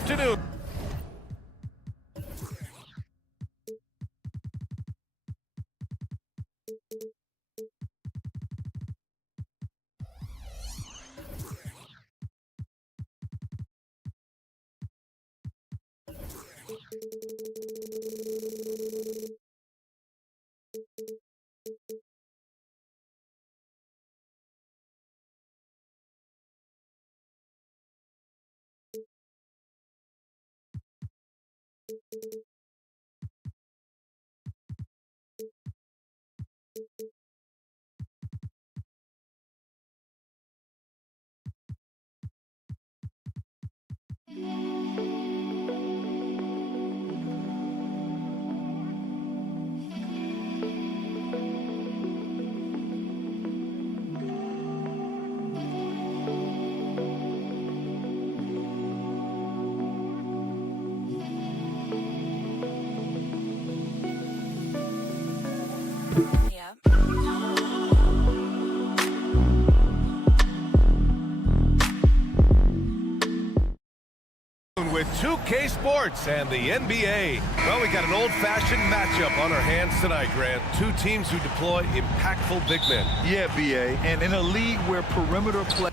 afternoon. With 2K Sports and the NBA. Well, we got an old-fashioned matchup on our hands tonight, Grant. Two teams who deploy impactful big men. Yeah, BA, and in a league where perimeter play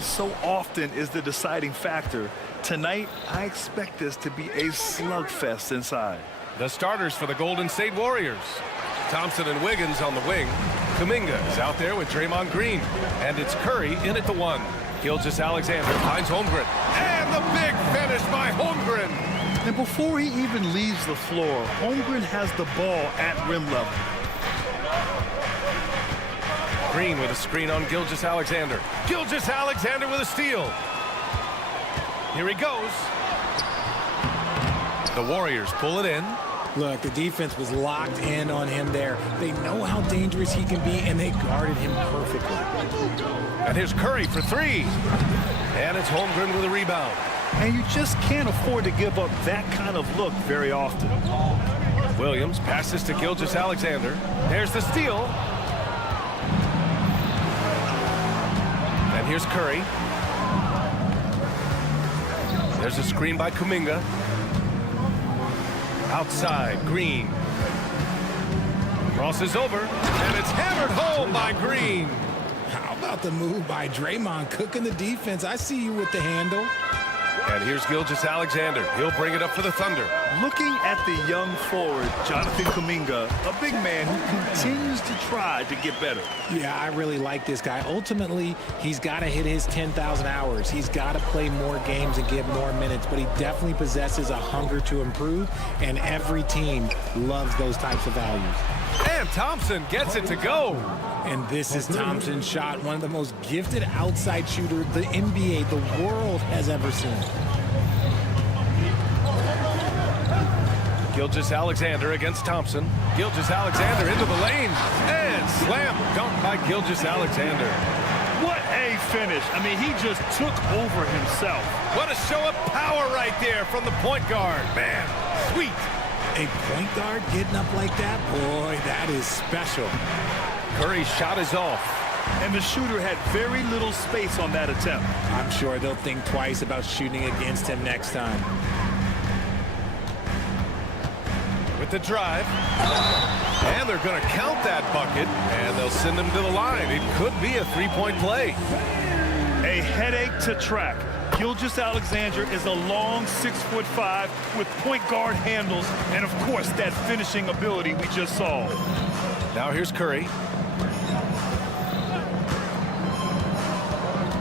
so often is the deciding factor. Tonight, I expect this to be a slugfest inside. The starters for the Golden State Warriors. Thompson and Wiggins on the wing. Kuminga is out there with Draymond Green. And it's Curry in at the one. Gilgeous-Alexander finds Holmgren. And the big finish by Holmgren. And before he even leaves the floor, Holmgren has the ball at rim level. Green with a screen on Gilgeous-Alexander. Gilgeous-Alexander with a steal. Here he goes. The Warriors pull it in. Look, the defense was locked in on him there. They know how dangerous he can be, and they guarded him perfectly. And here's Curry for three. And it's Holmgren with a rebound. And you just can't afford to give up that kind of look very often. Williams passes to Gilgeous-Alexander. There's the steal. And here's Curry. There's a screen by Kuminga. Outside, Green. Crosses over, and it's hammered home by Green. How about the move by Draymond cooking the defense? I see you with the handle. And here's Gilgeous-Alexander. He'll bring it up for the Thunder. Looking at the young forward, Jonathan Kuminga, a big man who continues to try to get better. Yeah, I really like this guy. Ultimately, he's got to hit his 10,000 hours. He's got to play more games and get more minutes, but he definitely possesses a hunger to improve, and every team loves those types of values. And Thompson gets it to go. And this is Thompson's shot, one of the most gifted outside shooters the NBA, the world has ever seen. Gilgeous-Alexander against Thompson. Gilgeous-Alexander into the lane. And slam dunk by Gilgeous-Alexander. What a finish. I mean, he just took over himself. What a show of power right there from the point guard. Man, sweet. A point guard getting up like that? Boy, that is special. Curry's shot is off. And the shooter had very little space on that attempt. I'm sure they'll think twice about shooting against him next time. With the drive. And they're going to count that bucket. And they'll send him to the line. It could be a three-point play. A headache to track. Gilgeous-Alexander is a long 6'5" with point guard handles and, of course, that finishing ability we just saw. Now here's Curry.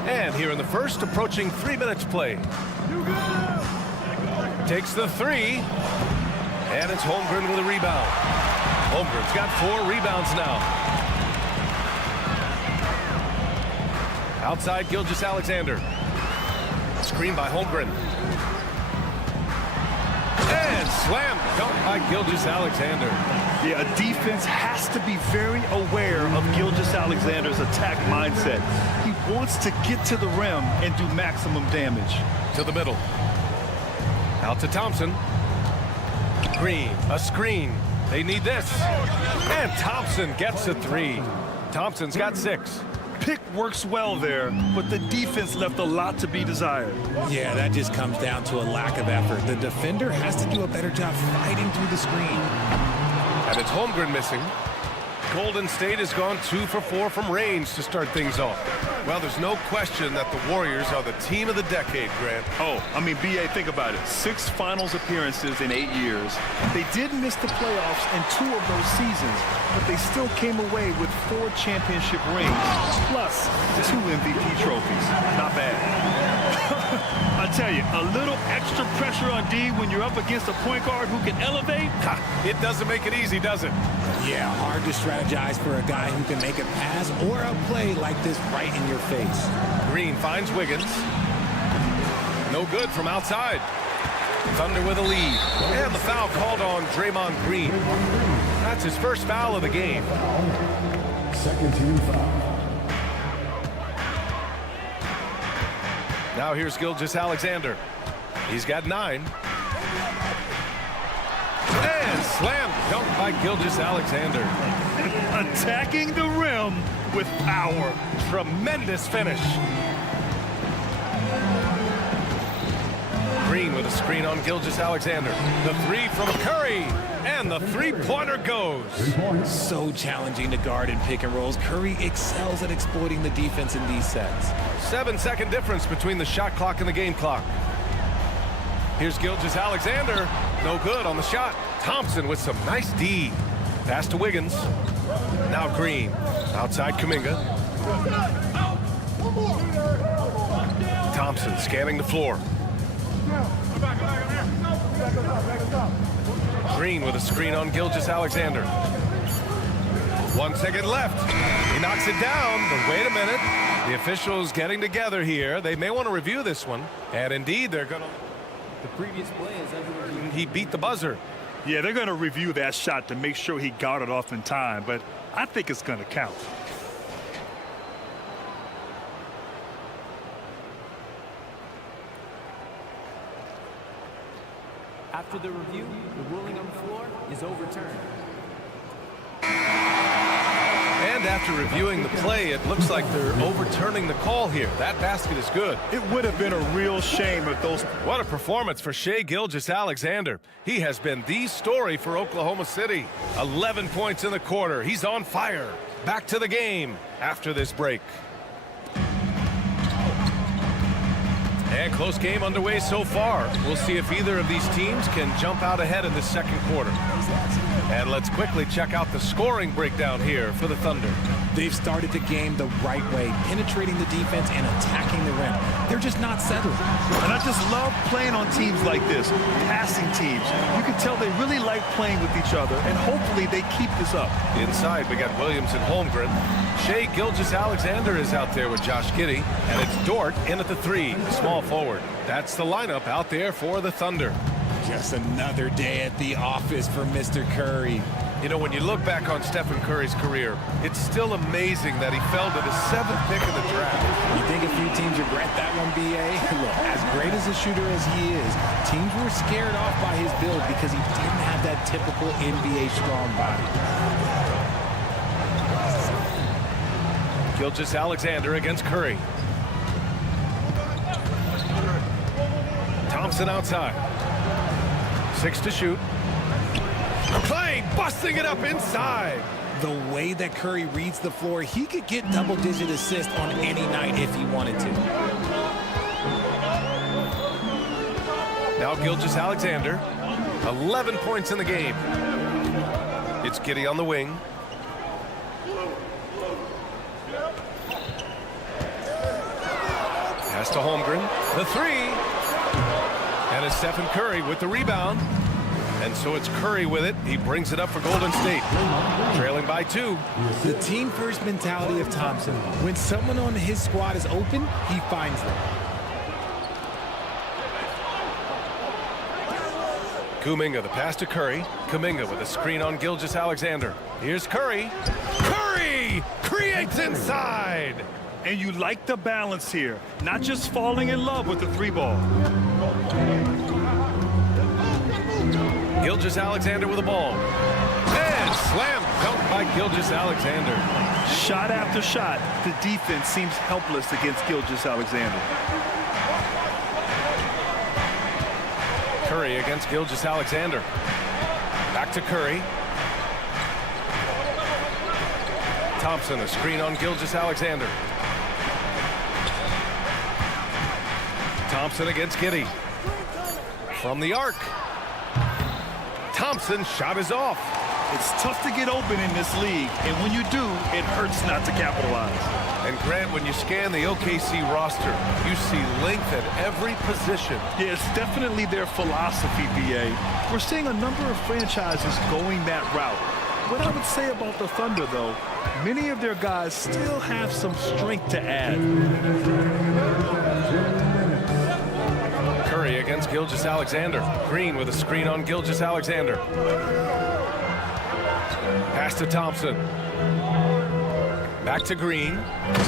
And here in the first, approaching 3 minutes play. Takes the three. And it's Holmgren with a rebound. Holmgren's got 4 rebounds now. Outside Gilgeous-Alexander. Screen by Holmgren. And slam dunk by Gilgeous-Alexander. Yeah, a defense has to be very aware of Gilgeous-Alexander's attack mindset. He wants to get to the rim and do maximum damage. To the middle. Out to Thompson. Green, a screen. They need this. And Thompson gets a 3. Thompson's got 6. Pick works well there, but the defense left a lot to be desired. Yeah, that just comes down to a lack of effort. The defender has to do a better job fighting through the screen. And it's Holmgren missing. Golden State has gone 2 for 4 from range to start things off. Well, there's no question that the Warriors are the team of the decade, Grant. Oh, I mean, B.A., think about it. 6 finals appearances in 8 years. They did miss the playoffs in 2 of those seasons, but they still came away with 4 championship rings, plus 2 MVP trophies. Not bad. I tell you, a little extra pressure on D when you're up against a point guard who can elevate. It doesn't make it easy, does it? Yeah, hard to strategize for a guy who can make a pass or a play like this right in your face. Green finds Wiggins. No good from outside. Thunder with a lead. And the foul called on Draymond Green. That's his first foul of the game. Second team foul. Now here's Gilgeous-Alexander. He's got 9. And slam dunk by Gilgeous-Alexander. Attacking the rim with power. Tremendous finish. Green with a screen on Gilgeous-Alexander. The 3 from Curry. And the three-pointer goes. So challenging to guard in pick and rolls. Curry excels at exploiting the defense in these sets. 7-second difference between the shot clock and the game clock. Here's Gilgeous-Alexander. No good on the shot. Thompson with some nice D. Pass to Wiggins. Now Green. Outside Kuminga. Thompson scanning the floor. Green with a screen on Gilgeous-Alexander. 1 second left. He knocks it down, but wait a minute. The officials getting together here. They may want to review this one. And indeed, they're going to... The previous play is under review. He beat the buzzer. Yeah, they're going to review that shot to make sure he got it off in time, but I think it's going to count. After the review, the ruling on the floor is overturned. And after reviewing the play, it looks like they're overturning the call here. That basket is good. It would have been a real shame if those... What a performance for Shai Gilgeous-Alexander. He has been the story for Oklahoma City. 11 points in the quarter. He's on fire. Back to the game after this break. And close game underway so far. We'll see if either of these teams can jump out ahead in the second quarter. And let's quickly check out the scoring breakdown here for the Thunder. They've started the game the right way, penetrating the defense and attacking the rim. They're just not settling. And I just love playing on teams like this, passing teams. You can tell they really like playing with each other, and hopefully they keep this up. Inside, we got Williams and Holmgren. Shai Gilgeous-Alexander is out there with Josh Giddey, and it's Dort in at the 3, the small forward. That's the lineup out there for the Thunder. Just another day at the office for Mr. Curry. You know, when you look back on Stephen Curry's career, it's still amazing that he fell to the 7th pick in the draft. You think a few teams regret that one, B.A.? Look, as great as a shooter as he is, teams were scared off by his build because he didn't have that typical NBA strong body. Gilgeous-Alexander against Curry. Thompson outside. 6 to shoot. Clay busting it up inside. The way that Curry reads the floor, he could get double-digit assists on any night if he wanted to. Now Gilgeous-Alexander, 11 points in the game. It's Giddey on the wing. Pass to Holmgren, the 3. And it's Stephen Curry with the rebound. And so it's Curry with it. He brings it up for Golden State. Trailing by 2. The team-first mentality of Thompson. When someone on his squad is open, he finds them. Kuminga, the pass to Curry. Kuminga with a screen on Gilgeous-Alexander. Here's Curry. Curry creates inside. And you like the balance here, not just falling in love with the 3-ball. Gilgeous-Alexander with the ball. And slam dunk by Gilgeous-Alexander. Shot after shot, the defense seems helpless against Gilgeous-Alexander. Curry against Gilgeous-Alexander. Back to Curry. Thompson, a screen on Gilgeous-Alexander. Thompson against Giddey. From the arc. Thompson's shot is off. It's tough to get open in this league, and when you do, it hurts not to capitalize. And Grant, when you scan the OKC roster, you see length at every position. Yeah, it's definitely their philosophy, BA. We're seeing a number of franchises going that route. What I would say about the Thunder, though, many of their guys still have some strength to add. Curry against Gilgeous-Alexander. Green with a screen on Gilgeous-Alexander. Pass to Thompson. Back to Green.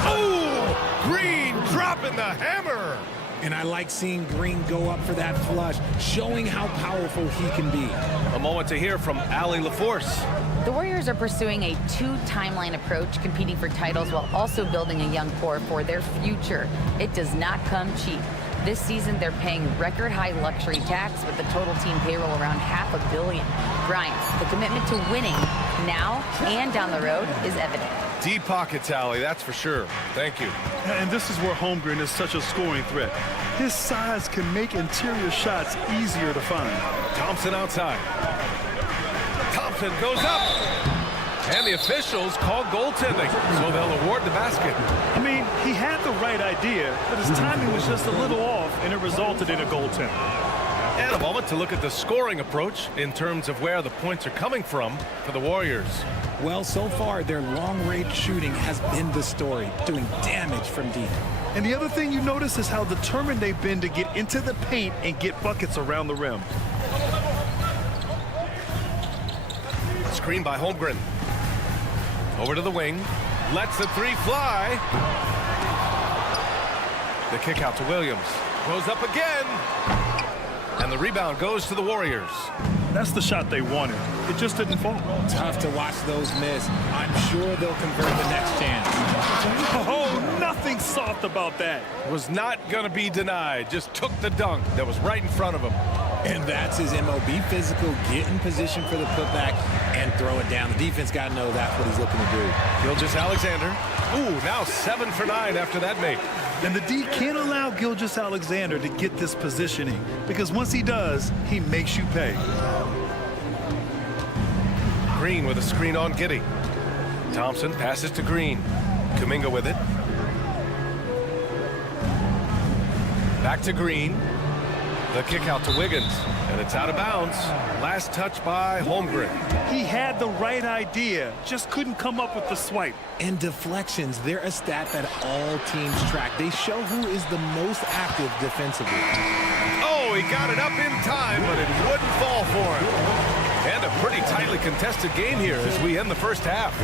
Oh! Green dropping the hammer! And I like seeing Green go up for that flush, showing how powerful he can be. A moment to hear from Allie LaForce. The Warriors are pursuing a 2-timeline approach, competing for titles while also building a young core for their future. It does not come cheap. This season, they're paying record-high luxury tax with the total team payroll around $500 million. Bryant, the commitment to winning now and down the road is evident. Deep pockets, Allie, that's for sure. Thank you. And this is where Holmgren is such a scoring threat. His size can make interior shots easier to find. Thompson outside. Thompson goes up. And the officials call goaltending, so they'll award the basket. I mean, he had the right idea, but his timing was just a little off, and it resulted in a goaltend. And a moment to look at the scoring approach in terms of where the points are coming from for the Warriors. Well, so far, their long-range shooting has been the story, doing damage from deep. And the other thing you notice is how determined they've been to get into the paint and get buckets around the rim. Screen by Holmgren. Over to the wing. Lets the 3 fly. The kick out to Williams. Goes up again. And the rebound goes to the Warriors. That's the shot they wanted. It just didn't fall. Tough to watch those miss. I'm sure they'll convert the next chance. Oh, nothing soft about that. Was not going to be denied. Just took the dunk that was right in front of him. And that's his MO. Be physical, get in position for the putback, and throw it down. The defense got to know that's what he's looking to do. Gilgeous-Alexander. Ooh, now 7 for 9 after that make. And the D can't allow Gilgeous-Alexander to get this positioning, because once he does, he makes you pay. Green with a screen on Giddey. Thompson passes to Green. Kuminga with it. Back to Green. The kick out to Wiggins, and it's out of bounds. Last touch by Holmgren. He had the right idea, just couldn't come up with the swipe. And deflections, they're a stat that all teams track. They show who is the most active defensively. Oh, he got it up in time, but it wouldn't fall for him. And a pretty tightly contested game here as we end the first half.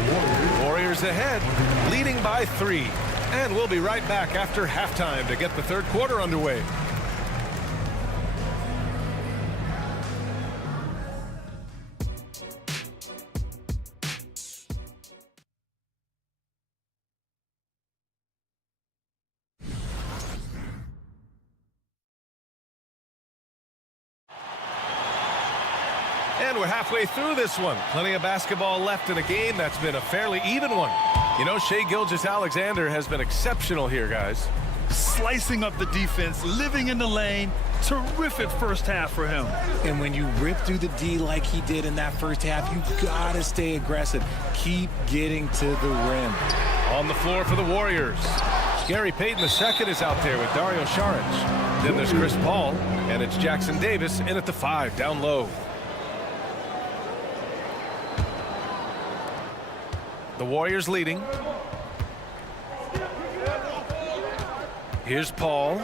Warriors ahead, leading by 3. And we'll be right back after halftime to get the third quarter underway. And we're halfway through this one. Plenty of basketball left in a game that's been a fairly even one. You know, Shai Gilgeous-Alexander has been exceptional here, guys. Slicing up the defense, living in the lane. Terrific first half for him. And when you rip through the D like he did in that first half, you gotta stay aggressive. Keep getting to the rim. On the floor for the Warriors. Gary Payton II is out there with Dario Saric. Then there's Chris Paul, and it's Jackson Davis in at the 5, down low. The Warriors leading. Here's Paul.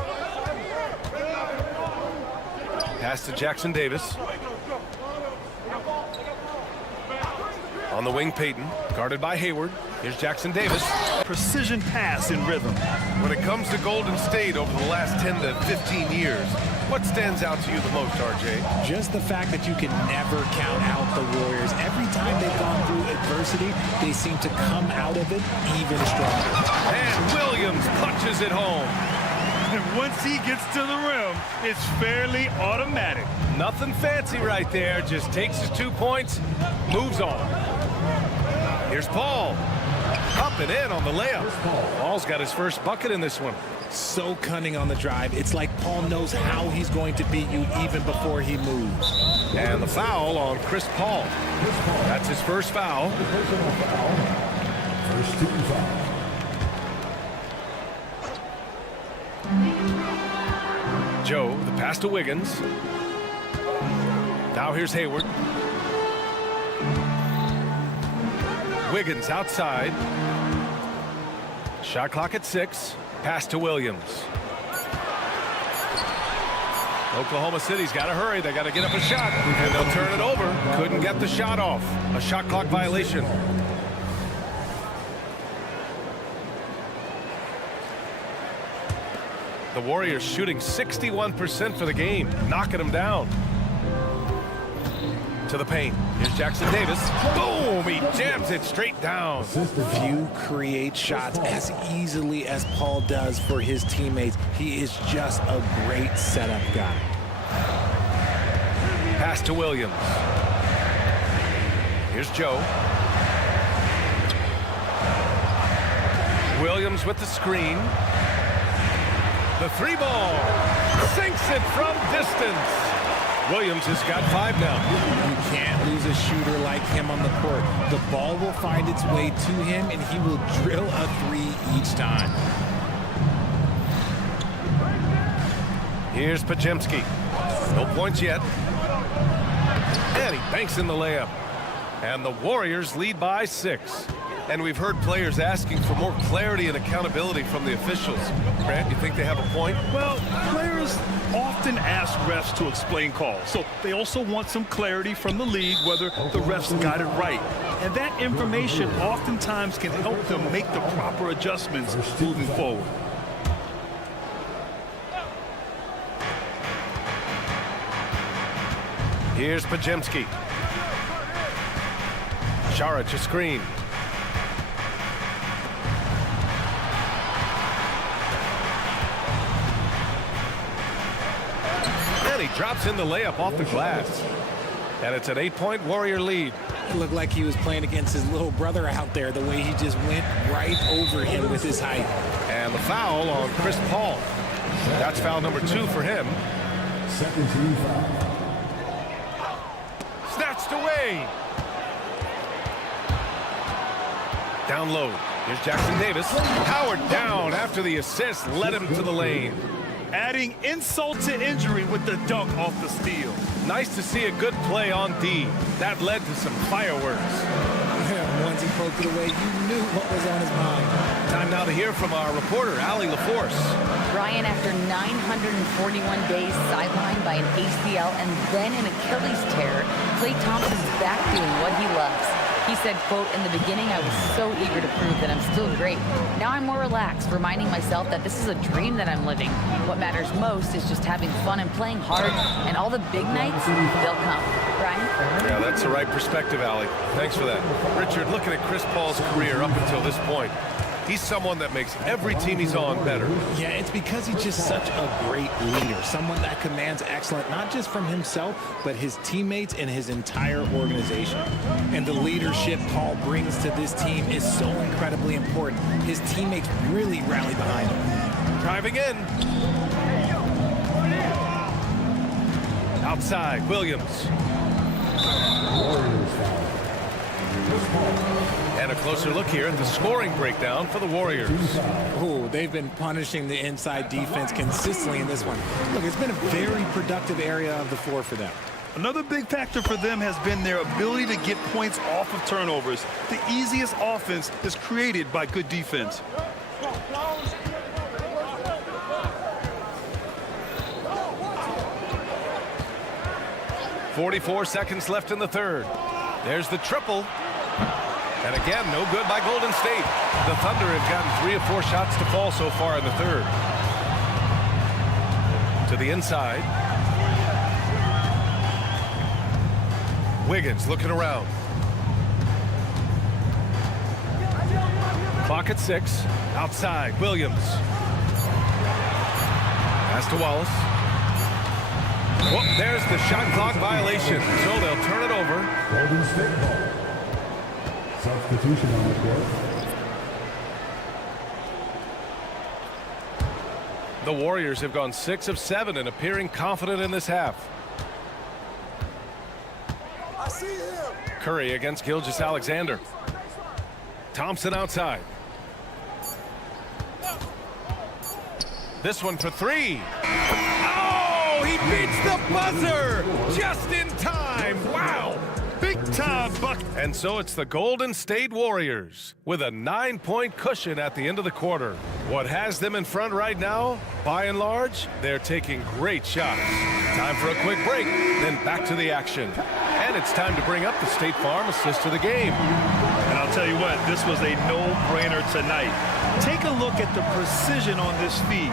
Pass to Jackson Davis. On the wing, Payton, guarded by Hayward. Here's Jackson Davis. Precision pass in rhythm. When it comes to Golden State over the last 10 to 15 years, what stands out to you the most, RJ? Just the fact that you can never count out the Warriors. Every time they've gone through adversity, they seem to come out of it even stronger. And Williams punches it home. And once he gets to the rim, it's fairly automatic. Nothing fancy right there. Just takes his 2 points, moves on. Here's Paul. Up and in on the layup. Paul's got his first bucket in this one. So cunning on the drive. It's like Paul knows how he's going to beat you even before he moves. And the foul on Chris Paul. That's his first foul. First team foul. Joe, the pass to Wiggins. Now here's Hayward. Wiggins outside. Shot clock at 6. Pass to Williams. Oklahoma City's got to hurry. They got to get up a shot, and they'll turn it over. Couldn't get the shot off. A shot clock violation. The Warriors shooting 61% for the game, knocking them down. To the paint. Here's Jackson Davis. Boom! He jams it straight down. Few create shots as easily as Paul does for his teammates. He is just a great setup guy. Pass to Williams. Here's Joe. Williams with the screen. The 3 ball. Sinks it from distance. Williams has got 5 now. You can't lose a shooter like him on the court. The ball will find its way to him, and he will drill a 3 each time. Here's Podziemski. No points yet. And he banks in the layup. And the Warriors lead by 6. And we've heard players asking for more clarity and accountability from the officials. Grant, you think they have a point? Well, players often ask refs to explain calls, so they also want some clarity from the league whether the refs got it right. And that information oftentimes can help them make the proper adjustments moving forward. Here's Podziemski. Saric a screen. And he drops in the layup off the glass. And it's an 8-point Warrior lead. It looked like he was playing against his little brother out there, the way he just went right over him with his height. And the foul on Chris Paul. That's foul number 2 for him. Second team foul. Snatched away. Down low. Here's Jackson Davis. Powered down after the assist led him to the lane. Adding insult to injury with the dunk off the steal. Nice to see a good play on D. That led to some fireworks. Once he poked it away, you knew what was on his mind. Time now to hear from our reporter, Allie LaForce. Ryan, after 941 days sidelined by an ACL and then an Achilles tear, Klay Thompson's back doing what he loves. He said, quote, "In the beginning, I was so eager to prove that I'm still great. Now I'm more relaxed, reminding myself that this is a dream that I'm living. What matters most is just having fun and playing hard, and all the big nights, they'll come." Brian? Yeah, that's the right perspective, Allie. Thanks for that. Richard, looking at Chris Paul's career up until this point, he's someone that makes every team he's on better. Yeah, it's because he's just such a great leader, someone that commands excellence, not just from himself, but his teammates and his entire organization. And the leadership Paul brings to this team is so incredibly important. His teammates really rally behind him. Driving in. Outside, Williams. Warriors foul. And a closer look here at the scoring breakdown for the Warriors. Oh, they've been punishing the inside defense consistently in this one. Look, it's been a very productive area of the floor for them. Another big factor for them has been their ability to get points off of turnovers. The easiest offense is created by good defense. 44 seconds left in the third. There's the triple. And again, no good by Golden State. The Thunder have gotten 3 or 4 shots to fall so far in the third. To the inside. Wiggins looking around. Clock at 6. Outside, Williams. Pass to Wallace. Whoop, there's the shot clock violation, so they'll turn it over. Golden State ball. Substitution on the court. The Warriors have gone 6 of 7 and appearing confident in this half. I see him. Curry against Gilgeous-Alexander. Thompson outside. This one for 3. Oh, he beats the buzzer just in time. Wow. Big time buck. And so it's the Golden State Warriors with a 9-point cushion at the end of the quarter. What has them in front right now? By and large, they're taking great shots. Time for a quick break, then back to the action. And it's time to bring up the State Farm assist of the game. And I'll tell you what, this was a no-brainer tonight. Take a look at the precision on this feed.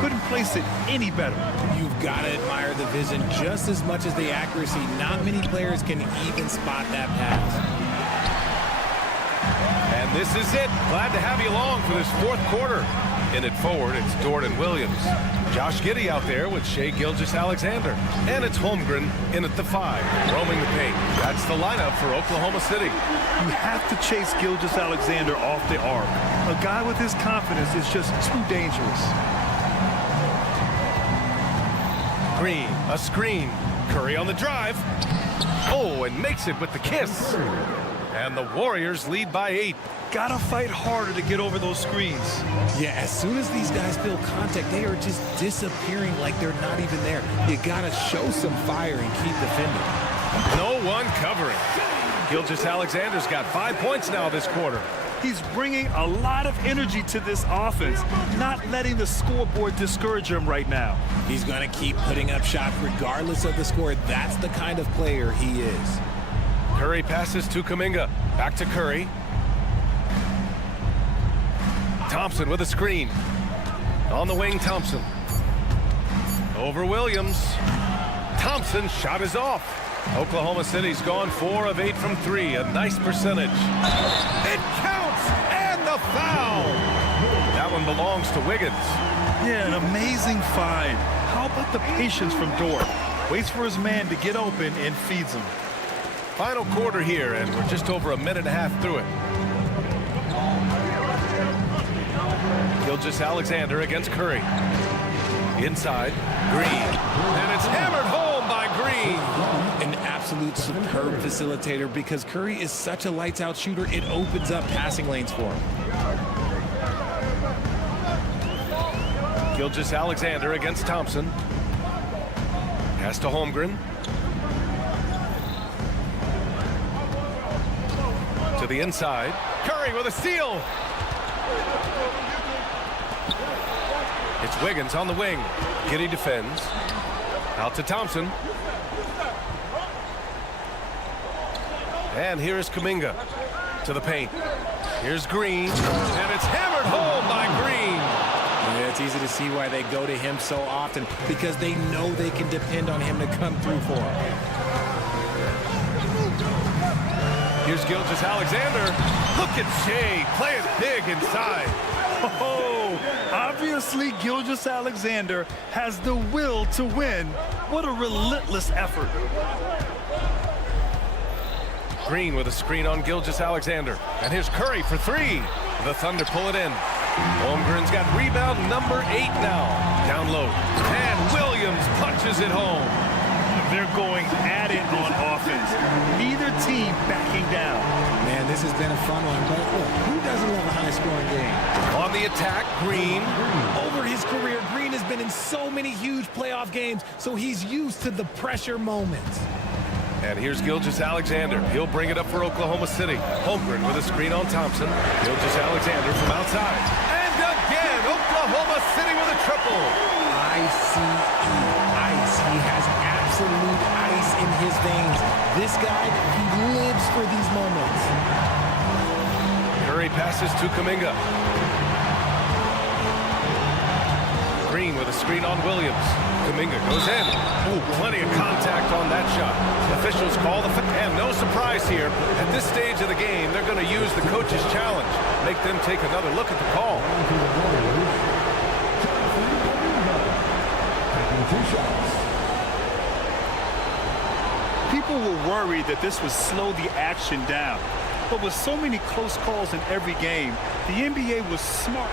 Couldn't place it any better. You've got to admire the vision just as much as the accuracy. Not many players can even spot that pass. And this is it. Glad to have you along for this fourth quarter. In it forward, it's Jordan Williams. Josh Giddey out there with Shai Gilgeous-Alexander. And it's Holmgren in at the 5, roaming the paint. That's the lineup for Oklahoma City. You have to chase Gilgeous-Alexander off the arc. A guy with his confidence is just too dangerous. Green, a screen. Curry on the drive. Oh, and makes it with the kiss. And the Warriors lead by 8. Gotta fight harder to get over those screens. Yeah, as soon as these guys feel contact, they are just disappearing like they're not even there. You gotta show some fire and keep defending. No one covering. Gilgeous-Alexander's got 5 points now this quarter. He's bringing a lot of energy to this offense, not letting the scoreboard discourage him right now. He's going to keep putting up shots regardless of the score. That's the kind of player he is. Curry passes to Kuminga. Back to Curry. Thompson with a screen. On the wing, Thompson. Over Williams. Thompson's shot is off. Oklahoma City's gone 4 of 8 from 3. A nice percentage. It counts! And the foul! That one belongs to Wiggins. Yeah, an amazing find. How about the patience from Dort? Waits for his man to get open and feeds him. Final quarter here, and we're just over a minute and a half through it. Gilgeous-Alexander against Curry. Inside, Green. And it's hammered home by Green. An absolute superb facilitator because Curry is such a lights-out shooter. It opens up passing lanes for him. Gilgeous-Alexander against Thompson. Pass to Holmgren. To the inside. Curry with a steal. It's Wiggins on the wing. Giddy defends. Out to Thompson. And here's Kuminga to the paint. Here's Green. And it's hammered home by Green. Yeah, it's easy to see why they go to him so often because they know they can depend on him to come through for them. Here's Gilgeous-Alexander. Look at Shea playing big inside. Oh, obviously Gilgeous-Alexander has the will to win. What a relentless effort. Green with a screen on Gilgeous-Alexander. And here's Curry for three. The Thunder pull it in. Holmgren's got rebound number 8 now. Down low. And Williams punches it home. They're going at it on offense. Neither team backing down. Man, this has been a fun one, but look, who doesn't love a high-scoring game? On the attack, Green. Over his career, Green has been in so many huge playoff games, so he's used to the pressure moments. And here's Gilgeous-Alexander. He'll bring it up for Oklahoma City. Holmgren with a screen on Thompson. Gilgeous-Alexander from outside. And again, Oklahoma City with a triple. Ice. He has absolute ice in his veins. This guy, he lives for these moments. Curry passes to Kuminga. Green with a screen on Williams. Kuminga goes in. Ooh, plenty of contact on that shot. Officials call the foul. And no surprise here. At this stage of the game, they're going to use the coach's challenge. Make them take another look at the call. People were worried that this would slow the action down. But with so many close calls in every game, the NBA was smart.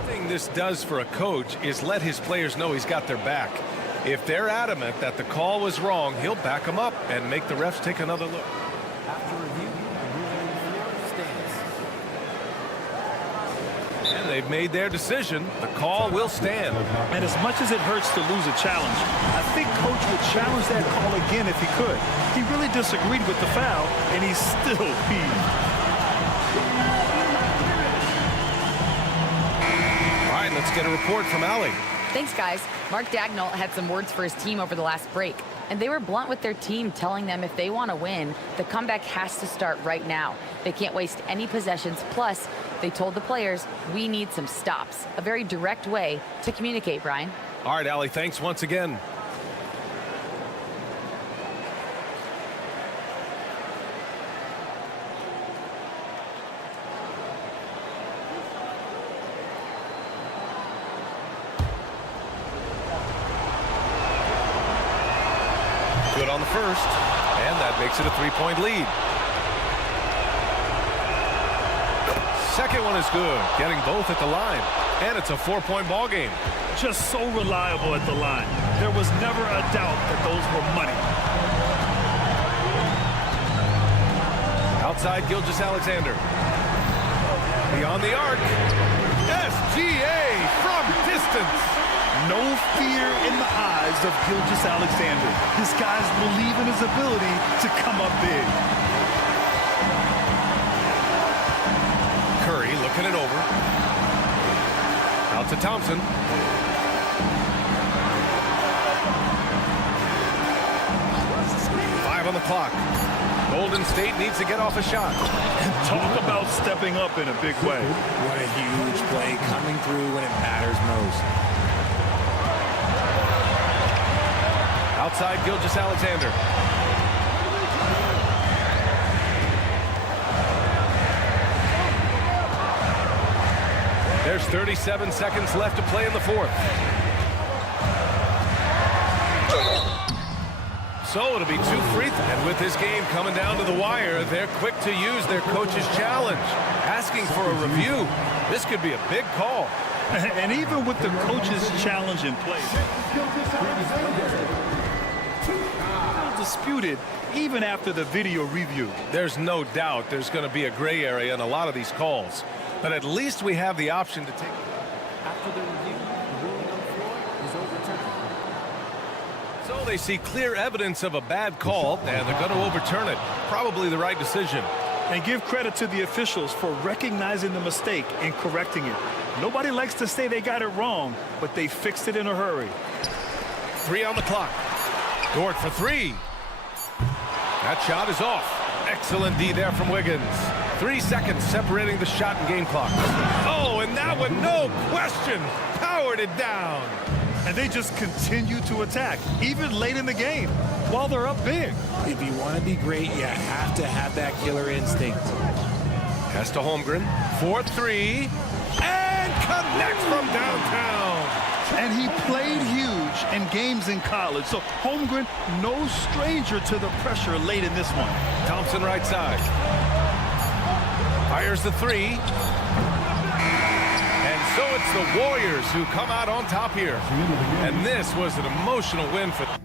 The thing this does for a coach is let his players know he's got their back. If they're adamant that the call was wrong, he'll back them up and make the refs take another look. After review, the ruling on the floor stands. And they've made their decision. The call will stand. And as much as it hurts to lose a challenge, I think Coach would challenge that call again if he could. He really disagreed with the foul, and he's still peeved. All right, let's get a report from Allie. Thanks, guys. Mark Dagnall had some words for his team over the last break, and they were blunt with their team, telling them if they want to win, the comeback has to start right now. They can't waste any possessions. Plus, they told the players, we need some stops. A very direct way to communicate, Brian. All right, Allie, thanks once again. Good on the first, and that makes it a three-point lead. Second one is good, getting both at the line, and it's a four-point ball game. Just so reliable at the line. There was never a doubt that those were money. Outside, Gilgeous-Alexander. Beyond the arc. SGA from distance. No fear in the eyes of Gilgeous-Alexander. This guy's believe in his ability to come up big. Curry looking it over. Out to Thompson. Five on the clock. Golden State needs to get off a shot. Talk about stepping up in a big way. What a huge play coming through when it matters most. Outside, Gilgeous-Alexander. There's 37 seconds left to play in the fourth. So it'll be 2 free throws. And with this game coming down to the wire, they're quick to use their coach's challenge. Asking for a review. This could be a big call. And even with the coach's challenge in place, disputed even after the video review. There's no doubt there's going to be a gray area in a lot of these calls. But at least we have the option to take. After the review, the ruling on the floor is overturned. So they see clear evidence of a bad call, and they're going to overturn it. Probably the right decision. And give credit to the officials for recognizing the mistake and correcting it. Nobody likes to say they got it wrong, but they fixed it in a hurry. 3 on the clock. Dort for 3. That shot is off. Excellent D there from Wiggins. 3 seconds separating the shot and game clock. Oh, and that one, no question, powered it down. And they just continue to attack, even late in the game, while they're up big. If you want to be great, you have to have that killer instinct. Pass to Holmgren for 3. And connects from downtown. And he played huge in games in college. So Holmgren, no stranger to the pressure late in this one. Thompson right side. Fires the 3. And so it's the Warriors who come out on top here. And this was an emotional win for them.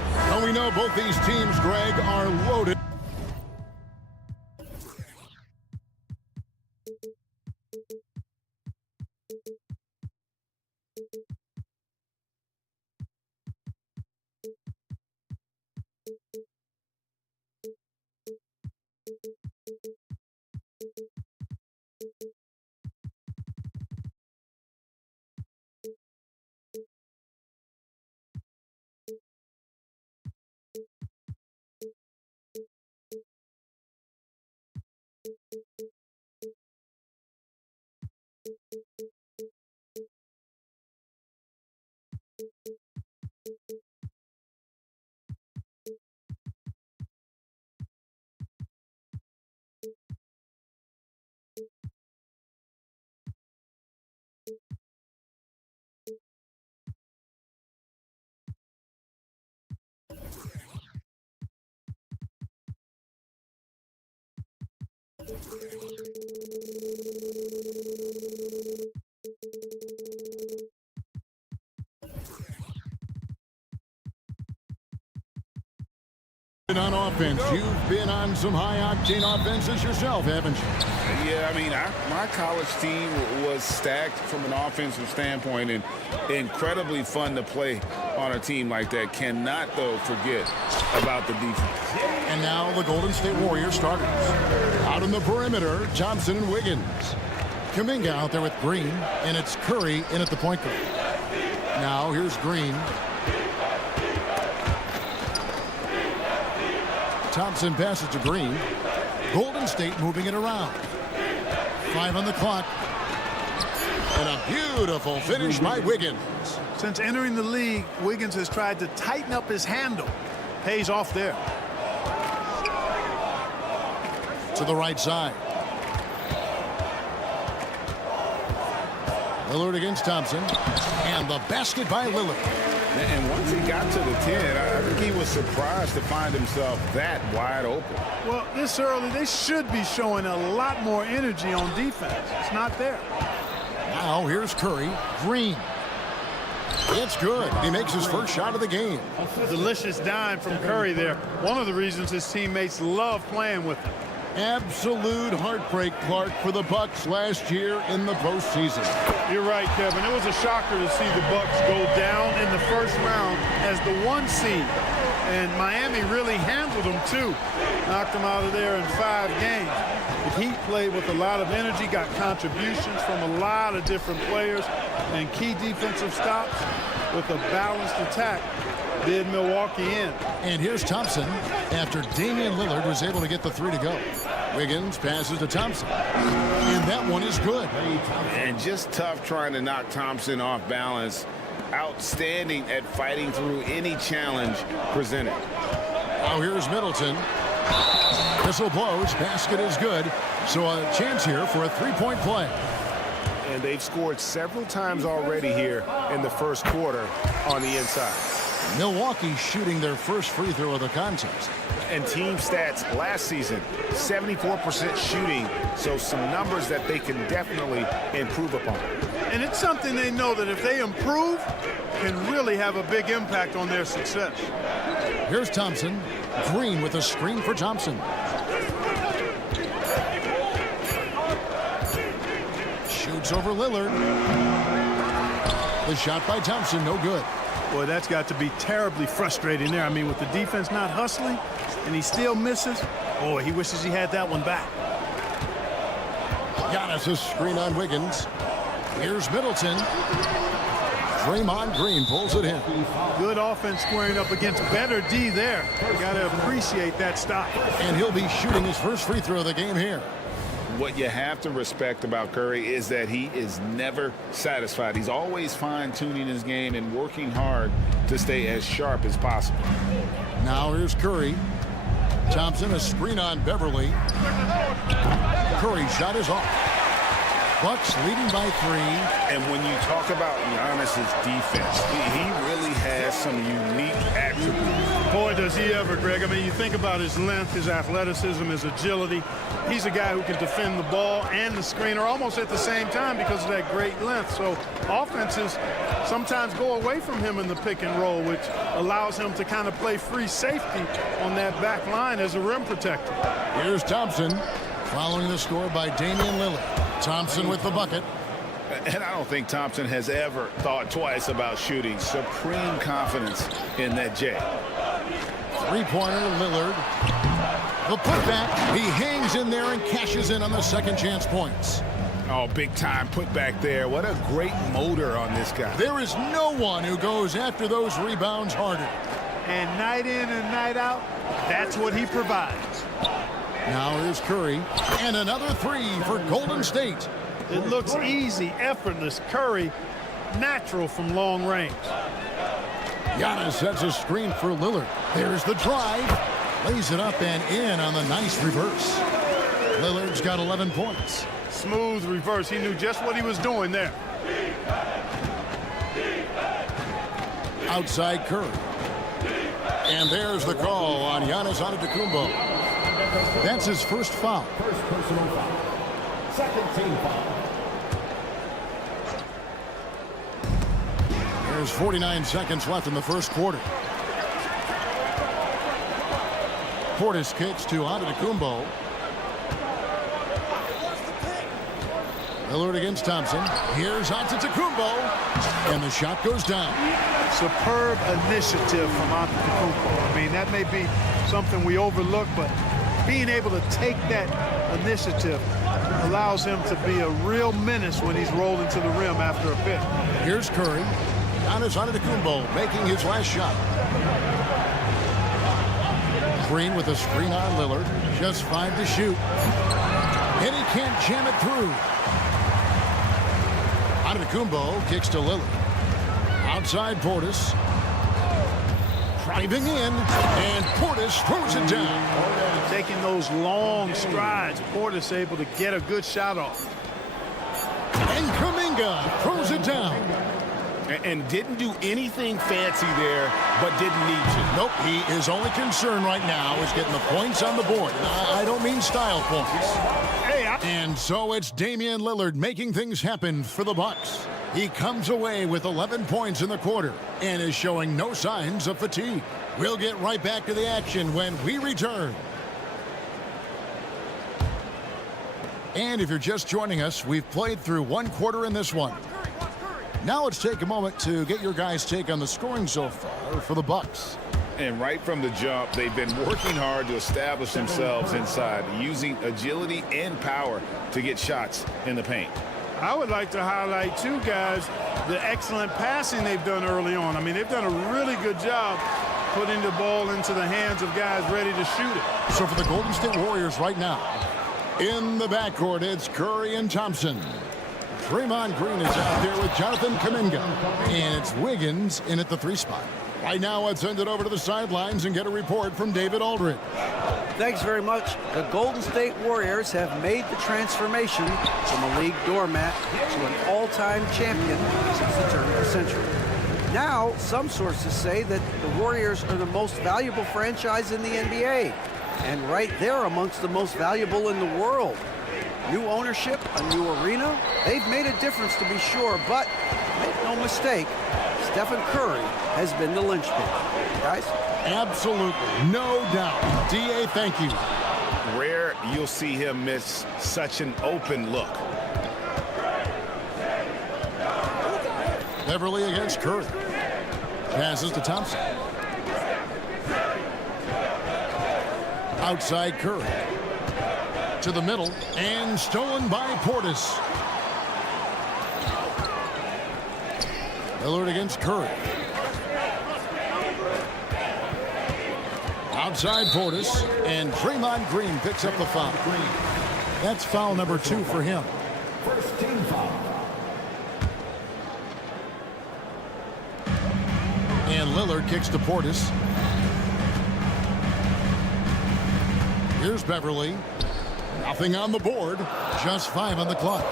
Now we know both these teams, Greg, are loaded. On offense, you've been on some high-octane offenses yourself, haven't you? Yeah, I mean, my college team was stacked from an offensive standpoint and incredibly fun to play on a team like that. Cannot, though, forget about the defense. And now the Golden State Warriors starters. Out on the perimeter, Thompson and Wiggins. Kuminga out there with Green, and it's Curry in at the point guard. Now here's Green. Thompson passes to Green. Golden State moving it around. 5 on the clock. And a beautiful finish by Wiggins. Since entering the league, Wiggins has tried to tighten up his handle. Pays off there. To the right side. Lillard against Thompson. And the basket by Lillard. And once he got to the 10, I think he was surprised to find himself that wide open. Well, this early, they should be showing a lot more energy on defense. It's not there. Now here's Curry. Green. It's good. He makes his first shot of the game. Delicious dime from Curry there. One of the reasons his teammates love playing with him. Absolute heartbreak, Clark, for the Bucks last year in the postseason. You're right, Kevin. It was a shocker to see the Bucks go down in the first round as the 1 seed. And Miami really handled them, too. Knocked them out of there in 5 games. The Heat played with a lot of energy, got contributions from a lot of different players, and key defensive stops with a balanced attack did Milwaukee in. And here's Thompson after Damian Lillard was able to get the 3 to go. Wiggins passes to Thompson. And that one is good. And just tough trying to knock Thompson off balance. Outstanding at fighting through any challenge presented. Now here's Middleton. Whistle blows. Basket is good. So a chance here for a 3-point play. And they've scored several times already here in the first quarter on the inside. Milwaukee shooting their first free throw of the contest. And team stats last season, 74% shooting, so some numbers that they can definitely improve upon. And it's something they know that if they improve, can really have a big impact on their success. Here's Thompson. Green with a screen for Thompson. Shoots over Lillard. The shot by Thompson, no good. Boy, that's got to be terribly frustrating there. I mean, with the defense not hustling, and he still misses. Boy, he wishes he had that one back. Giannis' screen on Wiggins. Here's Middleton. Draymond Green pulls it in. Good offense squaring up against better D there. Got to appreciate that stop. And he'll be shooting his first free throw of the game here. What you have to respect about Curry is that he is never satisfied. He's always fine-tuning his game and working hard to stay as sharp as possible. Now here's Curry. Thompson, a screen on Beverly. Curry's shot is off. Bucks leading by 3. And when you talk about Giannis's defense, he really has some unique attributes. Boy, does he ever, Greg. I mean, you think about his length, his athleticism, his agility. He's a guy who can defend the ball and the screener almost at the same time because of that great length. So offenses sometimes go away from him in the pick and roll, which allows him to kind of play free safety on that back line as a rim protector. Here's Thompson following the score by Damian Lillard. Thompson with the bucket. And I don't think Thompson has ever thought twice about shooting. Supreme confidence in that J. Three-pointer, Lillard. The putback. He hangs in there and cashes in on the second chance points. Oh, big time putback there. What a great motor on this guy. There is no one who goes after those rebounds harder. And night in and night out, that's what he provides. Now here's Curry. And another 3 for Golden State. It looks easy, effortless. Curry, natural from long range. Giannis sets a screen for Lillard. There's the drive. Lays it up and in on the nice reverse. Lillard's got 11 points. Smooth reverse. He knew just what he was doing there. Outside Curry. And there's the call on Giannis Antetokounmpo. That's his first foul. First personal foul. Second team foul. There's 49 seconds left in the first quarter. Portis kicks to Antetokounmpo. Lillard against Thompson. Here's Antetokounmpo. And the shot goes down. Superb initiative from Antetokounmpo. I mean, that may be something we overlook, but being able to take that initiative allows him to be a real menace when he's rolling to the rim after a pick. Here's Curry. Giannis Antetokounmpo making his last shot. Green with a screen on Lillard. Just 5 to shoot. And he can't jam it through. Antetokounmpo kicks to Lillard. Outside Portis. Driving in. And Portis throws it down. Taking those long strides, Portis able to get a good shot off. And Kuminga throws it down. And didn't do anything fancy there, but didn't need to. Nope, his only concern right now is getting the points on the board. I don't mean style points. And so it's Damian Lillard making things happen for the Bucks. He comes away with 11 points in the quarter and is showing no signs of fatigue. We'll get right back to the action when we return. And if you're just joining us, we've played through one quarter in this one. Now let's take a moment to get your guys' take on the scoring so far for the Bucks. And right from the jump, they've been working hard to establish themselves inside, using agility and power to get shots in the paint. I would like to highlight, too, guys, the excellent passing they've done early on. I mean, they've done a really good job putting the ball into the hands of guys ready to shoot it. So for the Golden State Warriors right now, in the backcourt, it's Curry and Thompson. Draymond Green is out there with Jonathan Kuminga. And it's Wiggins in at the 3 spot. Right now, let's send it over to the sidelines and get a report from David Aldridge. Thanks very much. The Golden State Warriors have made the transformation from a league doormat to an all-time champion since the turn of the century. Now, some sources say that the Warriors are the most valuable franchise in the NBA. And right there amongst the most valuable in the world. New ownership, a new arena. They've made a difference to be sure, but make no mistake, Stephen Curry has been the linchpin. Guys? Absolutely. No doubt. D.A., thank you. Rare you'll see him miss such an open look. Beverly against Curry. Passes to Thompson. Outside Curry. To the middle, and stolen by Portis. Lillard against Curry. Outside Portis, and Draymond Green picks up the foul. That's foul number 2 for him. First team foul. And Lillard kicks to Portis. Here's Beverly. Nothing on the board. Just 5 on the clock.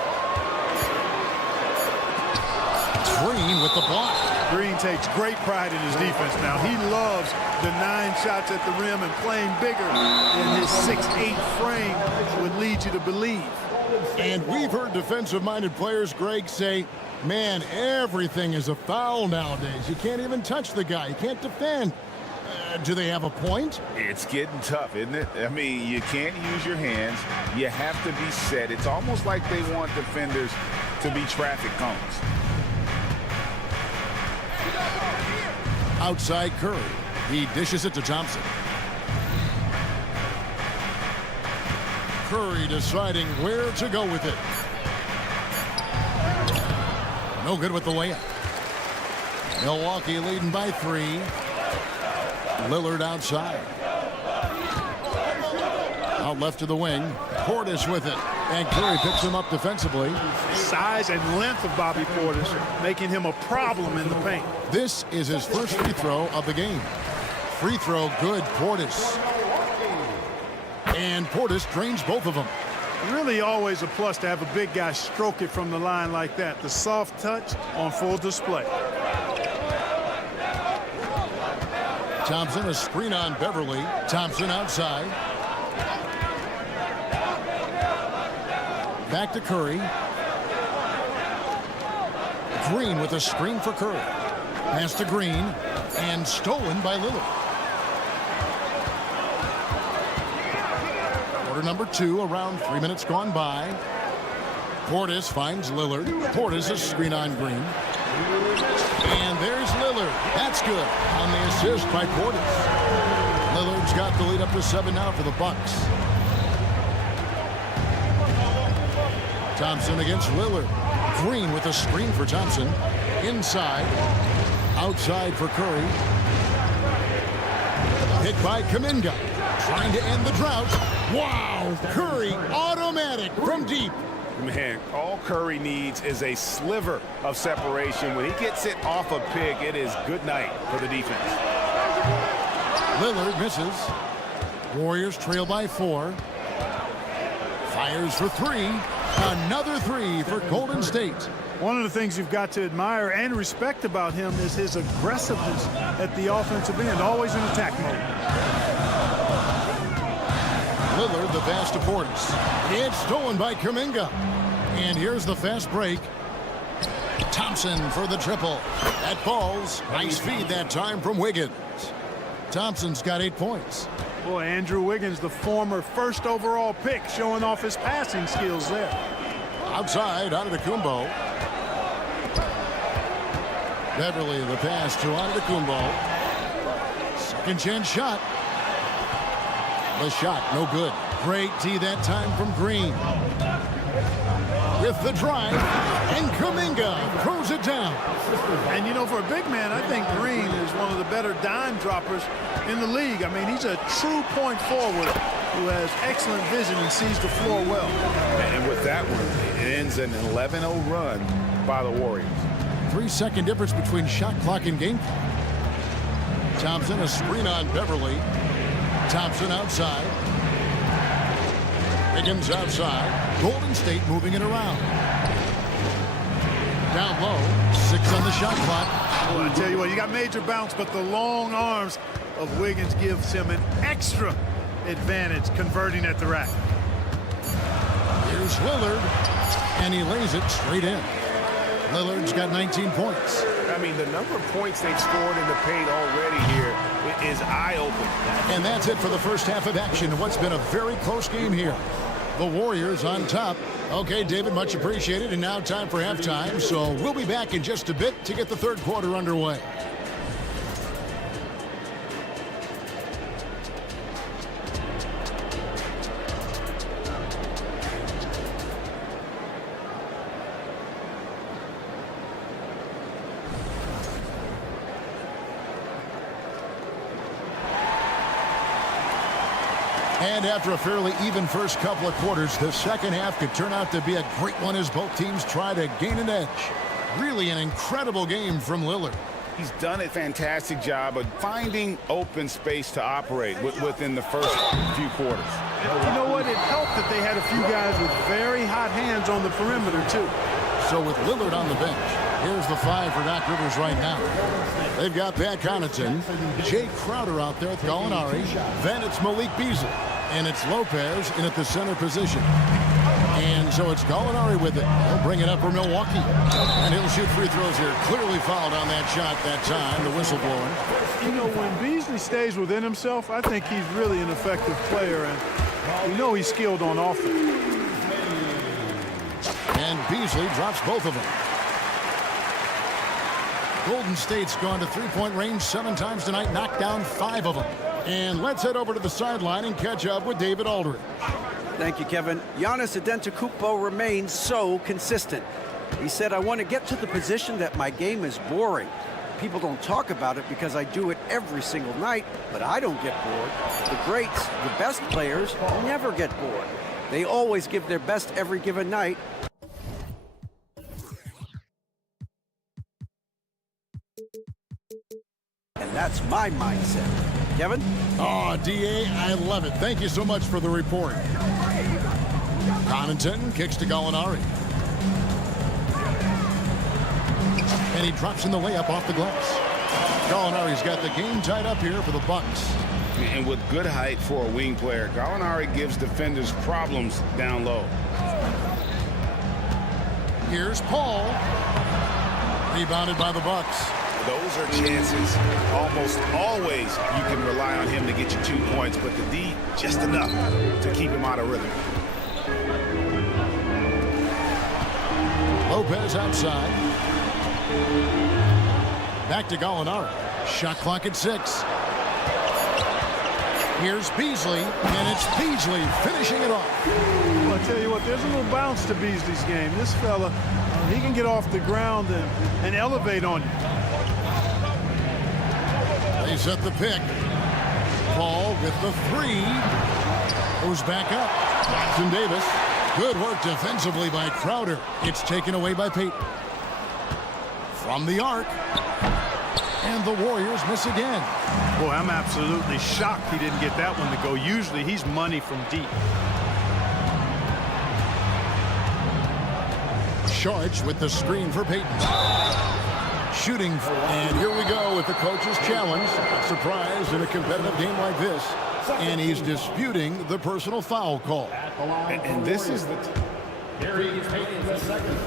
Green with the block. Green takes great pride in his defense now. He loves the 9 shots at the rim and playing bigger than his 6'8" frame would lead you to believe. And we've heard defensive-minded players, Greg, say, man, everything is a foul nowadays. You can't even touch the guy. You can't defend. Do they have a point? It's getting tough, isn't it? I mean, you can't use your hands. You have to be set. It's almost like they want defenders to be traffic cones. Outside Curry. He dishes it to Thompson. Curry deciding where to go with it. No good with the layup. Milwaukee leading by 3. Lillard outside. Out left to the wing. Portis with it. And Curry picks him up defensively. Size and length of Bobby Portis making him a problem in the paint. This is his first free throw of the game. Free throw good, Portis. And Portis drains both of them. Really always a plus to have a big guy stroke it from the line like that. The soft touch on full display. Thompson, a screen on Beverly. Thompson outside. Back to Curry. Green with a screen for Curry. Pass to Green. And stolen by Lillard. Quarter number 2, around 3 minutes gone by. Portis finds Lillard. Portis a screen on Green. And there's Lillard. That's good on the assist by Portis. Lillard's got the lead up to 7 now for the Bucks. Thompson against Lillard. Green with a screen for Thompson. Inside. Outside for Curry. Hit by Kuminga. Trying to end the drought. Wow! Curry automatic from deep. Man, all Curry needs is a sliver of separation. When he gets it off a pick, it is good night for the defense. Lillard misses. Warriors trail by 4. Fires for 3. Another 3 for Golden State. One of the things you've got to admire and respect about him is his aggressiveness at the offensive end, always in attack mode. Lillard, the pass to Portis. It's stolen by Kuminga. And here's the fast break. Thompson for the triple. That falls. Nice feed that time from Wiggins. Thompson's got 8 points. Boy, Andrew Wiggins, the former first overall pick, showing off his passing skills there. Outside, Antetokounmpo. Beverly, the pass to Antetokounmpo. Second chance shot. The shot, no good. Great D that time from Green. With the drive, and Kuminga throws it down. And, you know, for a big man, I think Green is one of the better dime droppers in the league. I mean, he's a true point forward who has excellent vision and sees the floor well. And with that one, it ends an 11-0 run by the Warriors. 3-second difference between shot clock and game clock. Thompson, a screen on Beverly. Thompson outside. Wiggins outside. Golden State moving it around. Down low. 6 on the shot clock. Well, I tell you what, you got major bounce, but the long arms of Wiggins gives him an extra advantage converting at the rack. Here's Lillard, and he lays it straight in. Lillard's got 19 points. I mean, the number of points they've scored in the paint already here is eye-opening. And that's it for the first half of action. What's been a very close game here. The Warriors on top. Okay, David, much appreciated. And now time for halftime. So we'll be back in just a bit to get the third quarter underway. And after a fairly even first couple of quarters, the second half could turn out to be a great one as both teams try to gain an edge. Really an incredible game from Lillard. He's done a fantastic job of finding open space to operate within the first few quarters. You know what? It helped that they had a few guys with very hot hands on the perimeter, too. So with Lillard on the bench, here's the 5 for Doc Rivers right now. They've got Pat Connaughton, Jay Crowder out there with Gallinari. Then it's Malik Beasley. And it's Lopez in at the center position. And so it's Gallinari with it. He'll bring it up for Milwaukee. And he'll shoot free throws here. Clearly fouled on that shot that time, the whistle blowing. You know, when Beasley stays within himself, I think he's really an effective player. And you know he's skilled on offense. And Beasley drops both of them. Golden State's gone to three-point range 7 times tonight, knocked down 5 of them. And let's head over to the sideline and catch up with David Aldridge. Thank you, Kevin. Giannis Antetokounmpo remains so consistent. He said, I want to get to the position that my game is boring. People don't talk about it because I do it every single night, but I don't get bored. The greats, the best players, never get bored. They always give their best every given night. And that's my mindset. Kevin? Oh, D.A., I love it. Thank you so much for the report. Connaughton kicks to Gallinari. And he drops in the layup off the glass. Gallinari's got the game tied up here for the Bucks. And with good height for a wing player, Gallinari gives defenders problems down low. Here's Paul. Rebounded by the Bucks. those are chances. Almost always you can rely on him to get you 2 points, but the D, just enough to keep him out of rhythm. Lopez outside. Back to Gallinari. Shot clock at 6. Here's Beasley, and it's Beasley finishing it off. Well, I tell you what, there's a little bounce to Beasley's game. This fella, he can get off the ground and elevate on you. They set the pick. Paul with the 3. Goes back up. Jackson Davis. Good work defensively by Crowder. It's taken away by Payton. From the arc. And the Warriors miss again. Boy, I'm absolutely shocked he didn't get that one to go. Usually he's money from deep. Sharch with the screen for Payton. Shooting. And here we go with the coach's challenge. Surprise in a competitive game like this. And he's disputing the personal foul call. And this is the Here he is taking the second.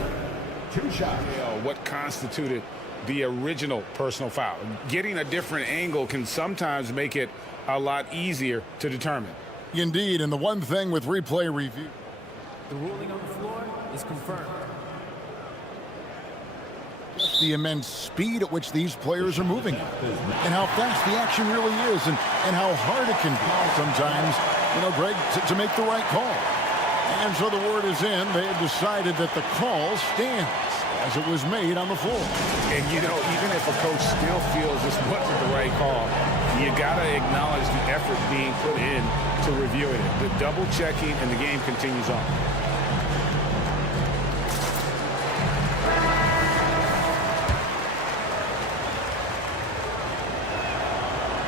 2 shots. what constituted the original personal foul. Getting a different angle can sometimes make it a lot easier to determine. Indeed, and the one thing with replay review. The ruling on the floor is confirmed. The immense speed at which these players are moving at, and how fast the action really is, and how hard it can be sometimes, Greg, to make the right call. And so the word is in. They have decided that the call stands as it was made on the floor. And, even if a coach still feels this wasn't the right call, you got to acknowledge the effort being put in to reviewing it. The double checking, and the game continues on.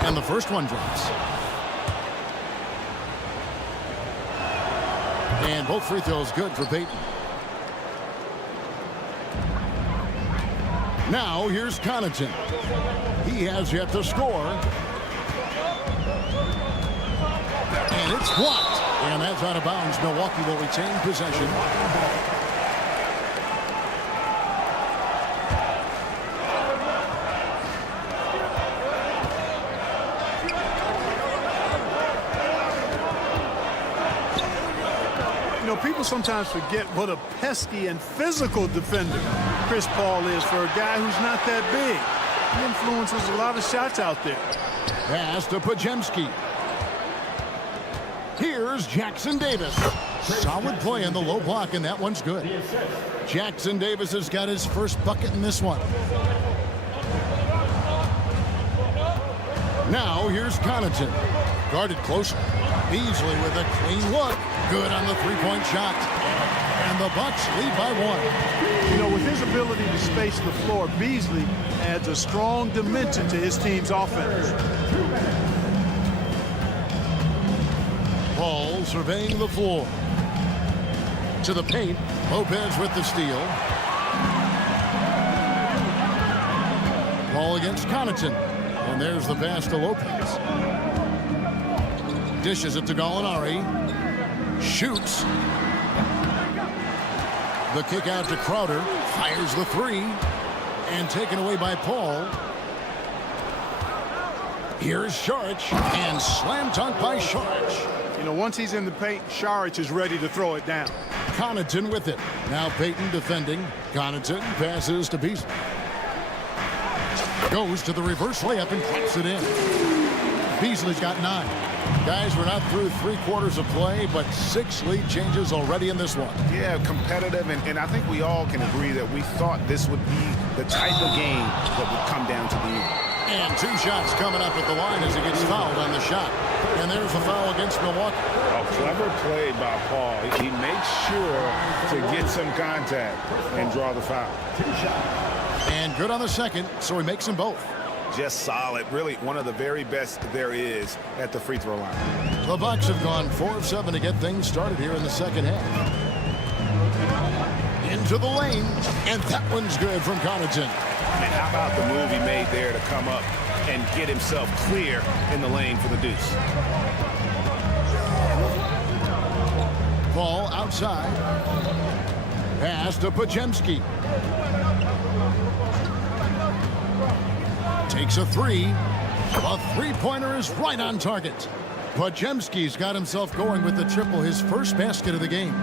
And the first one drops. And both free throws good for Payton. Now here's Connaughton. He has yet to score. And it's blocked. And that's out of bounds. Milwaukee will retain possession. People sometimes forget what a pesky and physical defender Chris Paul is for a guy who's not that big. He influences a lot of shots out there. Pass to Podziemski. Here's Jackson Davis. Solid play in the low block, and that one's good. Jackson Davis has got his first bucket in this one. Now here's Connaughton. Guarded closer. Beasley with a clean look. Good on the three-point shot. And the Bucks lead by 1. With his ability to space the floor, Beasley adds a strong dimension to his team's offense. Paul surveying the floor. To the paint. Lopez with the steal. Paul against Connaughton. And there's the pass to Lopez. Dishes it to Gallinari. Shoots. The kick out to Crowder. Fires the 3. And taken away by Paul. Here's Sharch. And slam dunk by Sharch. Once he's in the paint, Sharch is ready to throw it down. Connaughton with it. Now Payton defending. Connaughton passes to Beasley. Goes to the reverse layup and claps it in. Beasley's got 9. Guys, we're not through 3 quarters of play, but 6 lead changes already in this one. Yeah, competitive, and I think we all can agree that we thought this would be the type of game that would come down to the end. And 2 shots coming up at the line as he gets fouled on the shot. And there's a foul against Milwaukee. A clever play by Paul. He makes sure to get some contact and draw the foul. And good on the second, so he makes them both. Just solid. Really one of the very best there is at the free throw line. The Bucks have gone 4 of 7 to get things started here in the second half. Into the lane, and that one's good from Connaughton. And how about the move he made there to come up and get himself clear in the lane for the deuce. Paul outside. Pass to Podziemski. Takes a three. A three-pointer is right on target. Podziemski's got himself going with the triple, his first basket of the game.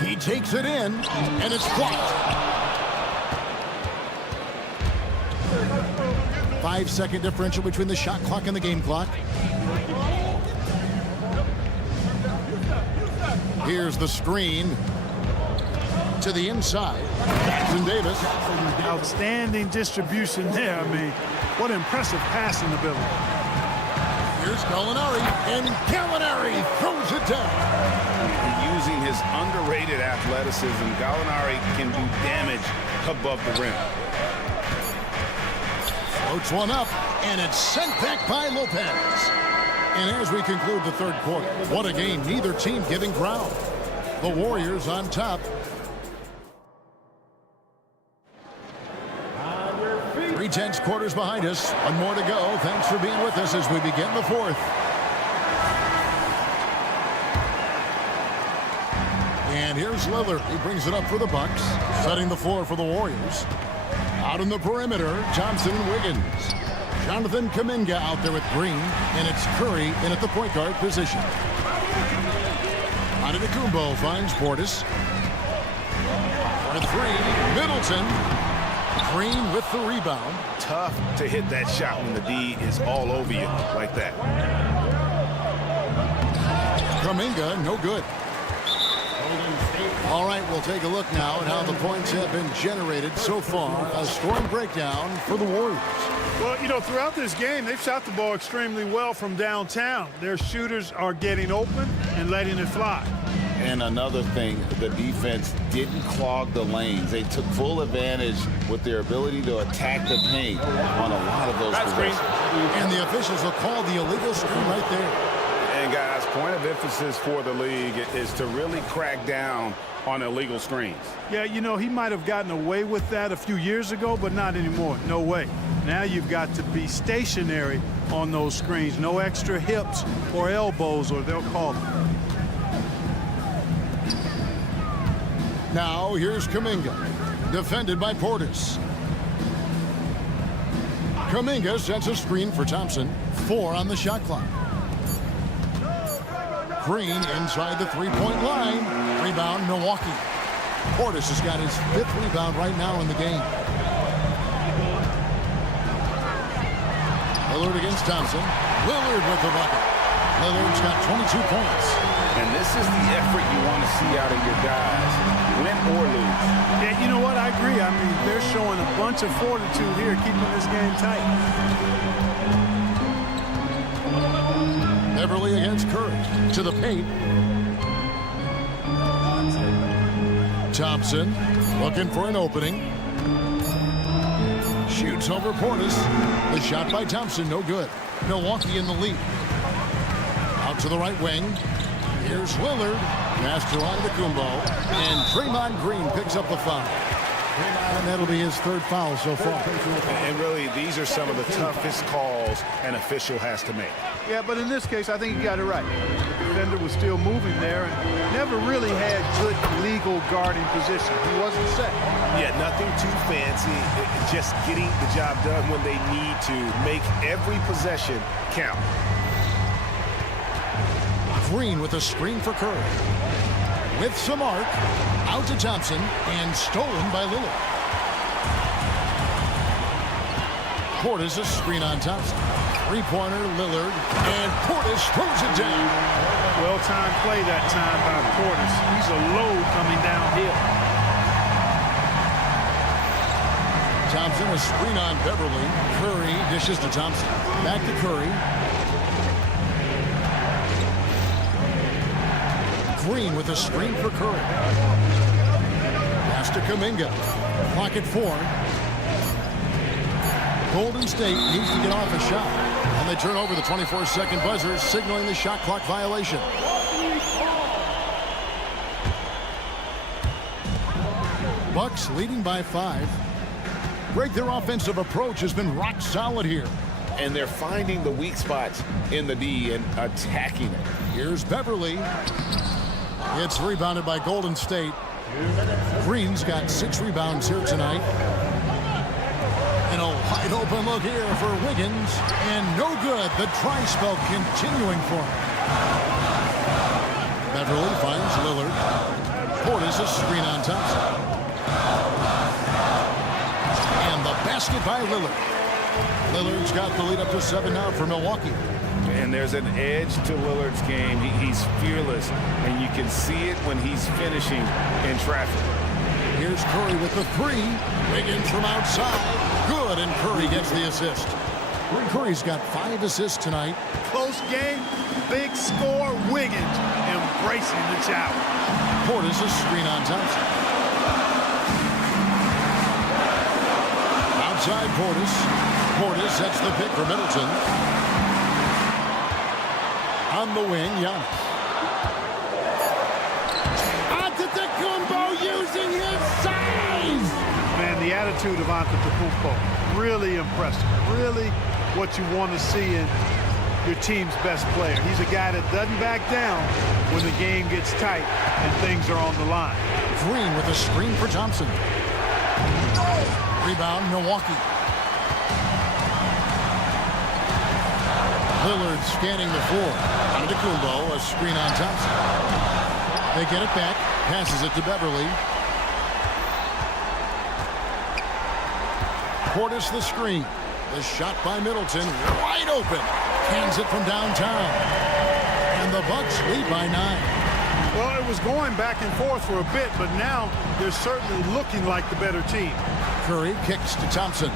He takes it in, and it's blocked. 5-second differential between the shot clock and the game clock. Here's the screen to the inside. Jackson Davis. Outstanding distribution there. I mean, what impressive passing ability. Here's Gallinari, and Gallinari throws it down. Using his underrated athleticism, Gallinari can do damage above the rim. Floats one up, and it's sent back by Lopez. And as we conclude the third quarter, what a game, neither team giving ground. The Warriors on top. 3/10 quarters behind us. One more to go. Thanks for being with us as we begin the fourth. And here's Lillard. He brings it up for the Bucks, setting the floor for the Warriors. Out in the perimeter, Thompson and Wiggins. Jonathan Kuminga out there with Green, and it's Curry in at the point guard position. Antetokounmpo finds Portis. For three, Middleton. Green with the rebound. Tough to hit that shot when the D is all over you like that. Kuminga, no good. All right, we'll take a look now at how the points have been generated so far. A scoring breakdown for the Warriors. Well, you know, throughout this game, they've shot the ball extremely well from downtown. Their shooters are getting open and letting it fly. And another thing, the defense didn't clog the lanes. They took full advantage with their ability to attack the paint on a lot of those possessions. And the officials will call the illegal screen right there. And guys, point of emphasis for the league is to really crack down on illegal screens. Yeah, you know, he might have gotten away with that a few years ago, but not anymore. No way. Now you've got to be stationary on those screens. No extra hips or elbows, or they'll call them. Now here's Kuminga, defended by Portis. Kuminga sets a screen for Thompson. 4 on the shot clock. Green inside the three-point line. Rebound, Milwaukee. Portis has got his 5th rebound right now in the game. Lillard against Thompson. Lillard with the bucket. Lillard's got 22 points. And this is the effort you want to see out of your guys, win or lose. Yeah, you know what? I agree. I mean, they're showing a bunch of fortitude here, keeping this game tight. Beverly against Curry. To the paint. Thompson looking for an opening. Shoots over Portis. The shot by Thompson, no good. Milwaukee in the lead. Out to the right wing. Here's Lillard. Pass to Antetokounmpo. And Draymond Green picks up the foul. And that'll be his 3rd foul so far. And really, these are some of the toughest calls an official has to make. Yeah, but in this case, I think he got it right. The defender was still moving there and never really had good legal guarding position. He wasn't set. Yeah, nothing too fancy. Just getting the job done when they need to. Make every possession count. Green with a screen for Curry. With some arc. Out to Thompson. And stolen by Lillard. Portis a screen on Thompson. Three-pointer, Lillard. And Portis throws it down. Well-timed play that time by Portis. He's a load coming downhill. Thompson a screen on Beverly. Curry dishes to Thompson. Back to Curry. Green with a screen for Curry. Pass to Kuminga. Clock at 4. Golden State needs to get off a shot. And they turn over the 24-second buzzer, signaling the shot clock violation. Bucks leading by 5. Greg, their offensive approach has been rock solid here. And they're finding the weak spots in the D and attacking it. Here's Beverly. It's rebounded by Golden State. Green's got 6 rebounds here tonight. Wide open look here for Wiggins, and no good. The dry spell continuing for him. Beverly finds Lillard. Portis a screen on Thompson. And the basket by Lillard. Lillard's got the lead up to 7 now for Milwaukee. And there's an edge to Lillard's game. He's fearless, and you can see it when he's finishing in traffic. Here's Curry with the 3. Wiggins from outside. Good, and Curry gets the assist. Curry's got 5 assists tonight. Close game, big score. Wiggins embracing the challenge. Portis a screen on Thompson. Outside Portis. Portis sets the pick for Middleton. On the wing, Giannis. Antetokounmpo using his size. Man, the attitude of Antetokounmpo, really impressive. Really what you want to see in your team's best player. He's a guy that doesn't back down when the game gets tight and things are on the line. Green with a screen for Thompson. Rebound, Milwaukee. Lillard scanning the floor. Antetokounmpo, a screen on Thompson. They get it back. Passes it to Beverly. Portis the screen. The shot by Middleton. Wide open. Cans it from downtown. And the Bucks lead by 9. Well, it was going back and forth for a bit, but now they're certainly looking like the better team. Curry kicks to Thompson.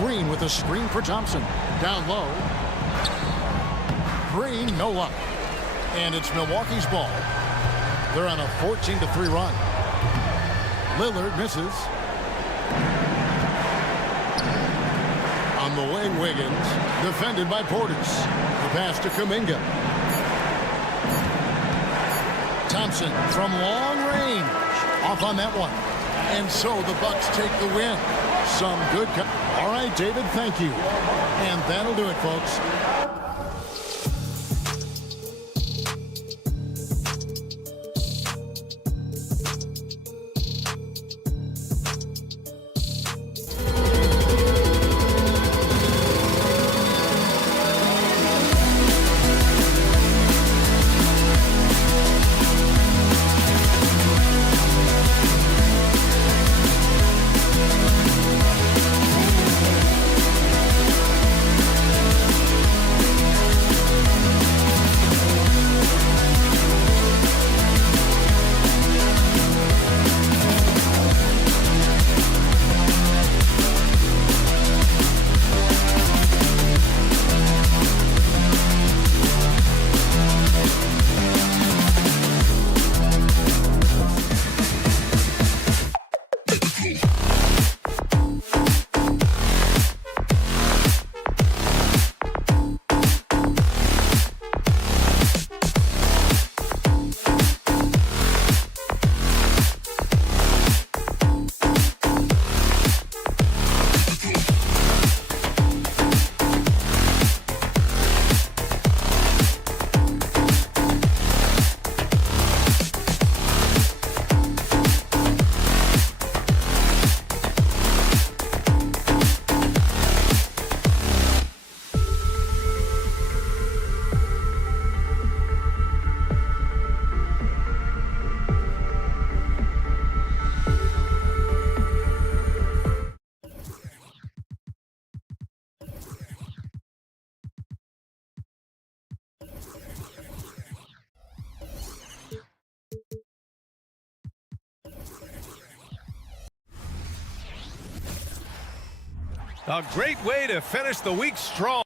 Green with a screen for Thompson. Down low. Green, no luck. And it's Milwaukee's ball. They're on a 14-3 run. Lillard misses. On the wing, Wiggins. Defended by Portis. The pass to Kuminga. Thompson from long range. Off on that one. And so the Bucks take the win. Some good. All right, David, thank you. And that'll do it, folks. A great way to finish the week strong.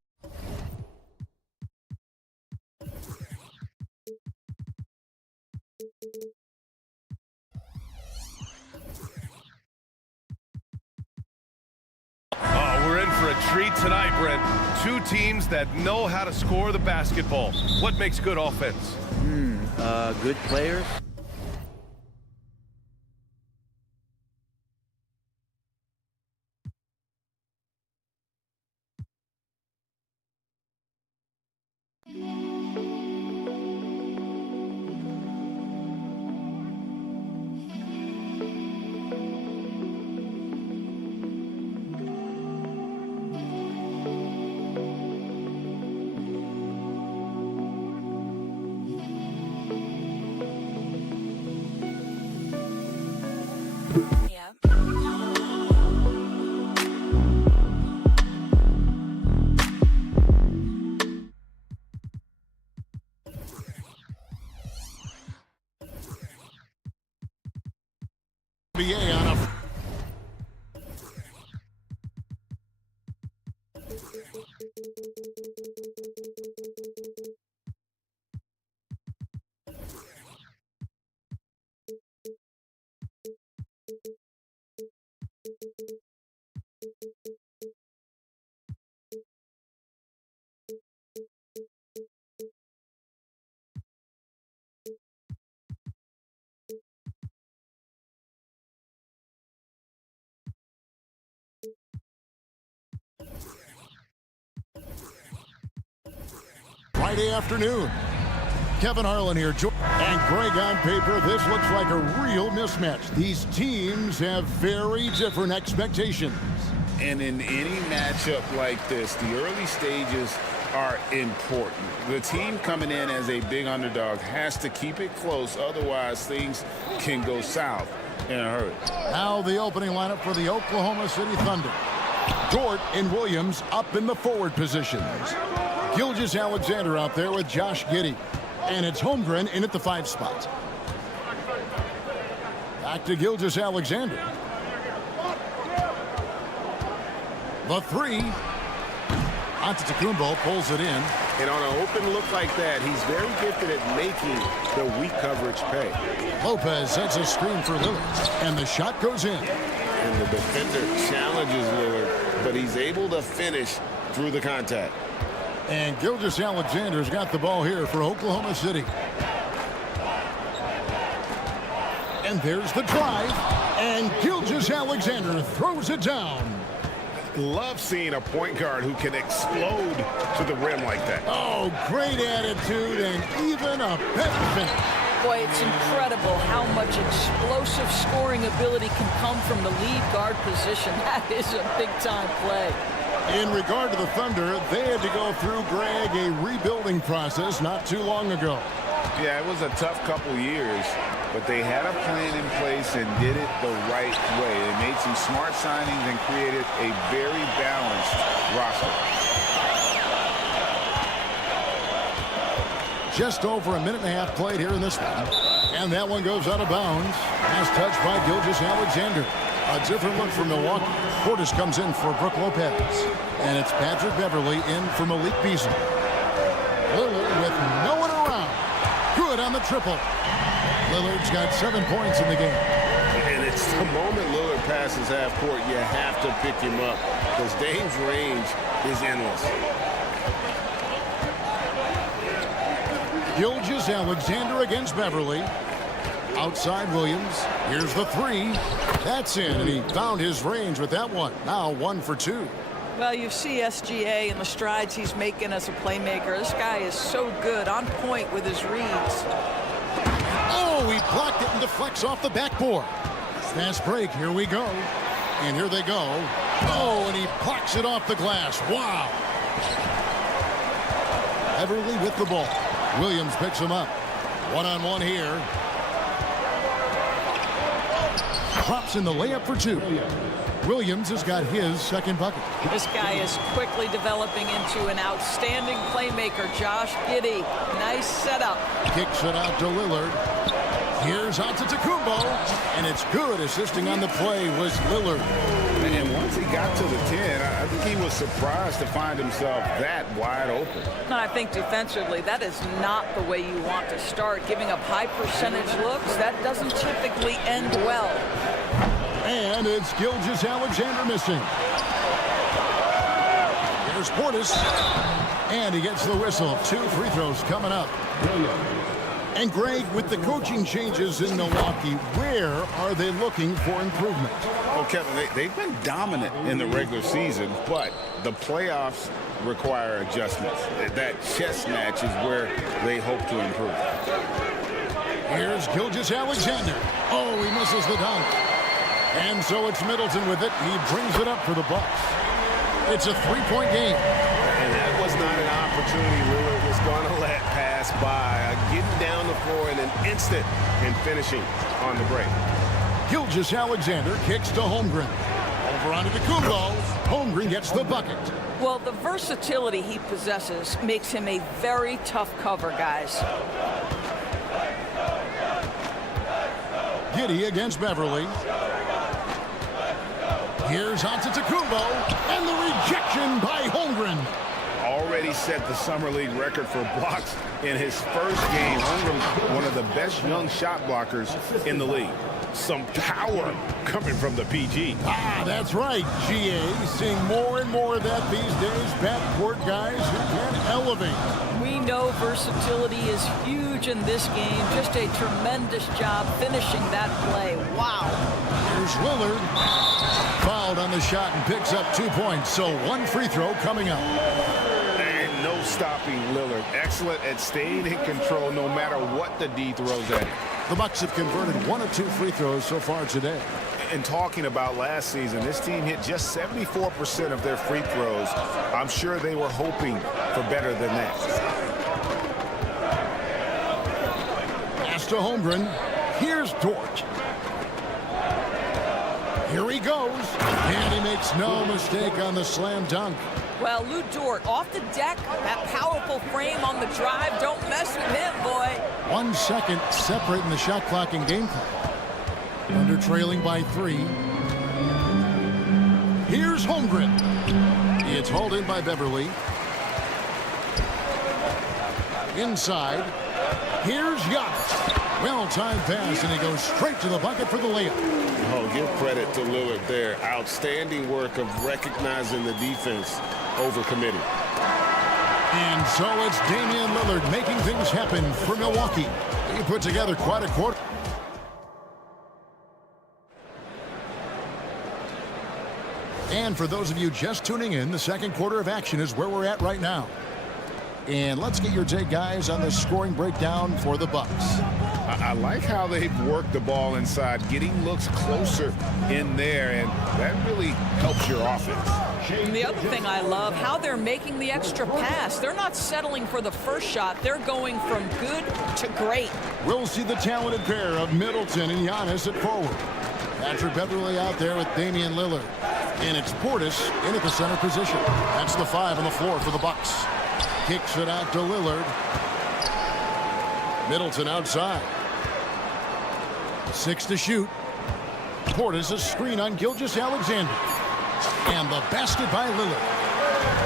Oh, we're in for a treat tonight, Brent. Two teams that know how to score the basketball. What makes good offense? Good players. Friday afternoon. Kevin Harlan here. And Greg, on paper, this looks like a real mismatch. These teams have very different expectations. And in any matchup like this, the early stages are important. The team coming in as a big underdog has to keep it close, otherwise things can go south in a hurry. Now the opening lineup for the Oklahoma City Thunder. Dort and Williams up in the forward positions. Gilgeous-Alexander out there with Josh Giddey. And it's Holmgren in at the 5 spot. Back to Gilgeous-Alexander. The 3. Antetokounmpo pulls it in. And on an open look like that, he's very gifted at making the weak coverage pay. Lopez sets a screen for Lillard. And the shot goes in. And the defender challenges Lillard, but he's able to finish through the contact. And Gilgeous-Alexander's got the ball here for Oklahoma City. And there's the drive. And Gilgeous-Alexander throws it down. Love seeing a point guard who can explode to the rim like that. Oh, great attitude and even a better finish. Boy, it's incredible how much explosive scoring ability can come from the lead guard position. That is a big-time play. In regard to the Thunder, they had to go through, Greg, a rebuilding process not too long ago. Yeah, it was a tough couple years, but they had a plan in place and did it the right way. They made some smart signings and created a very balanced roster. Just over a minute and a half played here in this one. And that one goes out of bounds. Pass touched by Gilgeous-Alexander. A different look from Milwaukee. Portis comes in for Brook Lopez. And it's Patrick Beverly in for Malik Beasley. Lillard with no one around. Good on the triple. Lillard's got 7 points in the game. And it's the moment Lillard passes half court, you have to pick him up because Dame's range is endless. Gilgeous-Alexander against Beverly. Outside Williams. Here's the 3. That's in, and he found his range with that one. Now 1 for 2. Well, you see SGA and the strides he's making as a playmaker. This guy is so good, on point with his reads. Oh, he blocked it and deflects off the backboard. Fast break, here we go. And here they go. Oh, and he blocks it off the glass. Wow. Beverly with the ball. Williams picks him up. One-on-one here. Drops in the layup for 2. Williams has got his second bucket. This guy is quickly developing into an outstanding playmaker, Josh Giddey. Nice setup. Kicks it out to Lillard. Here's Antetokounmpo, and it's good. Assisting on the play was Lillard. And once he got to the 10, I think he was surprised to find himself that wide open. I think defensively, that is not the way you want to start. Giving up high percentage looks, that doesn't typically end well. And it's Gilgeous-Alexander missing. Here's Portis. And he gets the whistle. 2 free throws coming up. And Greg, with the coaching changes in Milwaukee, where are they looking for improvement? Well, Kevin, they've been dominant in the regular season, but the playoffs require adjustments. That chess match is where they hope to improve. Here's Gilgeous-Alexander. Oh, he misses the dunk. And so it's Middleton with it. He brings it up for the Bucks. It's a 3-point game. And that was not an opportunity Lillard was going to let pass by. Getting down the floor in an instant and finishing on the break. Gilgeous-Alexander kicks to Holmgren. Over onto Antetokounmpo. Holmgren gets the bucket. Well, the versatility he possesses makes him a very tough cover, guys. Giddey against Beverly. Here's Antetokounmpo, and the rejection by Holmgren. Holmgren. Already set the Summer League record for blocks in his first game. Holmgren, one of the best young shot blockers in the league. Some power coming from the PG. That's right, GA. Seeing more and more of that these days. Backcourt guys who can elevate. We know versatility is huge in this game. Just a tremendous job finishing that play. Wow. Here's Lillard. Fouled on the shot and picks up 2 points. So one free throw coming up. And no stopping Lillard. Excellent at staying in control no matter what the D throws at him. The Bucks have converted 1 of 2 free throws so far today. And talking about last season, this team hit just 74% of their free throws. I'm sure they were hoping for better than that. Pass to Holmgren. Here's Dort. Here he goes. And he makes no mistake on the slam dunk. Well, Lou Dort off the deck, that powerful frame on the drive. Don't mess with him, boy. 1 second separating the shot clock and game clock. Under trailing by 3. Here's Holmgren. It's hauled in by Beverly. Inside. Here's Giannis. Well-timed pass, and he goes straight to the bucket for the layup. Oh, give credit to Lillard there. Outstanding work of recognizing the defense over committing. And so it's Damian Lillard making things happen for Milwaukee. He put together quite a quarter. And for those of you just tuning in, the second quarter of action is where we're at right now. And let's get your take, guys, on the scoring breakdown for the Bucks. I like how they've worked the ball inside, getting looks closer in there, and that really helps your offense. And the other thing I love, how they're making the extra pass. They're not settling for the first shot. They're going from good to great. We'll see the talented pair of Middleton and Giannis at forward. Patrick Beverly out there with Damian Lillard. And it's Portis in at the center position. That's the 5 on the floor for the Bucks. Kicks it out to Lillard. Middleton outside. 6 to shoot. Portis a screen on Gilgeous-Alexander. And the basket by Lillard.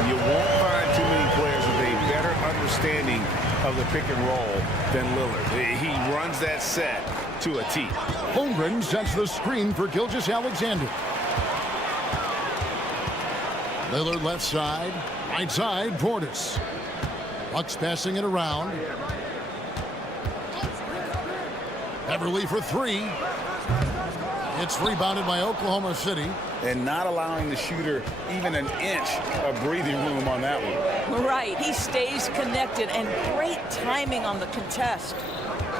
You won't find too many players with a better understanding of the pick and roll than Lillard. He runs that set to a T. Holmgren sets the screen for Gilgeous-Alexander. Lillard left side. Right side, Portis. Bucks passing it around. Beverly for 3. It's rebounded by Oklahoma City. And not allowing the shooter even an inch of breathing room on that one. Right, he stays connected, and great timing on the contest.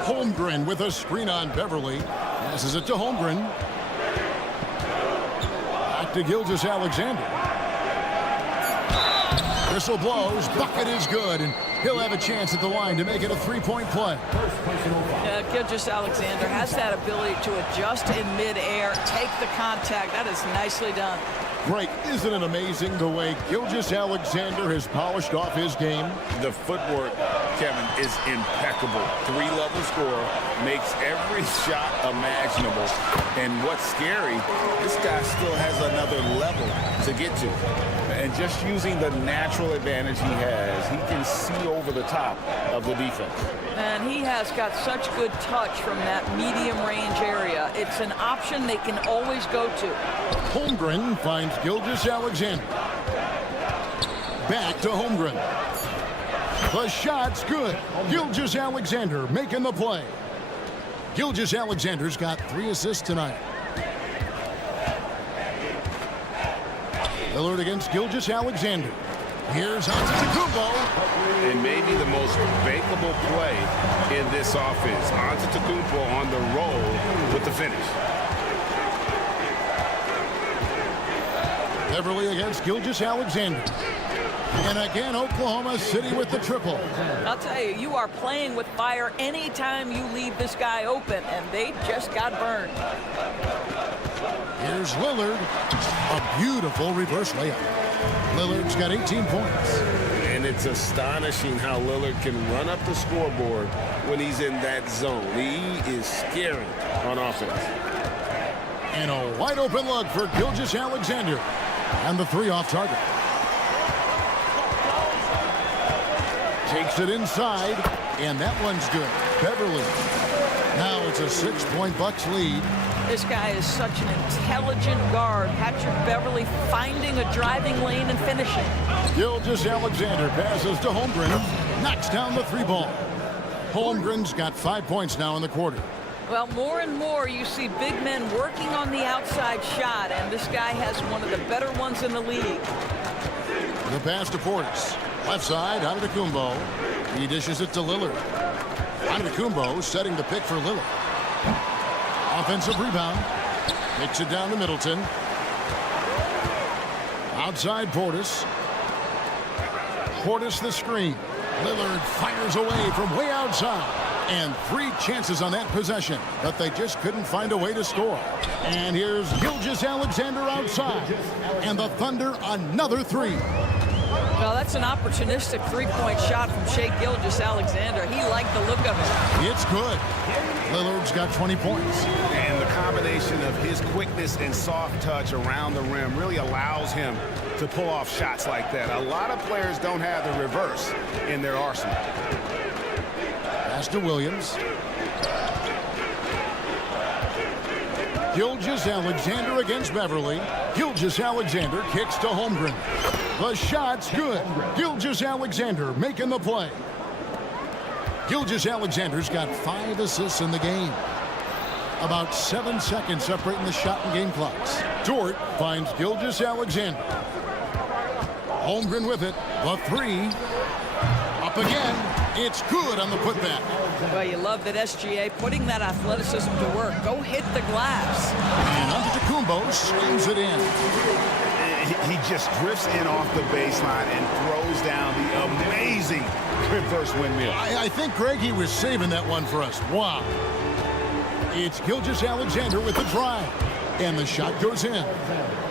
Holmgren with a screen on Beverly. Passes it to Holmgren. Back to Gilgeous-Alexander. Whistle blows. Bucket is good, and he'll have a chance at the line to make it a 3-point play. Gilgeous-Alexander has that ability to adjust in midair, take the contact. That is nicely done. Great. Isn't it amazing the way Gilgeous-Alexander has polished off his game? The footwork, Kevin, is impeccable. 3-level scorer, makes every shot imaginable. And what's scary, this guy still has another level to get to. And just using the natural advantage he has, he can see over the top of the defense. And he has got such good touch from that medium range area. It's an option they can always go to. Holmgren finds Gilgeous-Alexander. Back to Holmgren. The shot's good. Gilgeous-Alexander making the play. Gilgeous-Alexander's got 3 assists tonight. Lillard against Gilgeous-Alexander. Here's Antetokounmpo. And maybe the most bankable play in this offense. Antetokounmpo on the roll with the finish. Beverly against Gilgeous-Alexander. And again, Oklahoma City with the triple. I'll tell you, you are playing with fire anytime you leave this guy open, and they just got burned. Here's Lillard. A beautiful reverse layup. Lillard's got 18 points. And it's astonishing how Lillard can run up the scoreboard when he's in that zone. He is scary on offense. And a wide open look for Gilgeous-Alexander. And the 3 off target. Takes it inside, and that one's good. Beverly. Now it's a 6-point Bucks lead. This guy is such an intelligent guard. Patrick Beverly finding a driving lane and finishing. Gilgeous-Alexander passes to Holmgren. Knocks down the 3-ball. Holmgren's got 5 points now in the quarter. Well, more and more you see big men working on the outside shot, and this guy has one of the better ones in the league. The pass to Portis. Left side, Antetokounmpo. He dishes it to Lillard. Antetokounmpo setting the pick for Lillard. Offensive rebound. Takes it down to Middleton. Outside Portis. Portis the screen. Lillard fires away from way outside. And 3 chances on that possession, but they just couldn't find a way to score. And here's Gilgeous-Alexander outside. And the Thunder another 3. Well, that's an opportunistic 3-point shot from Shai Gilgeous-Alexander. He liked the look of it. It's good. Lillard's got 20 points. And the combination of his quickness and soft touch around the rim really allows him to pull off shots like that. A lot of players don't have the reverse in their arsenal. Pass to Williams. Gilgeous-Alexander against Beverly. Gilgeous-Alexander kicks to Holmgren. The shot's good. Gilgeous-Alexander making the play. Gilgeous-Alexander's got 5 assists in the game. About 7 seconds separating the shot and game clocks. Dort finds Gilgeous-Alexander. Holmgren with it. The 3. Up again. It's good on the putback. Well, you love that SGA putting that athleticism to work. Go hit the glass. And Antetokounmpo swings it in. He just drifts in off the baseline and throws down the amazing reverse windmill. I think Greggy was saving that one for us. Wow. It's Gilgeous-Alexander with the drive. And the shot goes in.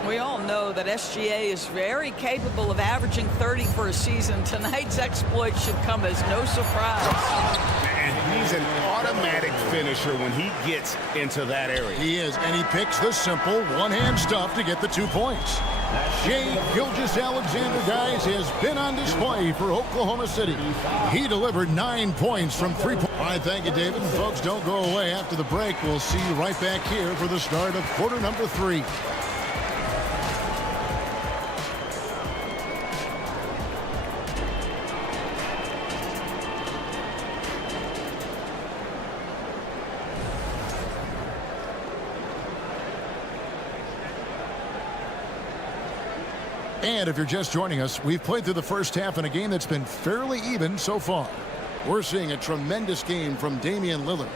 We all know that SGA is very capable of averaging 30 for a season. Tonight's exploit should come as no surprise. And he's an automatic finisher when he gets into that area. He is, and he picks the simple one-hand stuff to get the 2 points. Shai Gilgeous-Alexander, guys, has been on display for Oklahoma City. He delivered 9 points from 3 points. All right, thank you, David. And folks, don't go away. After the break, we'll see you right back here for the start of quarter number 3. And if you're just joining us, we've played through the first half in a game that's been fairly even so far. We're seeing a tremendous game from Damian Lillard.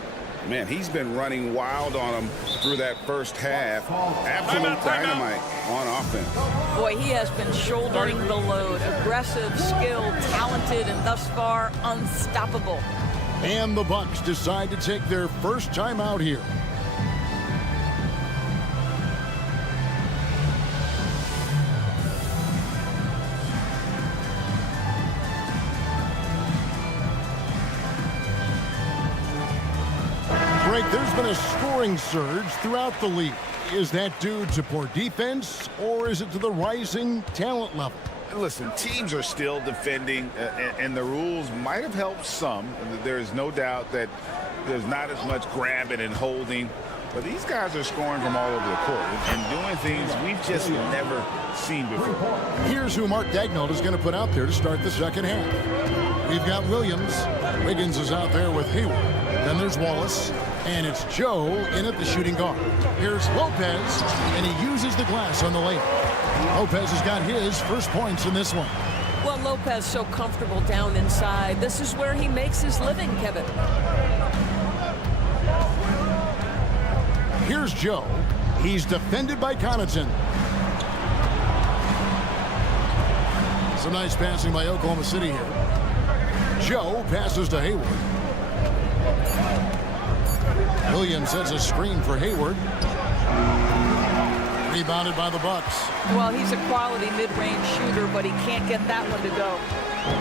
Man, he's been running wild on him through that first half. Absolute dynamite on offense. Boy, he has been shouldering the load. Aggressive, skilled, talented, and thus far unstoppable. And the Bucks decide to take their first time out here. There's been a scoring surge throughout the league. Is that due to poor defense, or is it to the rising talent level? Listen, teams are still defending, and the rules might have helped some. There is no doubt that there's not as much grabbing and holding. But these guys are scoring from all over the court and doing things we've just never seen before. Here's who Mark Daigneault is going to put out there to start the second half. We've got Williams. Wiggins is out there with Hayward. Then there's Wallace. And it's Joe in at the shooting guard. Here's Lopez, and he uses the glass on the layup. Lopez has got his first points in this one. Well, Lopez so comfortable down inside. This is where he makes his living, Kevin. Here's Joe. He's defended by Connaughton. Some nice passing by Oklahoma City here. Joe passes to Hayward. Williams sets a screen for Hayward. Rebounded by the Bucks. Well, he's a quality mid-range shooter, but he can't get that one to go.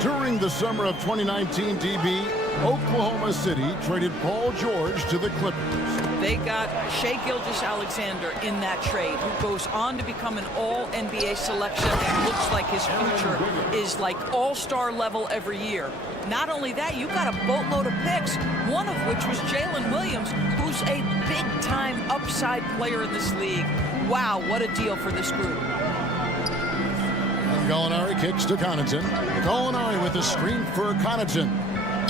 During the summer of 2019, DB, Oklahoma City traded Paul George to the Clippers. They got Shai Gilgeous-Alexander in that trade, who goes on to become an all-NBA selection and looks like his future is like all-star level every year. Not only that, you got a boatload of picks, one of which was Jalen Williams, who's a big-time upside player in this league. Wow, what a deal for this group. And Gallinari kicks to Connaughton. Gallinari with a screen for Connaughton.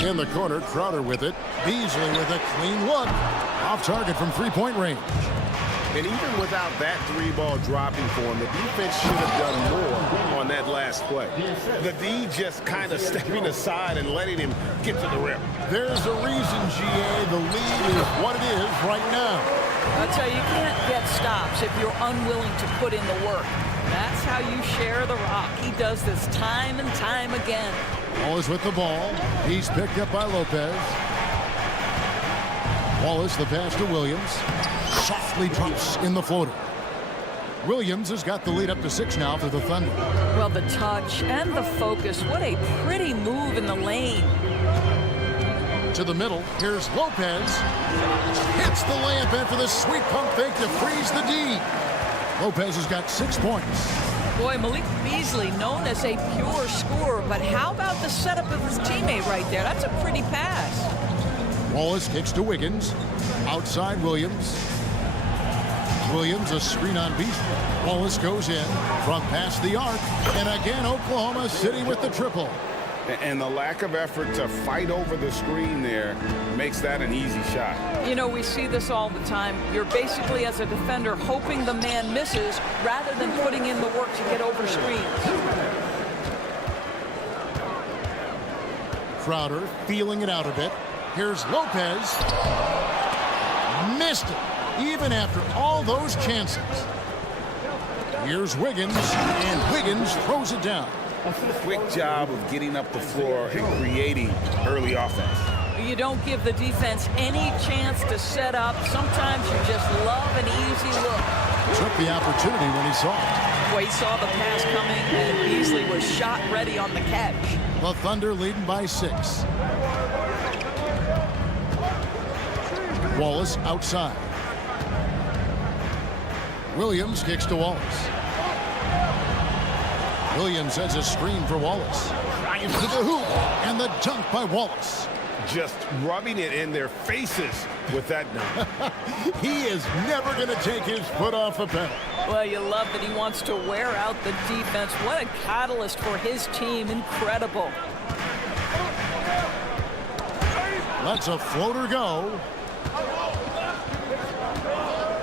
In the corner, Crowder with it. Beasley with a clean look. Off target from three-point range. And even without that three-ball dropping for him, the defense should have done more on that last play. The D just kind of stepping aside and letting him get to the rim. There's a reason, GA, the lead is what it is right now. I'll tell you, you can't get stops if you're unwilling to put in the work. That's how you share the rock. He does this time and time again. Wallace with the ball. He's picked up by Lopez. Wallace, the pass to Williams. Softly drops in the floater. Williams has got the lead up to 6 now for the Thunder. Well, the touch and the focus. What a pretty move in the lane. To the middle. Here's Lopez. Hits the layup after the sweet pump fake to freeze the D. Lopez has got 6 points. Boy, Malik Beasley, known as a pure scorer, but how about the setup of his teammate right there? That's a pretty pass. Wallace kicks to Wiggins. Outside Williams. Williams, a screen on Beasley. Wallace goes in from past the arc. And again, Oklahoma City with the triple. And the lack of effort to fight over the screen there makes that an easy shot. You know, we see this all the time. You're basically, as a defender, hoping the man misses rather than putting in the work to get over screens. Crowder feeling it out a bit. Here's Lopez. Missed it, even after all those chances. Here's Wiggins, and Wiggins throws it down. Quick job of getting up the floor and creating early offense. You don't give the defense any chance to set up. Sometimes you just love an easy look. Took the opportunity when he saw it. Well, he saw the pass coming, and Beasley was shot ready on the catch. The Thunder leading by 6. Wallace outside. Williams kicks to Wallace. Williams has a screen for Wallace. Drives to the hoop, and the dunk by Wallace. Just rubbing it in their faces with that dunk. He is never going to take his foot off the pedal. Well, you love that he wants to wear out the defense. What a catalyst for his team. Incredible. Lets a floater go.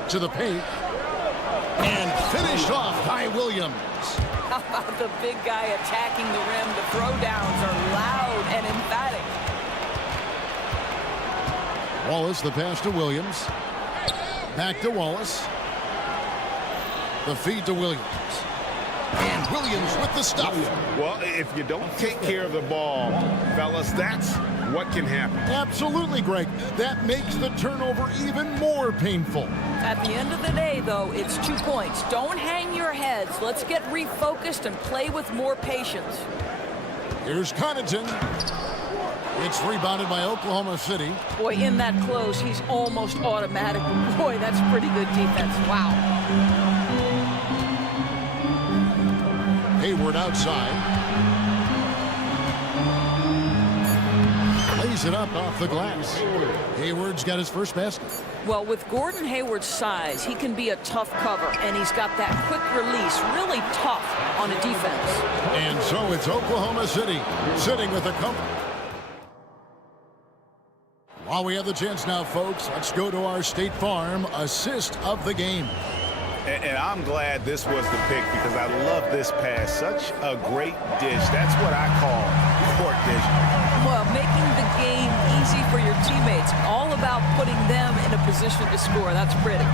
To the paint. And finished off by Williams. How about the big guy attacking the rim? The throwdowns are loud and emphatic. Wallace, the pass to Williams. Back to Wallace. The feed to Williams. And Williams with the stuff. Well, if you don't take care of the ball, fellas, that's what can happen. Absolutely, Greg. That makes the turnover even more painful. At the end of the day, though, it's 2 points. Don't hang your heads. Let's get refocused and play with more patience. Here's Connaughton. It's rebounded by Oklahoma City. Boy, in that close, he's almost automatic. Boy, that's pretty good defense. Wow. Hayward outside. Lays it up off the glass. Hayward's got his first basket. Well, with Gordon Hayward's size, he can be a tough cover, and he's got that quick release, really tough on a defense. And so it's Oklahoma City sitting with a cover. While we have the chance now, folks, let's go to our State Farm assist of the game. And I'm glad this was the pick because I love this pass. Such a great dish. That's what I call court vision. Well, making the game easy for your teammates. All about putting them in a position to score. That's pretty.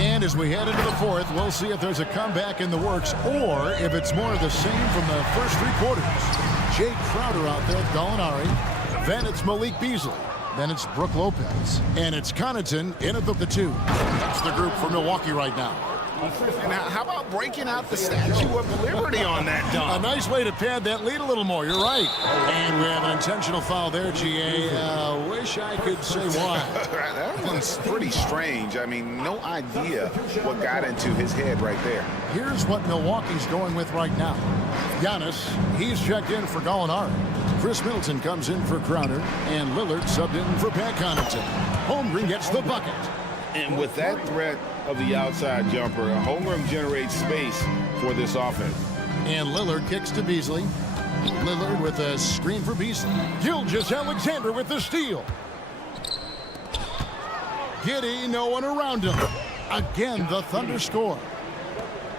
And as we head into the fourth, we'll see if there's a comeback in the works or if it's more of the same from the first 3 quarters. Jay Crowder out there, Gallinari. Then it's Malik Beasley. Then it's Brook Lopez. And it's Connaughton in at the 2. That's the group for Milwaukee right now. And how about breaking out the Statue of Liberty on that dunk? A nice way to pad that lead a little more. You're right. And we have an intentional foul there, GA. Wish I could say why. That one's pretty strange. I mean, no idea what got into his head right there. Here's what Milwaukee's going with right now. Giannis, he's checked in for Gallinari. Chris Middleton comes in for Crowder. And Lillard subbed in for Pat Connaughton. Holmgren gets the bucket. And with that threat of the outside jumper, Holmgren generates space for this offense. And Lillard kicks to Beasley. Lillard with a screen for Beasley. Gilgeous-Alexander with the steal. Giddey, no one around him. Again, the Thunder score.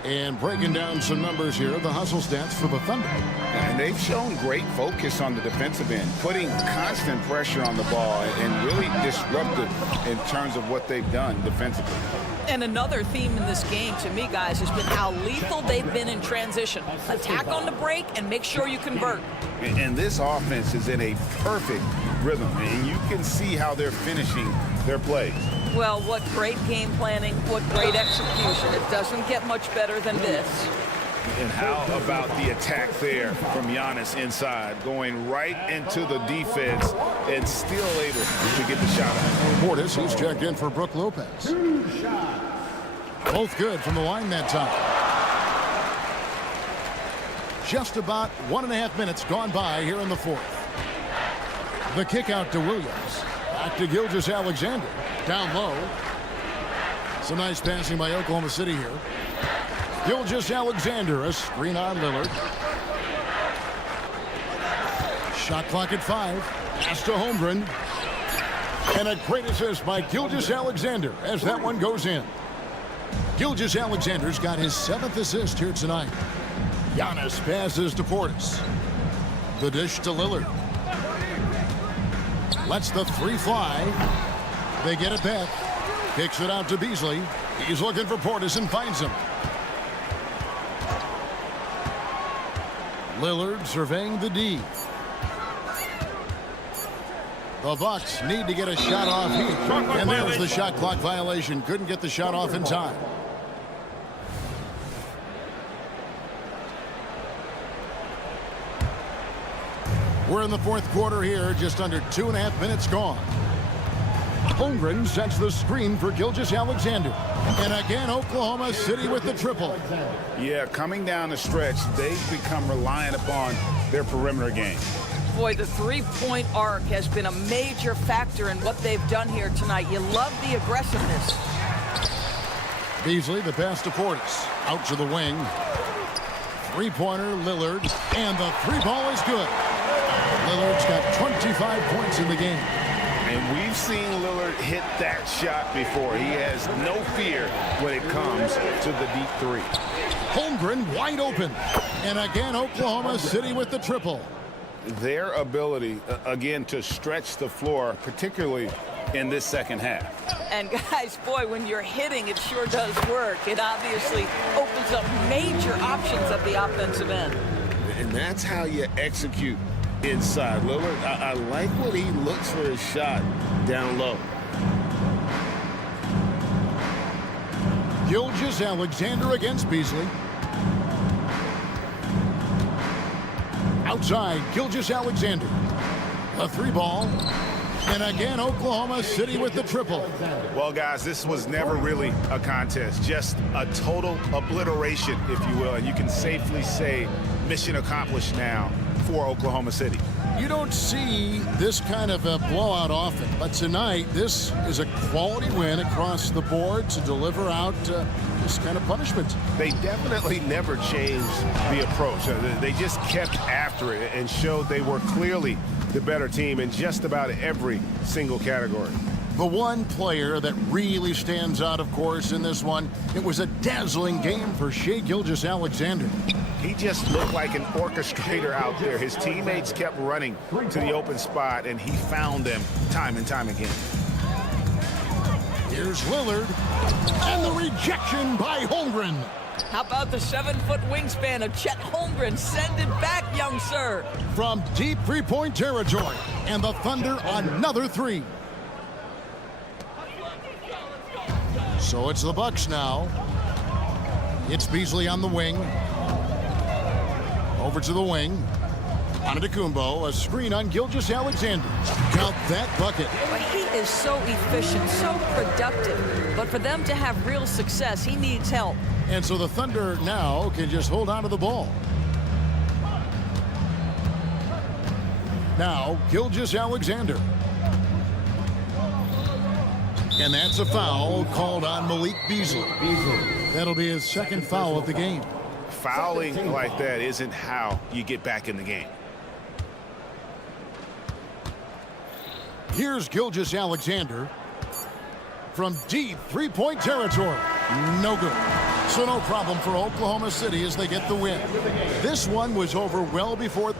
And breaking down some numbers here, the hustle stats for the Thunder. And they've shown great focus on the defensive end, putting constant pressure on the ball and really disruptive in terms of what they've done defensively. And another theme in this game, to me, guys, has been how lethal they've been in transition. Attack on the break and make sure you convert. And this offense is in a perfect rhythm, and you can see how they're finishing their plays. Well, what great game planning, what great execution. It doesn't get much better than this. And how about the attack there from Giannis inside, going right into the defense and still able to get the shot out. Portis, he's checked in for Brook Lopez. Both good from the line that time. Just about 1.5 minutes gone by here in the fourth. The kick out to Williams. Back to Gilgeous-Alexander. Down low. Some nice passing by Oklahoma City here. Gilgeous-Alexander, a screen on Lillard. Shot clock at 5. Pass to Holmgren. And a great assist by Gilgeous-Alexander as that one goes in. Gilgeous-Alexander's got his 7th assist here tonight. Giannis passes to Portis. The dish to Lillard. Lets the 3 fly. They get it back. Kicks it out to Beasley. He's looking for Portis and finds him. Lillard surveying the D. The Bucks need to get a shot off here. And there's the shot clock violation. Couldn't get the shot off in time. We're in the fourth quarter here. Just under 2.5 minutes gone. Holmgren sets the screen for Gilgeous-Alexander. And again, Oklahoma City with the triple. Yeah, coming down the stretch, they've become reliant upon their perimeter game. Boy, the three-point arc has been a major factor in what they've done here tonight. You love the aggressiveness. Beasley, the pass to Portis. Out to the wing. Three-pointer, Lillard. And the 3-ball is good. Lillard's got 25 points in the game. And we've seen Lillard hit that shot before. He has no fear when it comes to the deep three. Holmgren wide open. And again, Oklahoma City with the triple. Their ability, again, to stretch the floor, particularly in this second half. And guys, boy, when you're hitting, it sure does work. It obviously opens up major options at the offensive end. And that's how you execute inside. Lillard, I like when he looks for his shot down low. Gilgeous-Alexander against Beasley. Outside, Gilgeous-Alexander. A 3-ball. And again, Oklahoma City with the triple. Well, guys, this was never really a contest. Just a total obliteration, if you will. And you can safely say mission accomplished now for Oklahoma City. You don't see this kind of a blowout often, but tonight this is a quality win across the board to deliver out this kind of punishment. They definitely never changed the approach. They just kept after it and showed they were clearly the better team in just about every single category. The one player that really stands out, of course, in this one, it was a dazzling game for Shai Gilgeous-Alexander. He just looked like an orchestrator out there. His teammates kept running to the open spot, and he found them time and time again. Here's Lillard, and the rejection by Holmgren. How about the 7-foot wingspan of Chet Holmgren? Send it back, young sir. From deep three-point territory, and the Thunder another 3. So it's the Bucks now. It's Beasley on the wing. Over to the wing. Antetokounmpo, a screen on Gilgeous-Alexander. Count that bucket. But he is so efficient, so productive. But for them to have real success, he needs help. And so the Thunder now can just hold on to the ball. Now, Gilgeous-Alexander. And that's a foul called on Malik Beasley. That'll be his second foul of the game. Fouling like that isn't how you get back in the game. Here's Gilgeous-Alexander from deep three-point territory. No good. So no problem for Oklahoma City as they get the win. This one was over well before.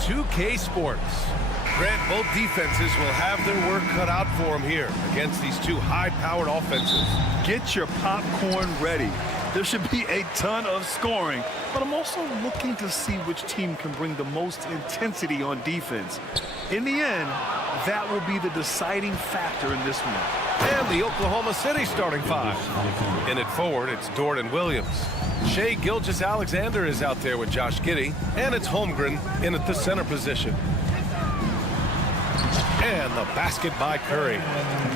2K Sports. Grant, both defenses will have their work cut out for them here against these two high-powered offenses. Get your popcorn ready. There should be a ton of scoring, but I'm also looking to see which team can bring the most intensity on defense. In the end, that will be the deciding factor in this one. And the Oklahoma City starting five. In it forward, it's Dort and Williams. Shai Gilgeous-Alexander is out there with Josh Giddey, and it's Holmgren in at the center position. And the basket by Curry.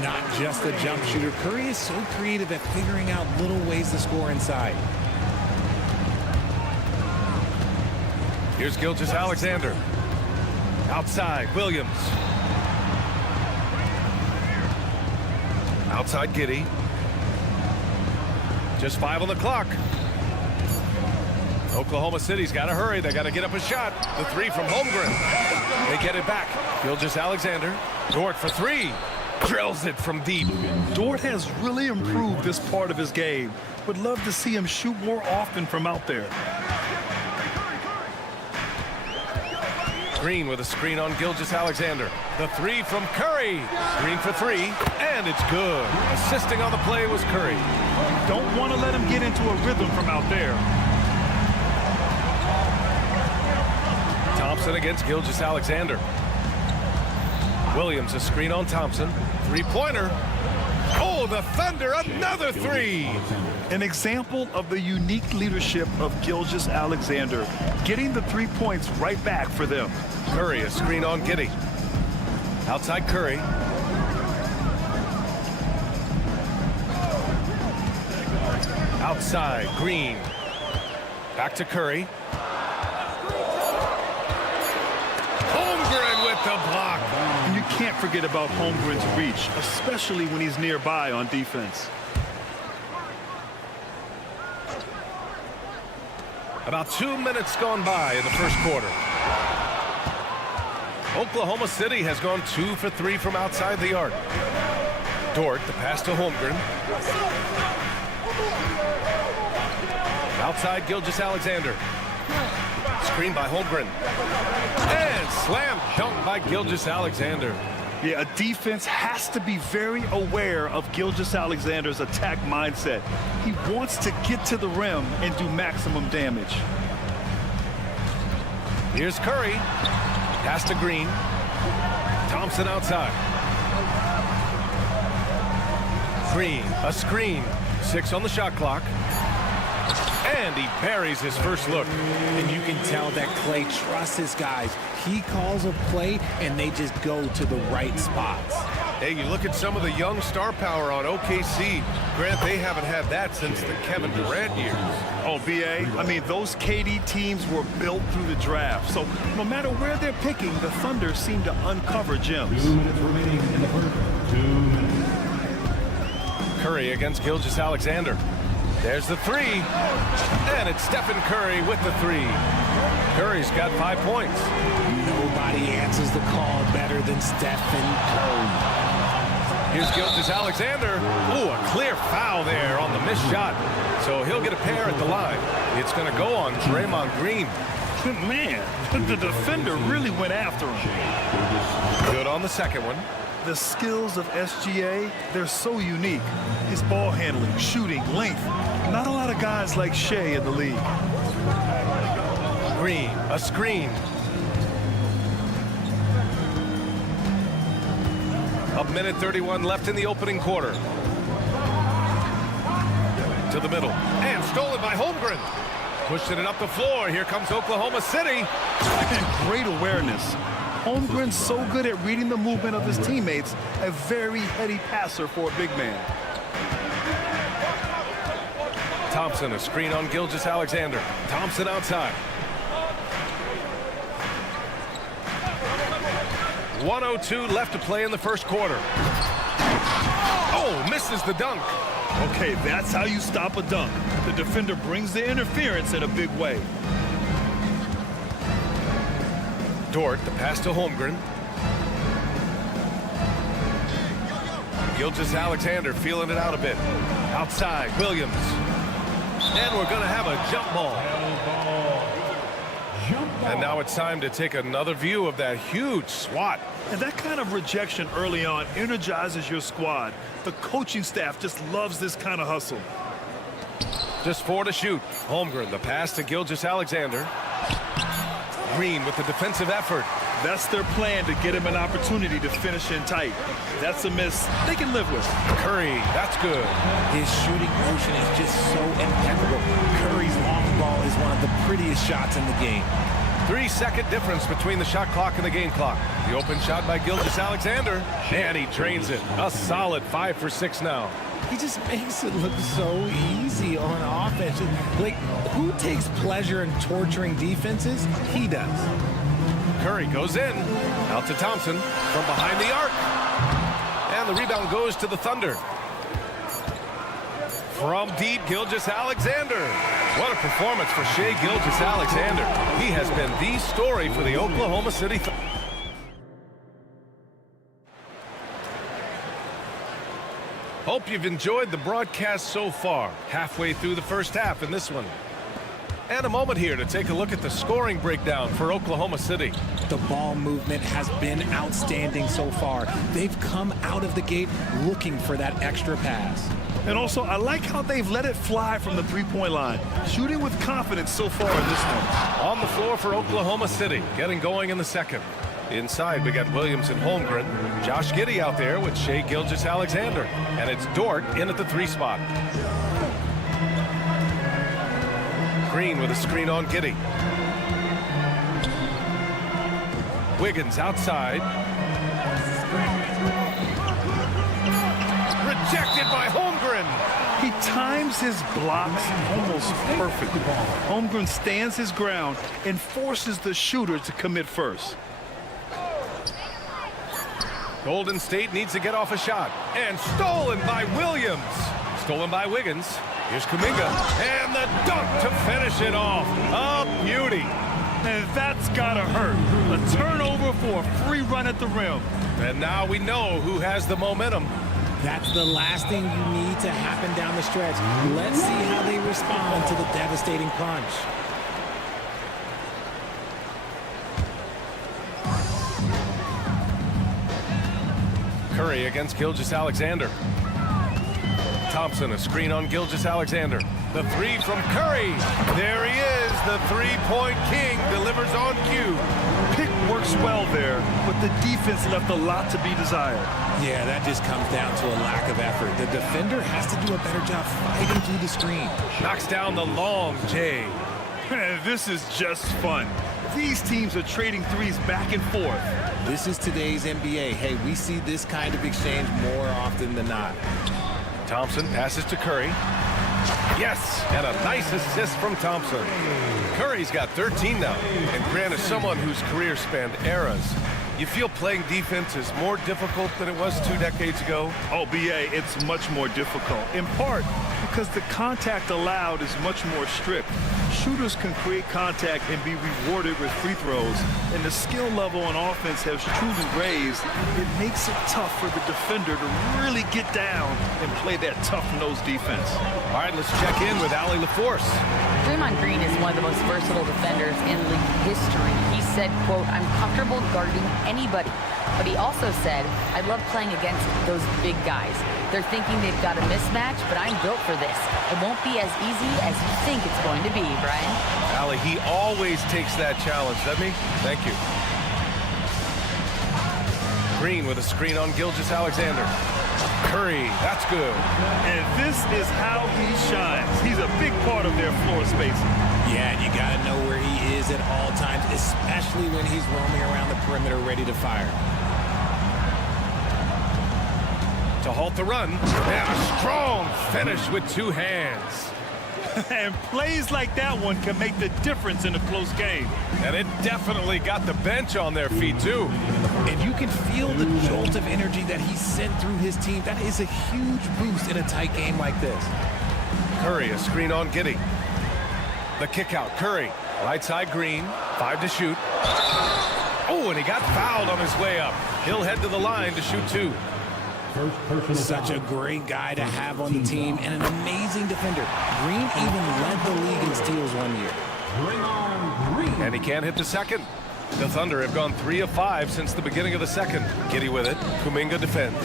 Not just a jump shooter. Curry is so creative at figuring out little ways to score inside. Here's Gilgeous-Alexander. Outside, Williams. Outside, Giddey. Just 5 on the clock. Oklahoma City's got to hurry. They got to get up a shot. The three from Holmgren. They get it back. Gilgeous-Alexander. Dort for three. Drills it from deep. Dort has really improved this part of his game. Would love to see him shoot more often from out there. Green with a screen on Gilgeous-Alexander. The three from Curry. Green for three, and it's good. Assisting on the play was Curry. Don't want to let him get into a rhythm from out there. Thompson against Gilgeous-Alexander. Williams a screen on Thompson. Three-pointer. Oh, the Thunder, another three. An example of the unique leadership of Gilgeous-Alexander, getting the 3 points right back for them. Curry a screen on Giddey. Outside Curry. Outside Green. Back to Curry. Holmgren with the block. And you can't forget about Holmgren's reach, especially when he's nearby on defense. About 2 minutes gone by in the first quarter. Oklahoma City has gone 2 for 3 from outside the arc. Dort, the pass to Holmgren. Outside Gilgeous-Alexander. Screen by Holmgren. And slam dunk by Gilgeous-Alexander. Yeah, a defense has to be very aware of Gilgeous-Alexander's attack mindset. He wants to get to the rim and do maximum damage. Here's Curry. Pass to Green. Thompson outside. Green, a screen. 6 on the shot clock. And he buries his first look. And you can tell that Clay trusts his guys. He calls a play, and they just go to the right spots. Hey, you look at some of the young star power on OKC. Grant, they haven't had that since the Kevin Durant years. Oh, BA, I mean, those KD teams were built through the draft. So no matter where they're picking, the Thunder seem to uncover gems. 2 minutes remaining in the first. 2 minutes. Curry against Gilgeous-Alexander. There's the three. And it's Stephen Curry with the three. Curry's got 5 points. Nobody answers the call better than Stephen Curry. Here's Gilgeous-Alexander. Ooh, a clear foul there on the missed shot. So he'll get a pair at the line. It's going to go on Draymond Green. Man, the defender really went after him. Good on the second one. The skills of SGA, they're so unique. His ball handling, shooting, length. Not a lot of guys like Shai in the league. Green, a screen. A minute 31 left in the opening quarter. To the middle. And stolen by Holmgren. Pushing it up the floor. Here comes Oklahoma City. And great awareness. Holmgren's so good at reading the movement of his teammates. A very heady passer for a big man. Thompson, a screen on Gilgeous-Alexander. Thompson outside. 1:02 left to play in the first quarter. Oh, misses the dunk. Okay, that's how you stop a dunk. The defender brings the interference in a big way. Dort, the pass to Holmgren. Gilgeous-Alexander feeling it out a bit. Outside, Williams. And we're going to have a jump ball. Jump ball. And now it's time to take another view of that huge swat. And that kind of rejection early on energizes your squad. The coaching staff just loves this kind of hustle. Just 4 to shoot. Holmgren, the pass to Gilgeous-Alexander. Green with the defensive effort. That's their plan, to get him an opportunity to finish in tight. That's a miss they can live with. Curry, that's good. His shooting motion is just so impeccable. Curry's long ball is one of the prettiest shots in the game. 3-second difference between the shot clock and the game clock. The open shot by Gilgeous-Alexander, and he drains it. A solid 5 for 6 now. He just makes it look so easy on offense. Like, who takes pleasure in torturing defenses? He does. Curry goes in. Out to Thompson from behind the arc. And the rebound goes to the Thunder. From deep, Gilgeous-Alexander. What a performance for Shai Gilgeous-Alexander. He has been the story for the Oklahoma City Thunder. Hope you've enjoyed the broadcast so far. Halfway through the first half in this one. And a moment here to take a look at the scoring breakdown for Oklahoma City. The ball movement has been outstanding so far. They've come out of the gate looking for that extra pass. And also, I like how they've let it fly from the three-point line. Shooting with confidence so far in this one. On the floor for Oklahoma City, getting going in the second. Inside, we got Williams and Holmgren. Josh Giddey out there with Shai Gilgeous-Alexander. And it's Dort in at the 3 spot. Green with a screen on Giddey. Wiggins outside. Rejected by Holmgren. He times his blocks almost perfectly. Holmgren stands his ground and forces the shooter to commit first. Golden State needs to get off a shot. And stolen by Williams. Stolen by Wiggins. Here's Kuminga. And the dunk to finish it off. A beauty. And that's gotta hurt. A turnover for a free run at the rim. And now we know who has the momentum. That's the last thing you need to happen down the stretch. Let's see how they respond to the devastating punch. Curry against Gilgeous-Alexander. Thompson, a screen on Gilgeous-Alexander. The 3 from Curry. There he is. The 3-point king delivers on cue. Pick works well there, but the defense left a lot to be desired. Yeah, that just comes down to a lack of effort. The defender has to do a better job fighting through the screen. Knocks down the long J. This is just fun. These teams are trading threes back and forth. This is today's NBA. Hey, we see this kind of exchange more often than not. Thompson passes to Curry. Yes, and a nice assist from Thompson. Curry's got 13 now, and Grant is someone whose career spanned eras. You feel playing defense is more difficult than it was 2 decades ago? Oh, BA, it's much more difficult, in part because the contact allowed is much more strict. Shooters can create contact and be rewarded with free throws, and the skill level on offense has truly raised. It makes it tough for the defender to really get down and play that tough-nosed defense. All right, let's check in with Allie LaForce. Draymond Green is one of the most versatile defenders in league history. He said, quote, "I'm comfortable guarding anybody." But he also said, "I love playing against those big guys. They're thinking they've got a mismatch, but I'm built for this. It won't be as easy as you think it's going to be," Brian. Allie, he always takes that challenge, doesn't he? Thank you. Green with a screen on Gilgeous-Alexander. Curry, that's good. And this is how he shines. He's a big part of their floor spacing. Yeah, and you got to know where he is at all times, especially when he's roaming around the perimeter ready to fire. To halt the run, and a strong finish with 2 hands. And plays like that one can make the difference in a close game. And it definitely got the bench on their feet, too. And you can feel the jolt of energy that he sent through his team. That is a huge boost in a tight game like this. Curry, a screen on Giddey. The kick out, Curry. Right side Green, 5 to shoot. Oh, and he got fouled on his way up. He'll head to the line to shoot 2. Such a great guy to have on the team and an amazing defender. Green even led the league in steals one year. And he can't hit the second. The Thunder have gone 3 of 5 since the beginning of the second. Giddy with it. Kuminga defends.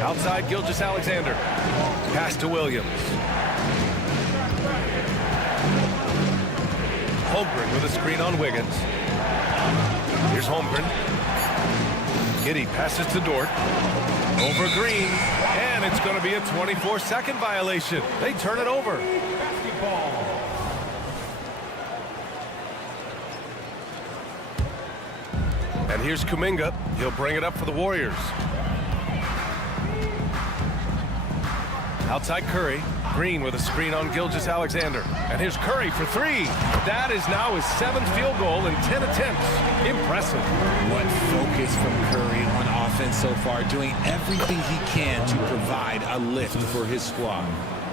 Outside, Gilgeous-Alexander. Pass to Williams. Holmgren with a screen on Wiggins. Here's Holmgren. Giddy passes to Dort. Over Green. And it's going to be a 24-second violation. They turn it over. And here's Kuminga. He'll bring it up for the Warriors. Outside Curry. Green with a screen on Gilgeous-Alexander. And here's Curry for 3. That is now his 7th field goal in 10 attempts. Impressive. What focus from Curry on offense so far, doing everything he can to provide a lift for his squad.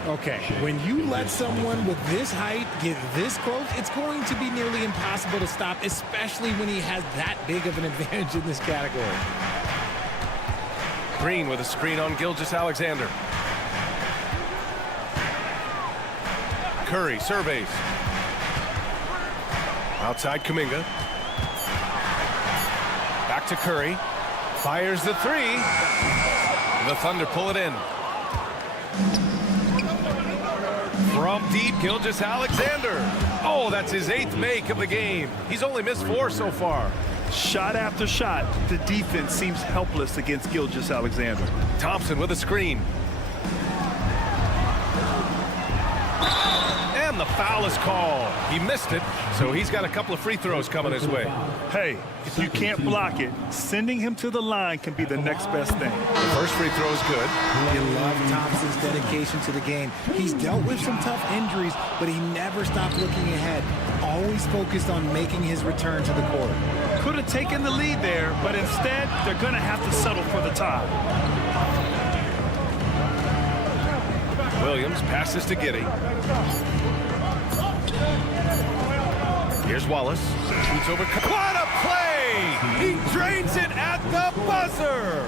Okay, when you let someone with this height get this close, it's going to be nearly impossible to stop, especially when he has that big of an advantage in this category. Green with a screen on Gilgeous-Alexander. Curry surveys. Outside Kuminga. Back to Curry. Fires the 3. The Thunder pull it in. From deep, Gilgeous-Alexander. Oh, that's his 8th make of the game. He's only missed 4 so far. Shot after shot, the defense seems helpless against Gilgeous-Alexander. Thompson with a screen. And the foul is called. He missed it, so he's got a couple of free throws coming his way. Hey, if you can't block it, sending him to the line can be the next best thing. The first free throw is good. You love Thompson's dedication to the game. He's dealt with some tough injuries, but he never stopped looking ahead. Always focused on making his return to the court. Could have taken the lead there, but instead, they're going to have to settle for the tie. Williams passes to Giddy. Here's Wallace. Shoots over. What a play! He drains it at the buzzer!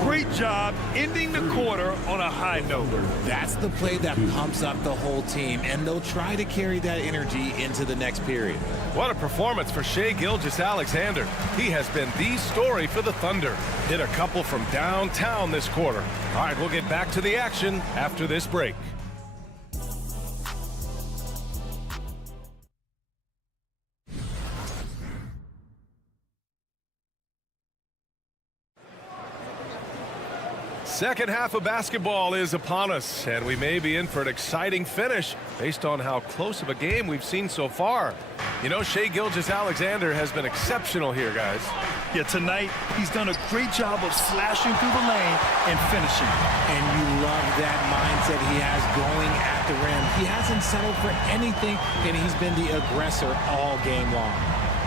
Great job ending the quarter on a high note. That's the play that pumps up the whole team, and they'll try to carry that energy into the next period. What a performance for Shai Gilgeous-Alexander. He has been the story for the Thunder. Hit a couple from downtown this quarter. All right, we'll get back to the action after this break. Second half of basketball is upon us, and we may be in for an exciting finish based on how close of a game we've seen so far. You know, Shai Gilgeous-Alexander has been exceptional here, guys. Yeah, tonight he's done a great job of slashing through the lane and finishing. And you love that mindset he has going at the rim. He hasn't settled for anything, and he's been the aggressor all game long.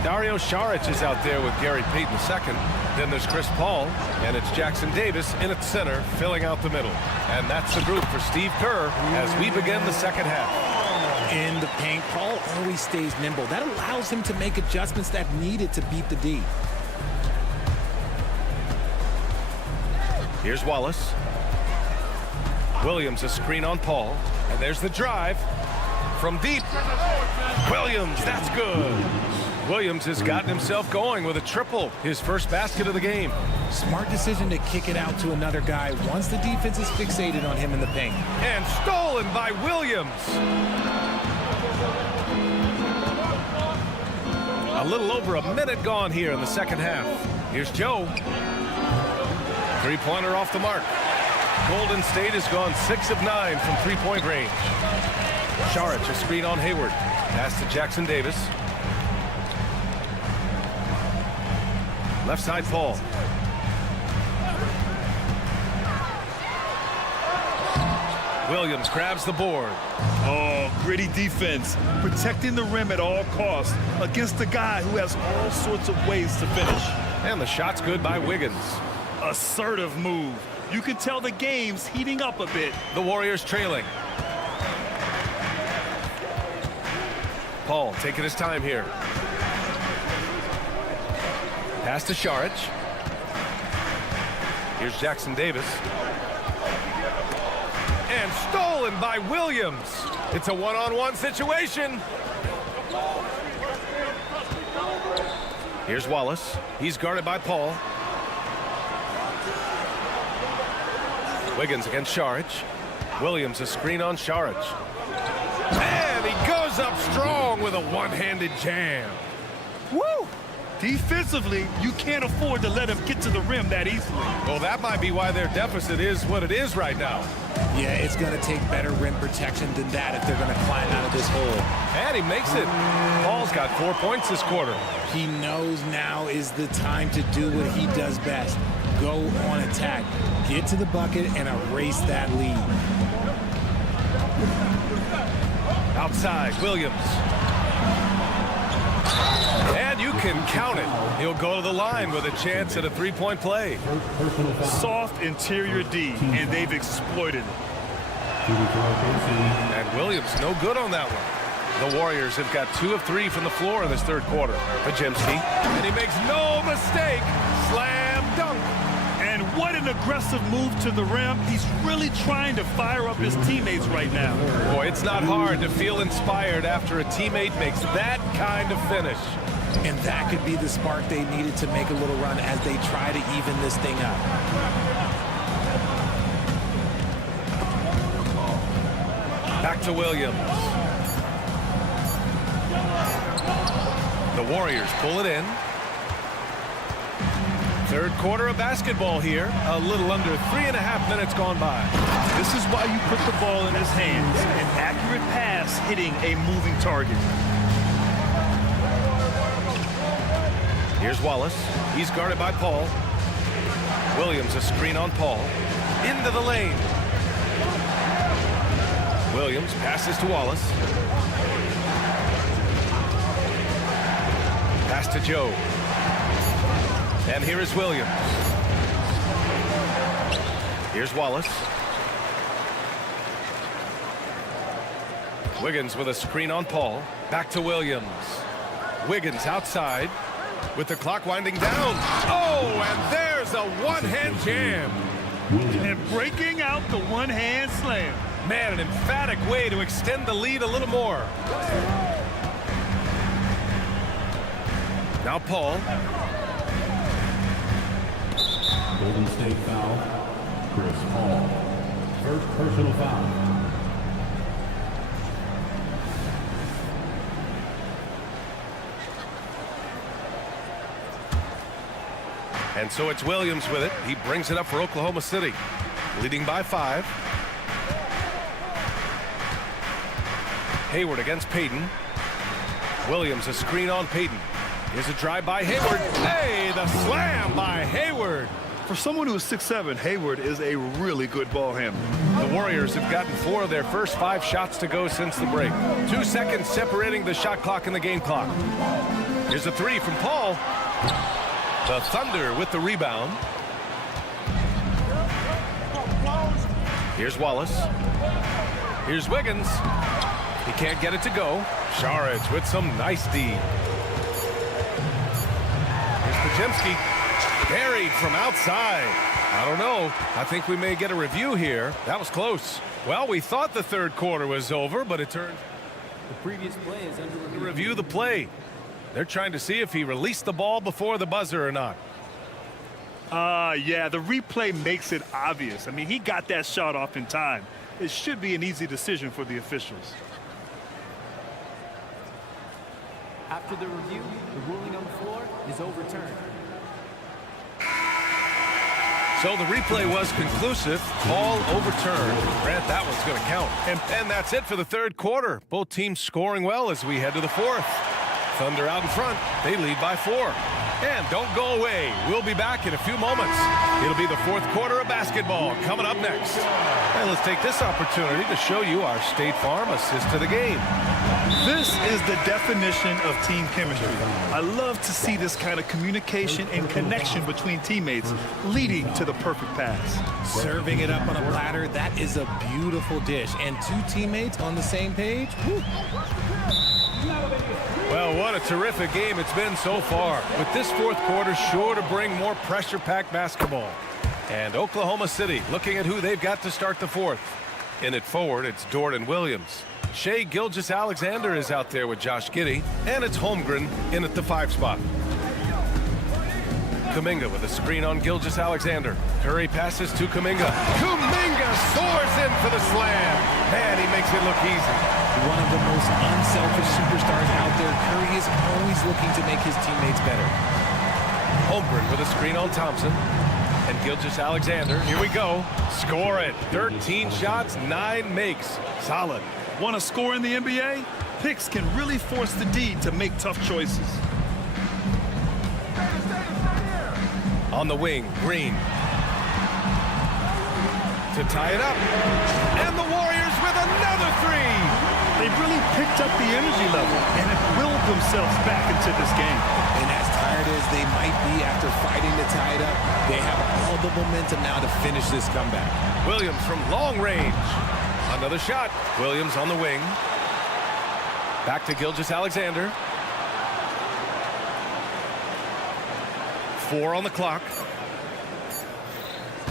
Dario Saric is out there with Gary Payton II. Then there's Chris Paul, and it's Jackson Davis in at center, filling out the middle. And that's the group for Steve Kerr as we begin the second half. In the paint, Paul always stays nimble. That allows him to make adjustments that needed to beat the D. Here's Wallace. Williams, a screen on Paul. And there's the drive from deep. Williams, that's good. Williams has gotten himself going with a triple, his first basket of the game. Smart decision to kick it out to another guy once the defense is fixated on him in the paint. And stolen by Williams. A little over a minute gone here in the second half. Here's Joe. Three-pointer off the mark. Golden State has gone 6 of 9 from three-point range. Saric, a screen on Hayward. Pass to Jackson Davis. Left side, Paul. Williams grabs the board. Oh, gritty defense. Protecting the rim at all costs against a guy who has all sorts of ways to finish. And the shot's good by Wiggins. Assertive move. You can tell the game's heating up a bit. The Warriors trailing. Paul taking his time here. Pass to Saric. Here's Jackson Davis. And stolen by Williams. It's a one-on-one situation. Here's Wallace. He's guarded by Paul. Wiggins against Saric. Williams a screen on Saric. And he goes up strong with a one-handed jam. Woo! Defensively, you can't afford to let him get to the rim that easily. Well, that might be why their deficit is what it is right now. Yeah, it's going to take better rim protection than that if they're going to climb out of this hole. And he makes it. Paul's got 4 points this quarter. He knows now is the time to do what he does best. Go on attack. Get to the bucket and erase that lead. Outside, Williams. And you can count it. He'll go to the line with a chance at a three-point play. Soft interior D, and they've exploited it. And Williams no good on that one. The Warriors have got 2 of 3 from the floor in this third quarter. Podziemski. And he makes no mistake. Slam dunk. And what an aggressive move to the rim. He's really trying to fire up his teammates right now. Boy, it's not hard to feel inspired after a teammate makes that kind of finish. And that could be the spark they needed to make a little run as they try to even this thing up. Back to Williams. The Warriors pull it in. Third quarter of basketball here. A little under 3.5 minutes gone by. This is why you put the ball in his hands. An accurate pass hitting a moving target. Here's Wallace. He's guarded by Paul. Williams a screen on Paul. Into the lane. Williams passes to Wallace. Pass to Joe. And here is Williams. Here's Wallace. Wiggins with a screen on Paul. Back to Williams. Wiggins outside with the clock winding down. Oh, and there's a one-hand jam. And breaking out the one-hand slam. Man, an emphatic way to extend the lead a little more. Now Paul. Golden State foul, Chris Paul. First personal foul. And so it's Williams with it. He brings it up for Oklahoma City, leading by 5. Hayward against Payton. Williams a screen on Payton. Here's a drive by Hayward. Hey, the slam by Hayward. For someone who is 6'7", Hayward is a really good ball handler. The Warriors have gotten 4 of their first 5 shots to go since the break. 2 seconds separating the shot clock and the game clock. Here's a 3 from Paul. The Thunder with the rebound. Here's Wallace. Here's Wiggins. He can't get it to go. Saric with some nice D. Here's Podziemski. Buried from outside. I don't know. I think we may get a review here. That was close. Well, we thought the third quarter was over, but it turned. The previous play is under review. Review the play. They're trying to see if he released the ball before the buzzer or not. Yeah, the replay makes it obvious. I mean, he got that shot off in time. It should be an easy decision for the officials. After the review, the ruling on the floor is overturned. So the replay was conclusive. Call overturned. Grant, that one's going to count. And that's it for the third quarter. Both teams scoring well as we head to the fourth. Thunder out in front. They lead by 4. And don't go away. We'll be back in a few moments. It'll be the fourth quarter of basketball coming up next. And let's take this opportunity to show you our State Farm assist to the game. This is the definition of team chemistry. I love to see this kind of communication and connection between teammates leading to the perfect pass. Serving it up on a platter, that is a beautiful dish. And 2 teammates on the same page. Woo. Well, what a terrific game it's been so far. With this fourth quarter sure to bring more pressure-packed basketball. And Oklahoma City looking at who they've got to start the fourth. In at forward, it's Dort and Williams. Shai Gilgeous-Alexander is out there with Josh Giddey, and it's Holmgren in at the 5 spot. Kuminga with a screen on Gilgeous-Alexander. Curry passes to Kuminga. Kuminga soars in for the slam. Man, he makes it look easy. One of the most unselfish superstars out there. Curry is always looking to make his teammates better. Holmgren with a screen on Thompson. And Gilgeous-Alexander, here we go. Score it. 13 shots, 9 makes. Solid. Want to score in the NBA? Picks can really force the D to make tough choices. On the wing, Green. To tie it up. And the Warriors with another 3. They've really picked up the energy level and have willed themselves back into this game. And as tired as they might be after fighting to tie it up, they have all the momentum now to finish this comeback. Williams from long range. Another shot. Williams on the wing. Back to Gilgeous-Alexander. 4 on the clock.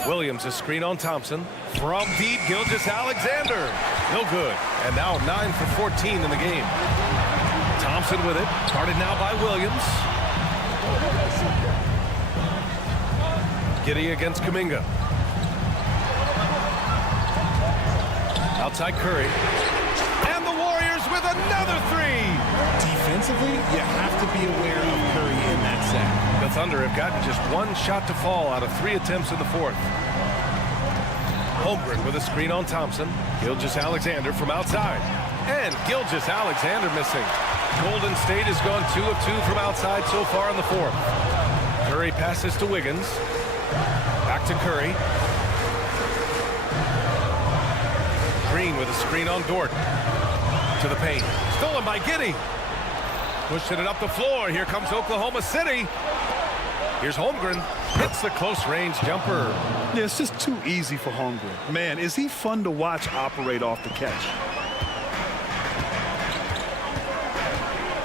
Williams a screen on Thompson. From deep, Gilgeous-Alexander. No good. And now 9 for 14 in the game. Thompson with it. Guarded now by Williams. Giddey against Kuminga. Outside Curry. And the Warriors with another 3. Defensively, you have to be aware of Curry in that set. The Thunder have gotten just 1 shot to fall out of 3 attempts in the 4th. Holmgren with a screen on Thompson. Gilgeous-Alexander from outside. And Gilgeous-Alexander missing. Golden State has gone 2 of 2 from outside so far in the 4th. Curry passes to Wiggins. Back to Curry. Green with a screen on Dort. To the paint. Stolen by Giddey. Pushing it up the floor. Here comes Oklahoma City. Here's Holmgren. Hits the close range jumper. Yeah, it's just too easy for Holmgren. Man, is he fun to watch operate off the catch.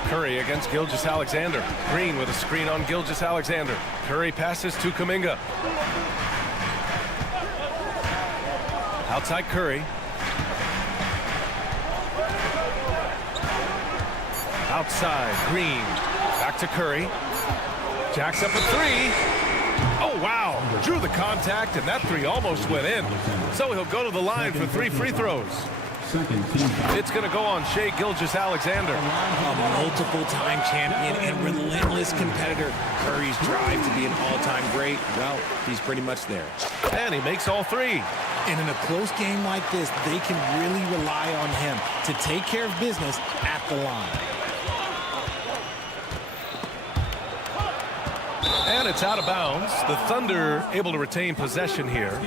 Curry against Gilgeous-Alexander. Green with a screen on Gilgeous-Alexander. Curry passes to Kuminga. Outside Curry. Outside Green. Back to Curry. Jacks up a 3. Oh, wow. Drew the contact, and that 3 almost went in. So he'll go to the line for 3 free throws. It's going to go on Shai Gilgeous-Alexander. A multiple-time champion and relentless competitor. Curry's drive to be an all-time great, well, he's pretty much there. And he makes all 3. And in a close game like this, they can really rely on him to take care of business at the line. And it's out of bounds. The Thunder able to retain possession here.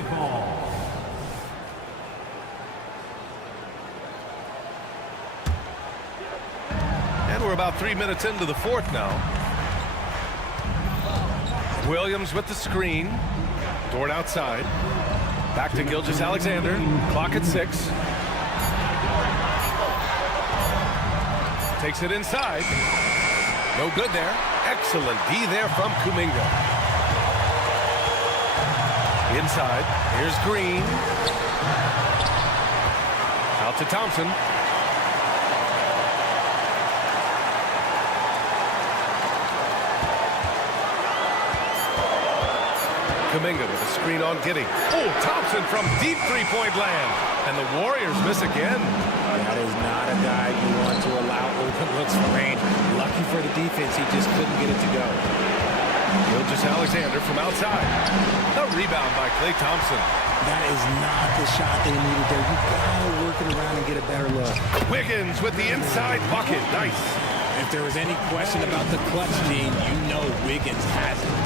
And we're about 3 minutes into the 4th now. Williams with the screen. Dort outside. Back to Gilgeous-Alexander. Clock at 6. Takes it inside. No good there. Excellent D there from Kuminga. Inside. Here's Green. Out to Thompson. Kuminga with a screen on Giddey. Oh, Thompson from deep three-point land. And the Warriors miss again. That is not a guy you want to allow open looks for range. Lucky for the defense, he just couldn't get it to go. Gilgeous-Alexander from outside. A rebound by Klay Thompson. That is not the shot they needed there. You gotta work it around and get a better look. Wiggins with the inside bucket. Nice. If there was any question about the clutch gene, you know Wiggins has it.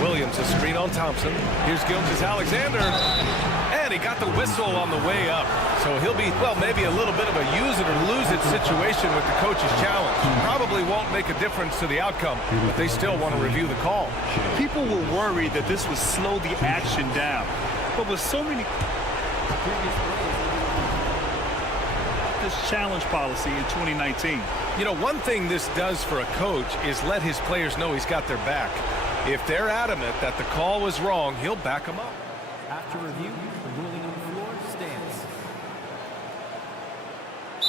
Williams a screen on Thompson. Here's Gilgeous-Alexander. And he got the whistle on the way up. So he'll be, well, maybe a little bit of a use it or lose it situation with the coach's challenge. Probably won't make a difference to the outcome, but they still want to review the call. People were worried that this would slow the action down. But with so many... this challenge policy in 2019. You know, one thing this does for a coach is let his players know he's got their back. If they're adamant that the call was wrong, he'll back them up. After review, the ruling on the floor stands.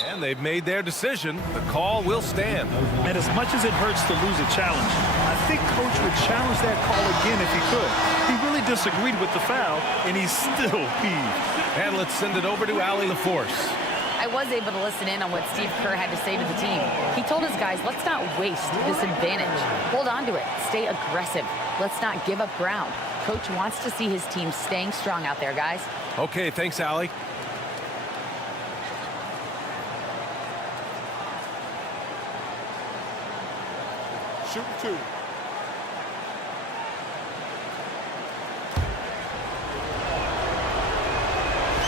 And they've made their decision. The call will stand. And as much as it hurts to lose a challenge, I think Coach would challenge that call again if he could. He really disagreed with the foul, and he's still peeved. And let's send it over to Allie LaForce. I was able to listen in on what Steve Kerr had to say to the team. He told his guys, let's not waste this advantage. Hold on to it. Stay aggressive. Let's not give up ground. Coach wants to see his team staying strong out there, guys. Okay, thanks, Allie. Shoot 2.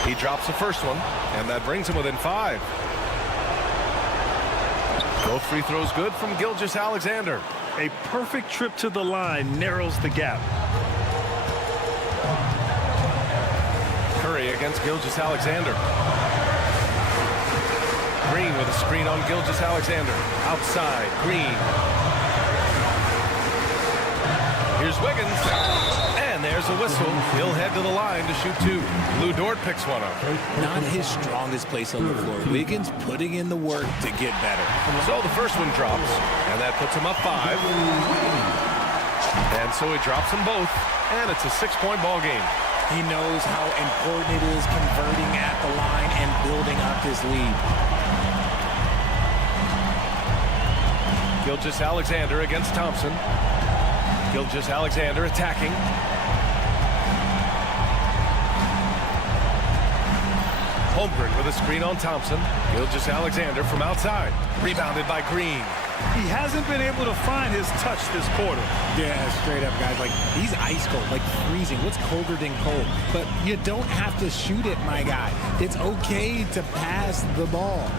He drops the first one, and that brings him within 5. Both free throws good from Gilgeous-Alexander. A perfect trip to the line narrows the gap. Curry against Gilgeous-Alexander. Green with a screen on Gilgeous-Alexander. Outside, Green. Here's Wiggins. And there's a whistle. He'll head to the line to shoot 2. Lou Dort picks one up. Not his strongest place on the floor. Wiggins putting in the work to get better. So the first one drops, and that puts him up 5. And so he drops them both, and it's a 6-point ball game. He knows how important it is converting at the line and building up his lead. Gilgeous-Alexander against Thompson. Gilgeous-Alexander attacking. Holmgren with a screen on Thompson. Gilgeous-Alexander from outside. Rebounded by Green. He hasn't been able to find his touch this quarter. Yeah, straight up, guys. Like, he's ice cold, like freezing. What's colder than cold? But you don't have to shoot it, my guy. It's okay to pass the ball.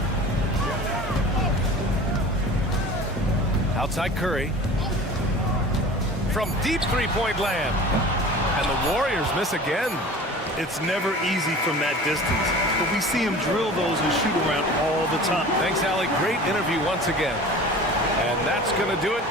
Outside Curry. From deep three-point land. And the Warriors miss again. It's never easy from that distance, but we see him drill those and shoot around all the time. Thanks, Allie. Great interview once again. And that's going to do it.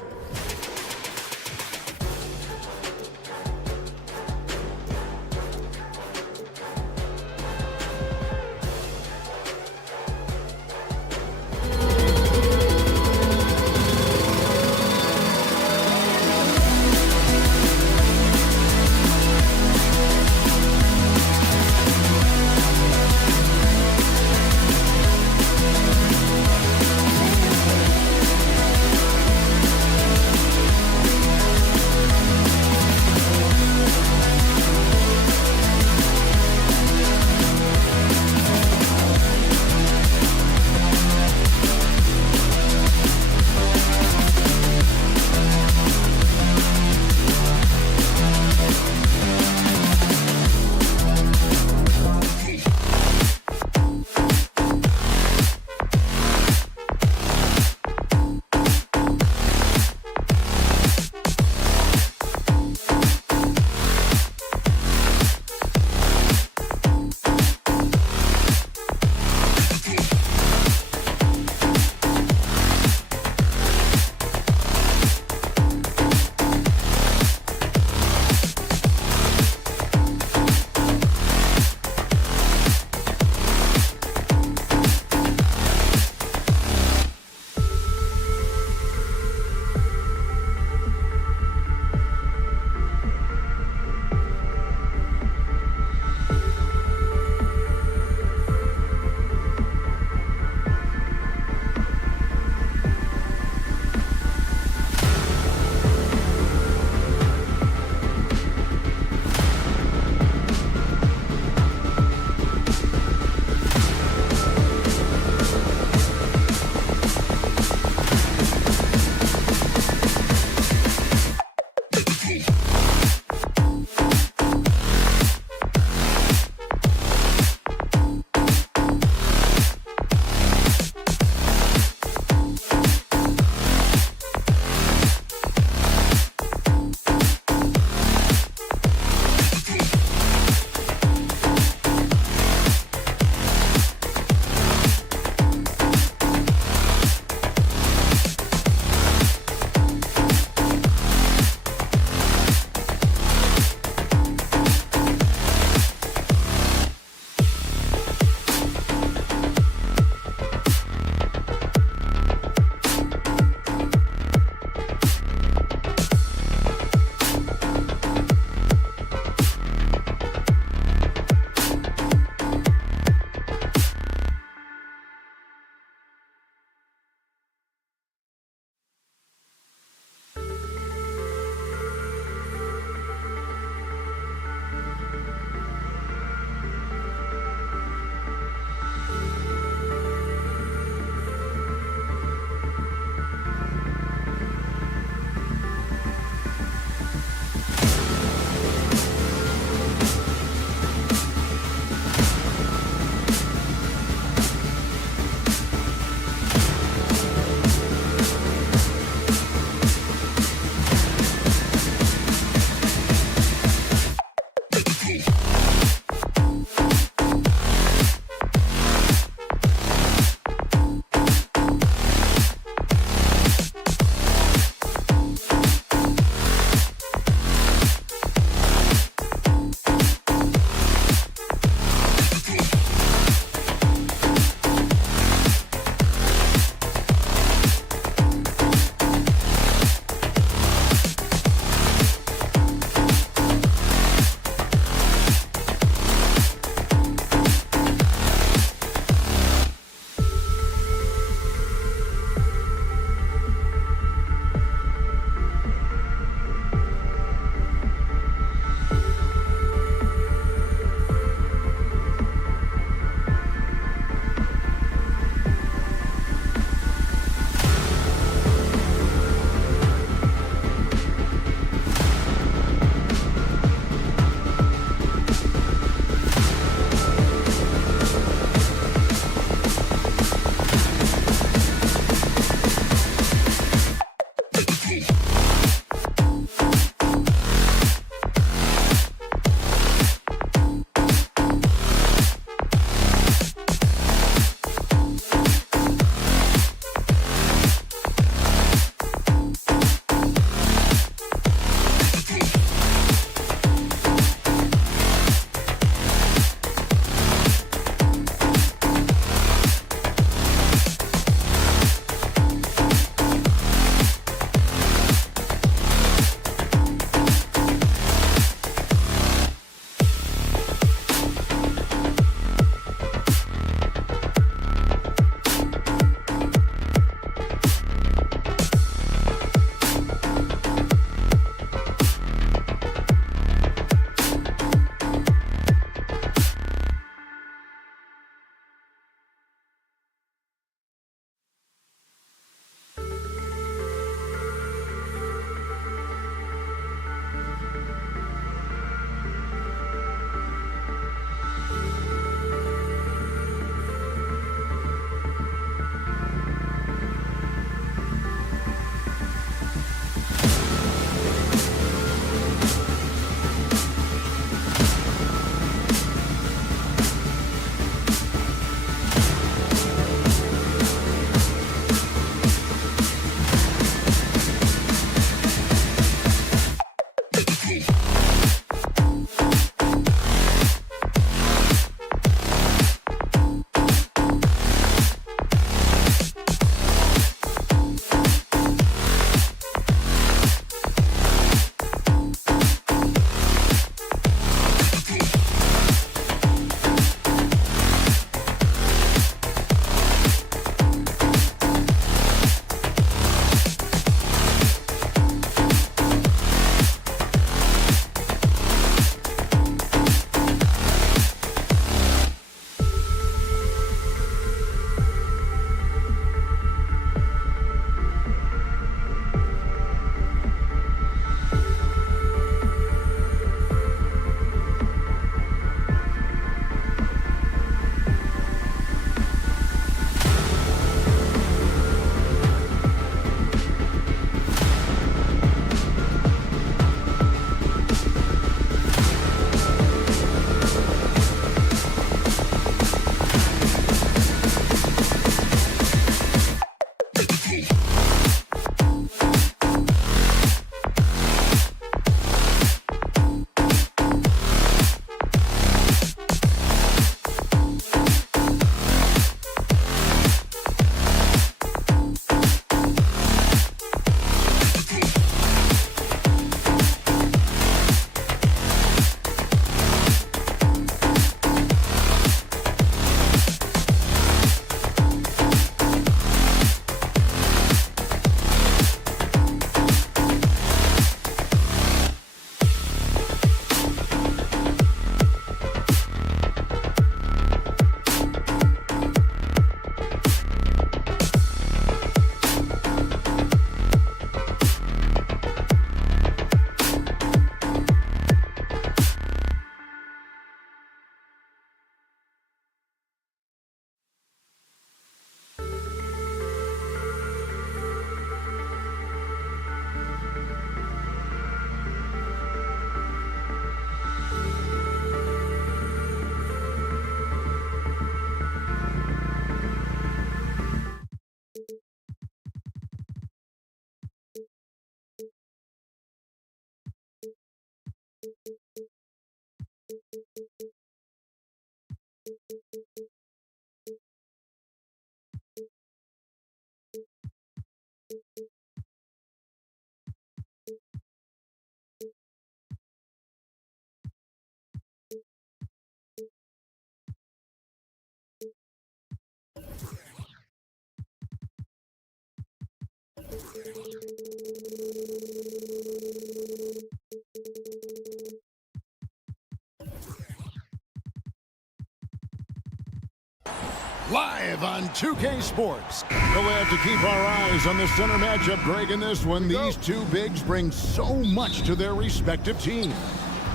Live on 2K Sports. We'll have to keep our eyes on the center matchup, Greg, in this one. These two bigs bring so much to their respective teams.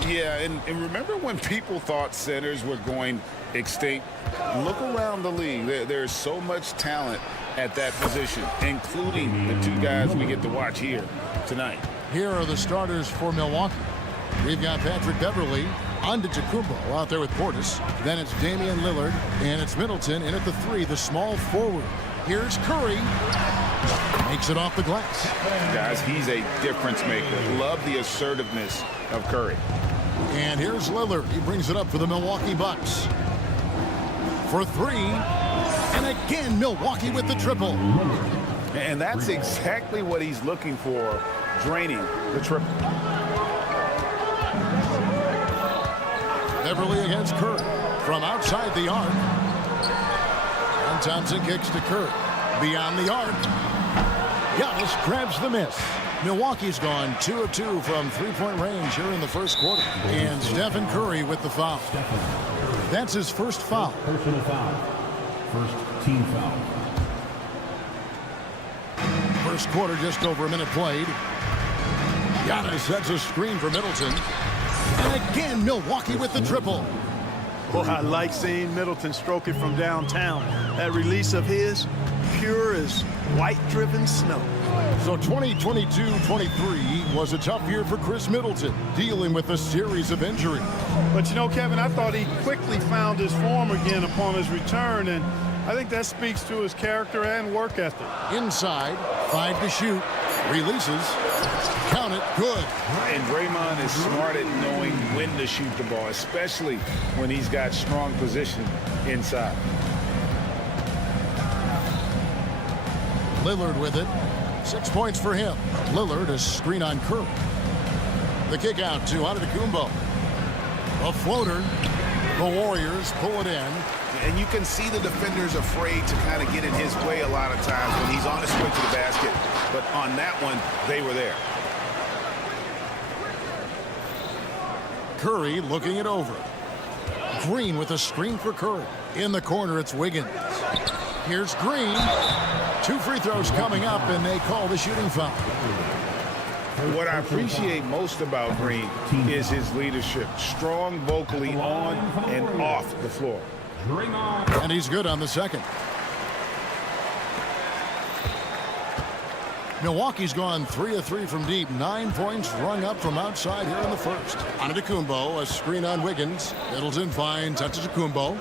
Yeah, and remember when people thought centers were going extinct? Look around the league. There's so much talent at that position, including the two guys we get to watch here tonight. Here are the starters for Milwaukee. We've got Patrick Beverley, Antetokounmpo out there with Portis. Then it's Damian Lillard, and it's Middleton in at the 3, the small forward. Here's Curry. Makes it off the glass. Guys, he's a difference maker. Love the assertiveness of Curry. And here's Lillard. He brings it up for the Milwaukee Bucks. For 3. And again, Milwaukee with the triple. And that's exactly what he's looking for, draining the triple. Beverly against Curry from outside the arc. And Thompson kicks to Curry. Beyond the arc. Giannis grabs the miss. Milwaukee's gone 2 of 2 from three-point range here in the first quarter. And Stephen Curry with the foul. That's his first foul. Personal foul. First team foul. First quarter, just over a minute played. Giannis sets a screen for Middleton. And again, Milwaukee with the triple. Well, I like seeing Middleton stroke it from downtown. That release of his, pure as white-driven snow. So 2022-23 was a tough year for Chris Middleton, dealing with a series of injuries. But you know, Kevin, I thought he quickly found his form again upon his return, and I think that speaks to his character and work ethic. Inside, 5 to shoot, releases, count it, good. And Draymond is smart at knowing when to shoot the ball, especially when he's got strong position inside. Lillard with it. 6 points for him. Lillard, a screen on Curry. The kick out to Antetokounmpo. A floater. The Warriors pull it in. And you can see the defenders afraid to kind of get in his way a lot of times when he's on his way to the basket. But on that one, they were there. Curry looking it over. Green with a screen for Curry. In the corner, it's Wiggins. Here's Green. 2 free throws coming up, and they call the shooting foul. What I appreciate most about Green is his leadership. Strong vocally on and off the floor. And he's good on the second. Milwaukee's gone 3 of 3 from deep. 9 points rung up from outside here in the first. Antetokounmpo, a screen on Wiggins. Middleton finds Antetokounmpo.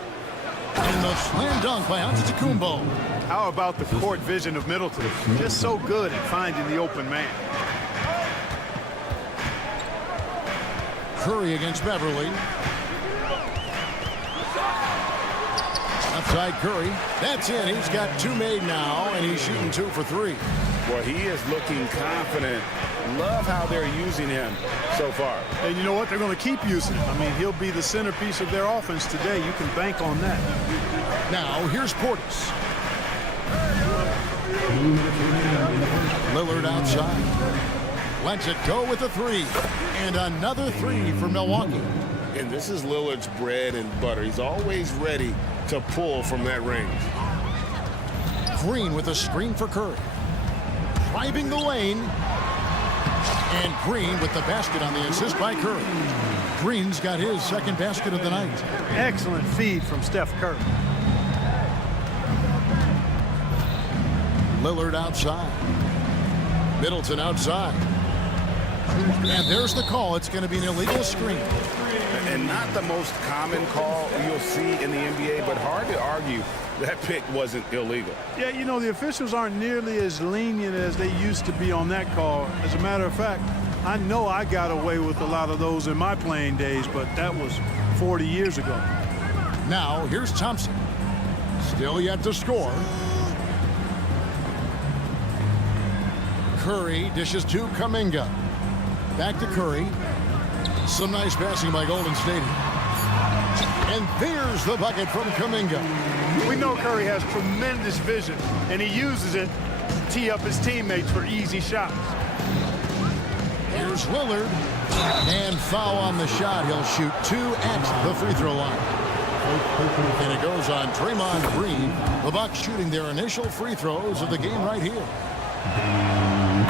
And the slam dunk by Antetokounmpo. How about the court vision of Middleton? Just so good at finding the open man. Curry against Beverly. Outside Curry. That's in. He's got 2 made now, and he's shooting 2 for 3. Well, he is looking confident. Love how they're using him so far. And you know what? They're going to keep using him. I mean, he'll be the centerpiece of their offense today. You can bank on that. Now, here's Portis. Lillard outside. Lets it go with a 3. And another 3 for Milwaukee. And this is Lillard's bread and butter. He's always ready to pull from that range. Green with a screen for Curry. Driving the lane. And Green with the basket on the assist by Curry. Green's got his second basket of the night. Excellent feed from Steph Curry. Lillard outside. Middleton outside. And there's the call. It's going to be an illegal screen. And not the most common call you'll see in the NBA, but hard to argue that pick wasn't illegal. Yeah, you know, the officials aren't nearly as lenient as they used to be on that call. As a matter of fact, I know I got away with a lot of those in my playing days, but that was 40 years ago. Now, here's Thompson. Still yet to score. Curry dishes to Kuminga. Back to Curry. Some nice passing by Golden State. And there's the bucket from Kuminga. We know Curry has tremendous vision, and he uses it tee up his teammates for easy shots. Here's Lillard. And foul on the shot. He'll shoot 2 at the free throw line. And it goes on Draymond Green. The Bucks shooting their initial free throws of the game right here.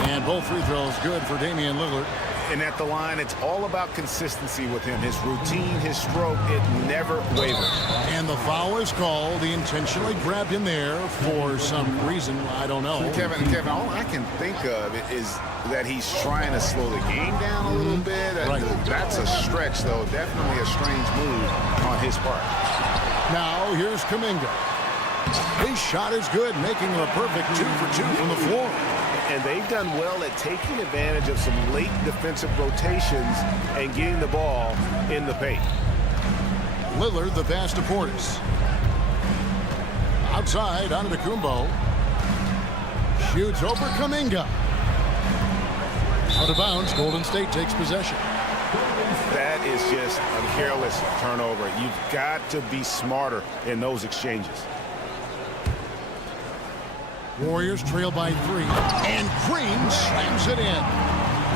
And both free throws good for Damian Lillard. And at the line, it's all about consistency with him. His routine, his stroke, it never wavers. And the foul is called. He intentionally grabbed him there for some reason. I don't know. Kevin, all I can think of is that he's trying to slow the game down a little bit. Right. That's a stretch, though. Definitely a strange move on his part. Now, here's Kuminga. His shot is good, making him a perfect 2 for 2 from the floor. And they've done well at taking advantage of some late defensive rotations and getting the ball in the paint. Lillard, the pass to Portis. Outside, Antetokounmpo. Shoots over Kuminga. Out of bounds, Golden State takes possession. That is just a careless turnover. You've got to be smarter in those exchanges. Warriors trail by 3. And Green slams it in.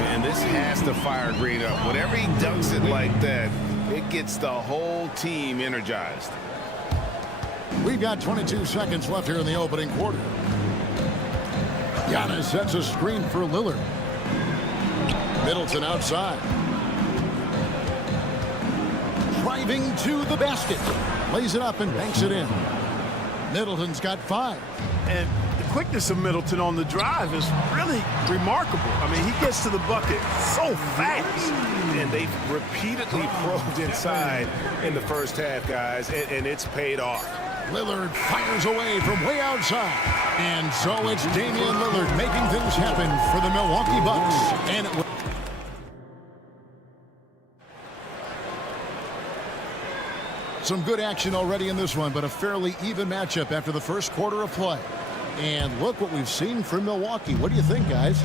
And this has to fire Green up. Whenever he dunks it like that, it gets the whole team energized. We've got 22 seconds left here in the opening quarter. Giannis sets a screen for Lillard. Middleton outside. Driving to the basket. Lays it up and banks it in. Middleton's got 5. And the quickness of Middleton on the drive is really remarkable. I mean, he gets to the bucket so fast. And they've repeatedly probed inside in the first half, guys, and it's paid off. Lillard fires away from way outside. And so it's Damian Lillard making things happen for the Milwaukee Bucks. And it some good action already in this one, but a fairly even matchup after the first quarter of play. And look what we've seen from Milwaukee. What do you think, guys?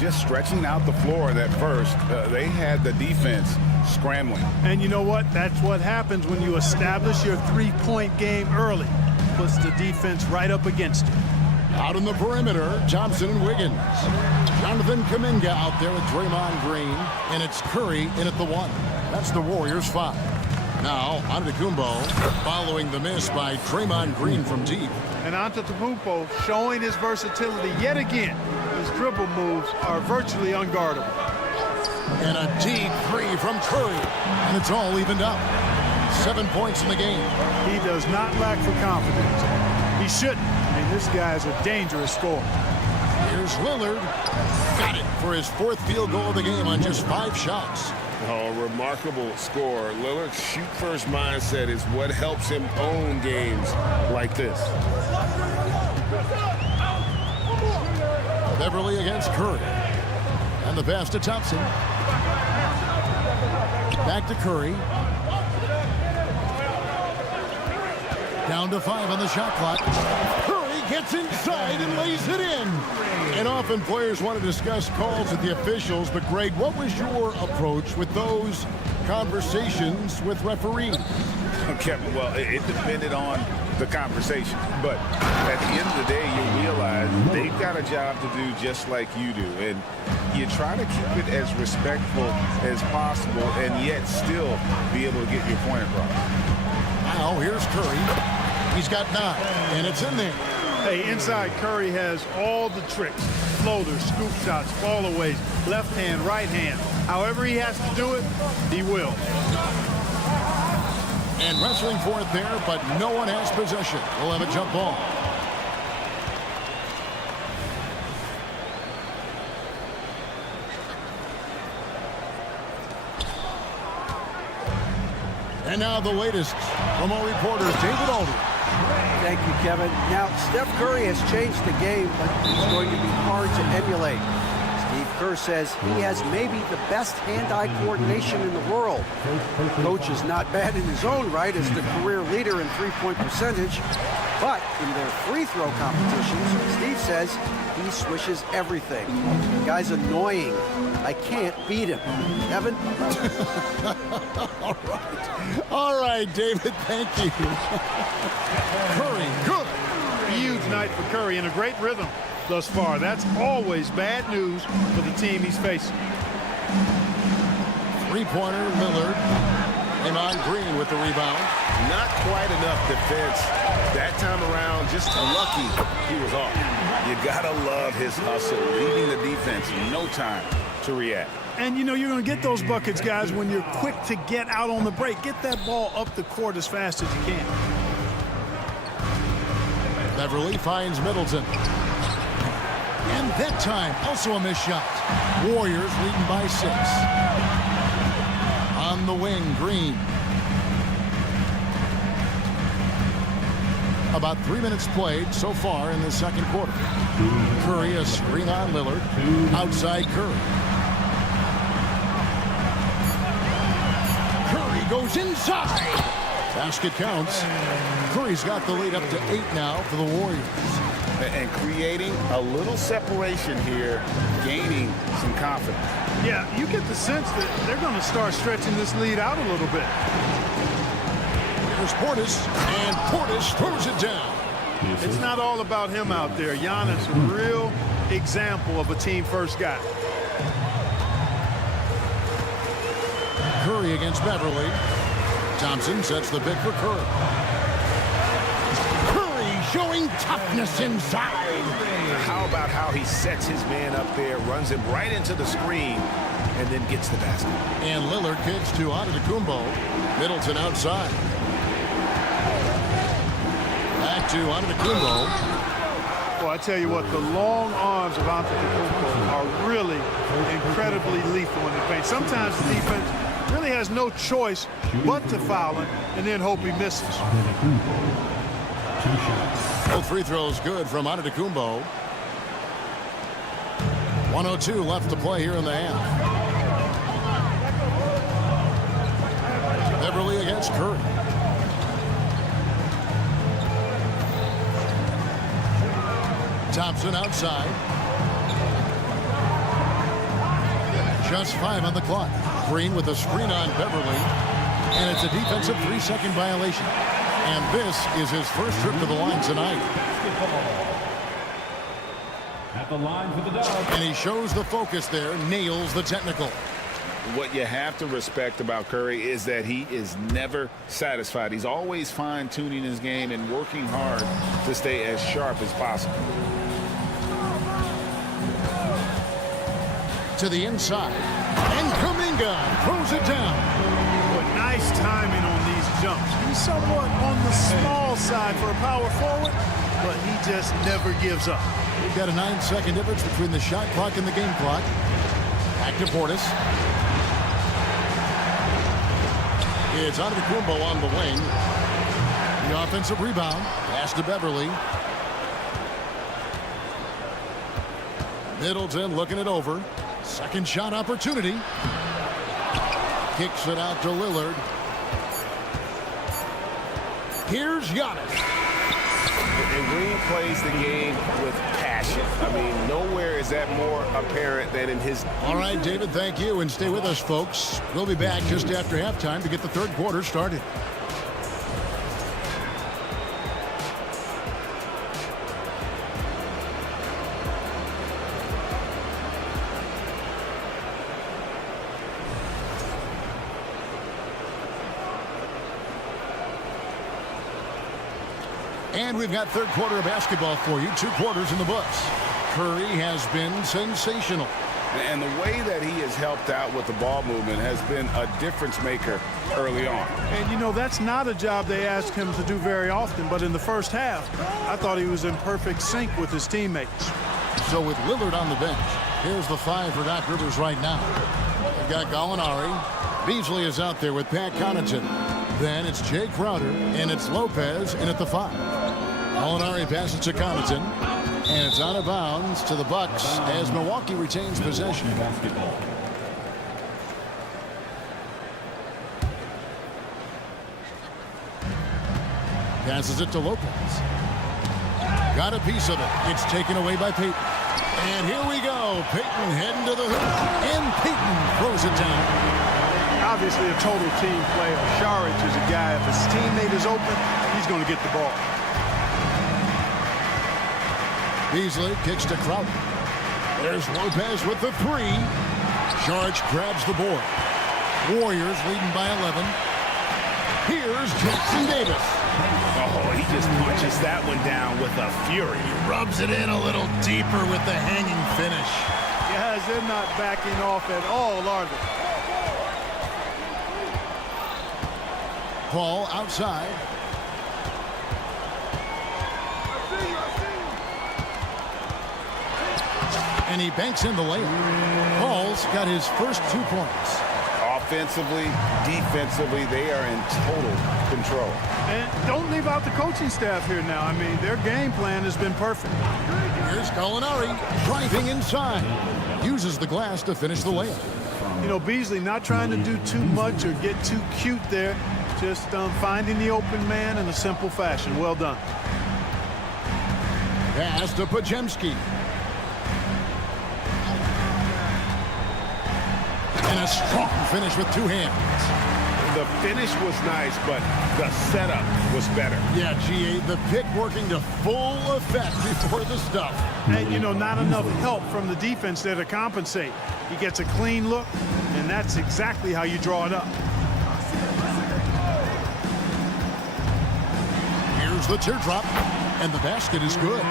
Just stretching out the floor at first. They had the defense scrambling. And you know what? That's what happens when you establish your three-point game early. Puts the defense right up against it. Out on the perimeter, Thompson and Wiggins. Jonathan Kuminga out there with Draymond Green. And it's Curry in at the 1. That's the Warriors' 5. Now, Antetokounmpo following the miss by Draymond Green from deep. And Antetokounmpo showing his versatility yet again. His dribble moves are virtually unguardable. And a deep 3 from Curry. And it's all evened up. 7 points in the game. He does not lack for confidence. He shouldn't. I mean, this guy's a dangerous scorer. Here's Lillard. Got it for his 4th field goal of the game on just 5 shots. Oh, remarkable score. Lillard's shoot-first mindset is what helps him own games like this. Beverly against Curry. And the pass to Thompson. Back to Curry. Down to 5 on the shot clock. Curry gets inside and lays it in. And often players want to discuss calls with the officials, but Greg, what was your approach with those conversations with referees? Kevin, well, it depended on the conversation. But at the end of the day, you realize they've got a job to do just like you do. And you try to keep it as respectful as possible and yet still be able to get your point across. Now, here's Curry. He's got 9, and it's in there. Hey, inside Curry has all the tricks. Floaters, scoop shots, fallaways, left hand, right hand. However he has to do it, he will. And wrestling for it there, but no one has possession. We'll have a jump ball. And now the latest from our reporter, David Aldridge. Thank you, Kevin. Now, Steph Curry has changed the game, but he's going to be hard to emulate. Steve Kerr says he has maybe the best hand-eye coordination in the world. Coach is not bad in his own right as the career leader in three-point percentage, but in their free throw competitions, Steve says he swishes everything. The guy's annoying. I can't beat him. Kevin? All right, David, thank you. Curry, good. Huge night for Curry in a great rhythm. thus far. That's always bad news for the team he's facing. Three-pointer, Lillard. Draymond Green with the rebound. Not quite enough defense that time around. Just lucky he was off. You gotta love his hustle, leading the defense. No time to react. And you know you're going to get those buckets, guys, when you're quick to get out on the break. Get that ball up the court as fast as you can. Beverly finds Middleton. And that time, also a missed shot. Warriors leading by 6. On the wing, Green. About 3 minutes played so far in the second quarter. Curry, a screen on Lillard. Outside Curry. Curry goes inside. Basket counts. Curry's got the lead up to 8 now for the Warriors. And creating a little separation here, gaining some confidence. Yeah, you get the sense that they're going to start stretching this lead out a little bit. Here's Portis, and Portis throws it down. It's not all about him out there. Giannis, a real example of a team-first guy. Curry against Beverly. Thompson sets the pick for Curry. Curry showing toughness inside. How about how he sets his man up there, runs him right into the screen, and then gets the basket. And Lillard kicks to Antetokounmpo. Middleton outside. Back to Antetokounmpo. Well, I tell you what, the long arms of Antetokounmpo are really incredibly lethal in the paint. Sometimes the defense really has no choice but to foul him and then hope he misses. Both free throws good from Antetokounmpo. 1:02 left to play here in the half. Beverly against Curry. Thompson outside. Just 5 on the clock. Green with a screen on Beverly. And it's a defensive 3-second violation. And this is his first trip to the line tonight. At the line for the dub. And he shows the focus there, nails the technical. What you have to respect about Curry is that he is never satisfied. He's always fine-tuning his game and working hard to stay as sharp as possible. To the inside. And Kuminga throws it down. But nice timing on these jumps. He's somewhat on the small side for a power forward, but he just never gives up. We've got a 9-second difference between the shot clock and the game clock. Back to Portis. It's Antetokounmpo on the wing. The offensive rebound. Pass to Beverly. Middleton looking it over. Second shot opportunity. Kicks it out to Lillard. Here's Giannis. And Green plays the game with passion. I mean, nowhere is that more apparent than in his... All right, David, thank you. And stay with us, folks. We'll be back just after halftime to get the third quarter started. And we've got third quarter of basketball for you. 2 quarters in the books. Curry has been sensational. And the way that he has helped out with the ball movement has been a difference maker early on. And, you know, that's not a job they ask him to do very often. But in the first half, I thought he was in perfect sync with his teammates. So with Lillard on the bench, here's the 5 for Doc Rivers right now. They've got Gallinari. Beasley is out there with Pat Connaughton. Then it's Jay Crowder, and it's Lopez in at the 5. Gallinari passes to Connaughton, and it's out of bounds to the Bucks as Milwaukee retains possession. Passes it to Lopez. Got a piece of it. It's taken away by Payton. And here we go. Payton heading to the hoop, and Payton throws it down. Obviously a total team player. Saric is a guy, if his teammate is open, he's going to get the ball. Beasley kicks to Crowder. There's Lopez with the 3. Sharge grabs the board. Warriors leading by 11. Here's Jackson Davis. Oh, he just punches that one down with a fury. He rubs it in a little deeper with the hanging finish. Guys, they're not backing off at all, are they? Paul outside. And he banks in the layup. Paul's got his first 2 points. Offensively, defensively, they are in total control. And don't leave out the coaching staff here now. I mean, their game plan has been perfect. Here's Gallinari driving inside. Uses the glass to finish the layup. You know, Beasley not trying to do too much or get too cute there. Just finding the open man in a simple fashion. Well done. Pass to Pajemski. And a strong finish with 2 hands. The finish was nice, but the setup was better. Yeah, GA, the pick working to full effect before the stuff. And, you know, not enough help from the defense there to compensate. He gets a clean look, and that's exactly how you draw it up. Here's the teardrop, and the basket is good.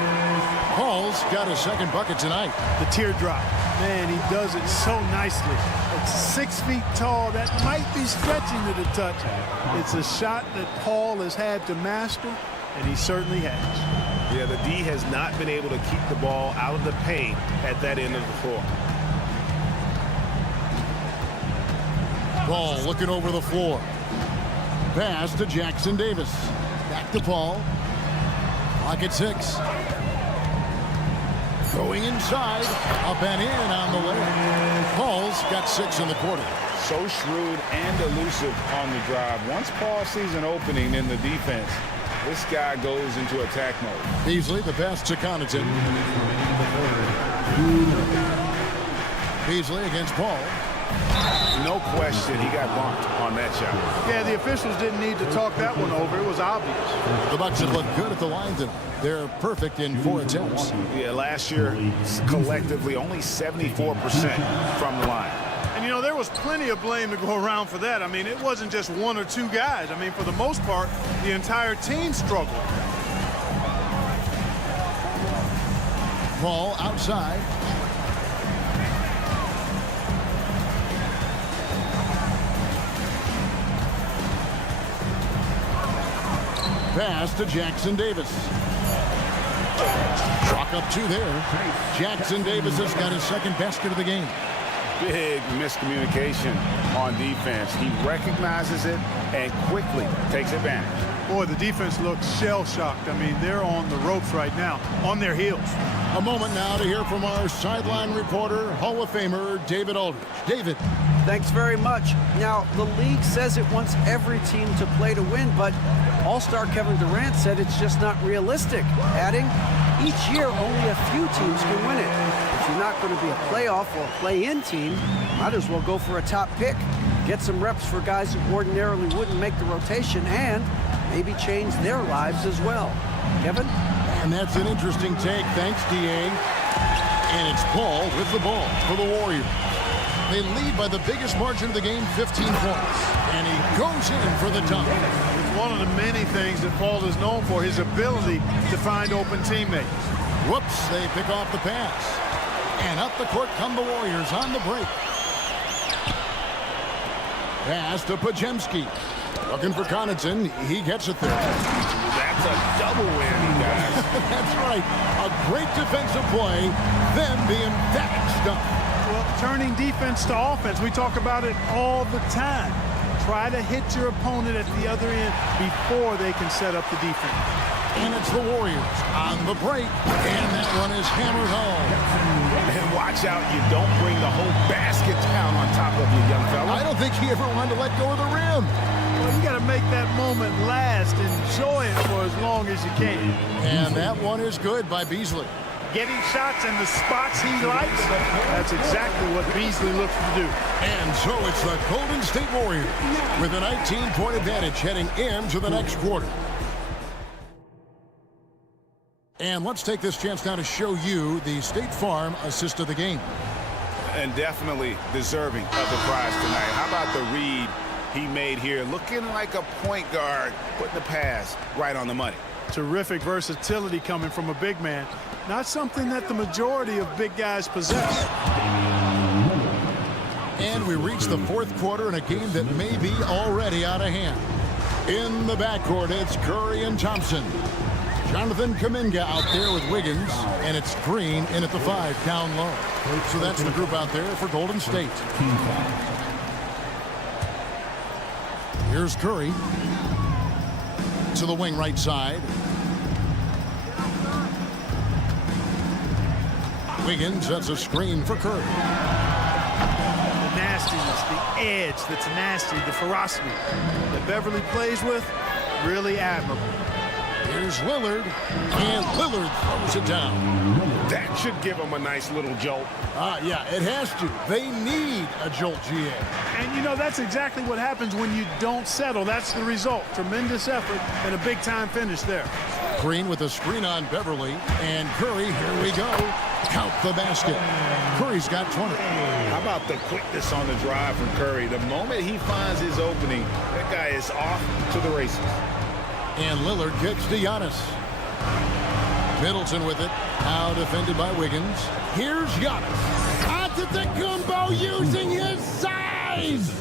Paul's got his second bucket tonight. The teardrop. Man, he does it so nicely. It's 6 feet tall. That might be stretching to the touch. It's a shot that Paul has had to master, and he certainly has. Yeah, the D has not been able to keep the ball out of the paint at that end of the floor. Paul looking over the floor. Pass to Jackson Davis. Back to Paul. Clock at 6. Going inside, up and in on the way. Paul's got 6 in the quarter. So shrewd and elusive on the drive. Once Paul sees an opening in the defense, this guy goes into attack mode. Beasley, the pass to Connaughton. Beasley against Paul. No question, he got bumped on that shot. Yeah, the officials didn't need to talk that one over. It was obvious. The Bucks have looked good at the line tonight. They're perfect in 4 attempts. Yeah, last year, collectively, only 74% from the line. And, you know, there was plenty of blame to go around for that. I mean, it wasn't just 1 or 2 guys. I mean, for the most part, the entire team struggled. Paul outside. Pass to Jackson Davis. Chalk up 2 there. Jackson Davis has got his second basket of the game. Big miscommunication on defense. He recognizes it and quickly takes advantage. Boy, the defense looks shell-shocked. I mean, they're on the ropes right now, on their heels. A moment now to hear from our sideline reporter, Hall of Famer David Aldridge. David. Thanks very much. Now, the league says it wants every team to play to win, but All-Star Kevin Durant said it's just not realistic, adding, each year only a few teams can win it. If you're not going to be a playoff or play-in team, might as well go for a top pick, get some reps for guys who ordinarily wouldn't make the rotation, and maybe change their lives as well. Kevin? And that's an interesting take. Thanks, DA. And it's Paul with the ball for the Warriors. They lead by the biggest margin of the game, 15 points. And he goes in for the dunk. It's one of the many things that Paul is known for, his ability to find open teammates. Whoops, they pick off the pass. And up the court come the Warriors on the break. Pass to Pajemski. Looking for Connaughton. He gets it there. That's a double whammy, guys. That's right. A great defensive play, then the emphatic stuff. Well, turning defense to offense, we talk about it all the time. Try to hit your opponent at the other end before they can set up the defense. And it's the Warriors on the break, and that one is hammered home. And watch out, you don't bring the whole basket down on top of you, young fella. I don't think he ever wanted to let go of the rim. Well, you got to make that moment last. Enjoy it for as long as you can. And that one is good by Beasley. Getting shots in the spots he likes, that's exactly what Beasley looks to do. And so it's the Golden State Warriors with a 19-point advantage heading into the next quarter. And let's take this chance now to show you the State Farm assist of the game. And definitely deserving of the prize tonight. How about the read he made here? Looking like a point guard, putting the pass right on the money. Terrific versatility coming from a big man. Not something that the majority of big guys possess. And we reach the fourth quarter in a game that may be already out of hand. In the backcourt, it's Curry and Thompson. Jonathan Kuminga out there with Wiggins, and it's Green in at the 5 down low. So that's the group out there for Golden State. Here's Curry to the wing right side. Wiggins sets a screen for Curry. The nastiness, the edge that's nasty, the ferocity that Beverly plays with, really admirable. Here's Lillard, and Lillard throws it down. That should give him a nice little jolt. Yeah, it has to. They need a jolt, GA. And, you know, that's exactly what happens when you don't settle. That's the result. Tremendous effort and a big-time finish there. Green with a screen on Beverly, and Curry, here we go. Count the basket. Curry's got 20. How about the quickness on the drive from Curry? The moment he finds his opening, that guy is off to the races. And Lillard kicks to Giannis. Middleton with it. Now defended by Wiggins. Here's Giannis. Antetokounmpo using his size.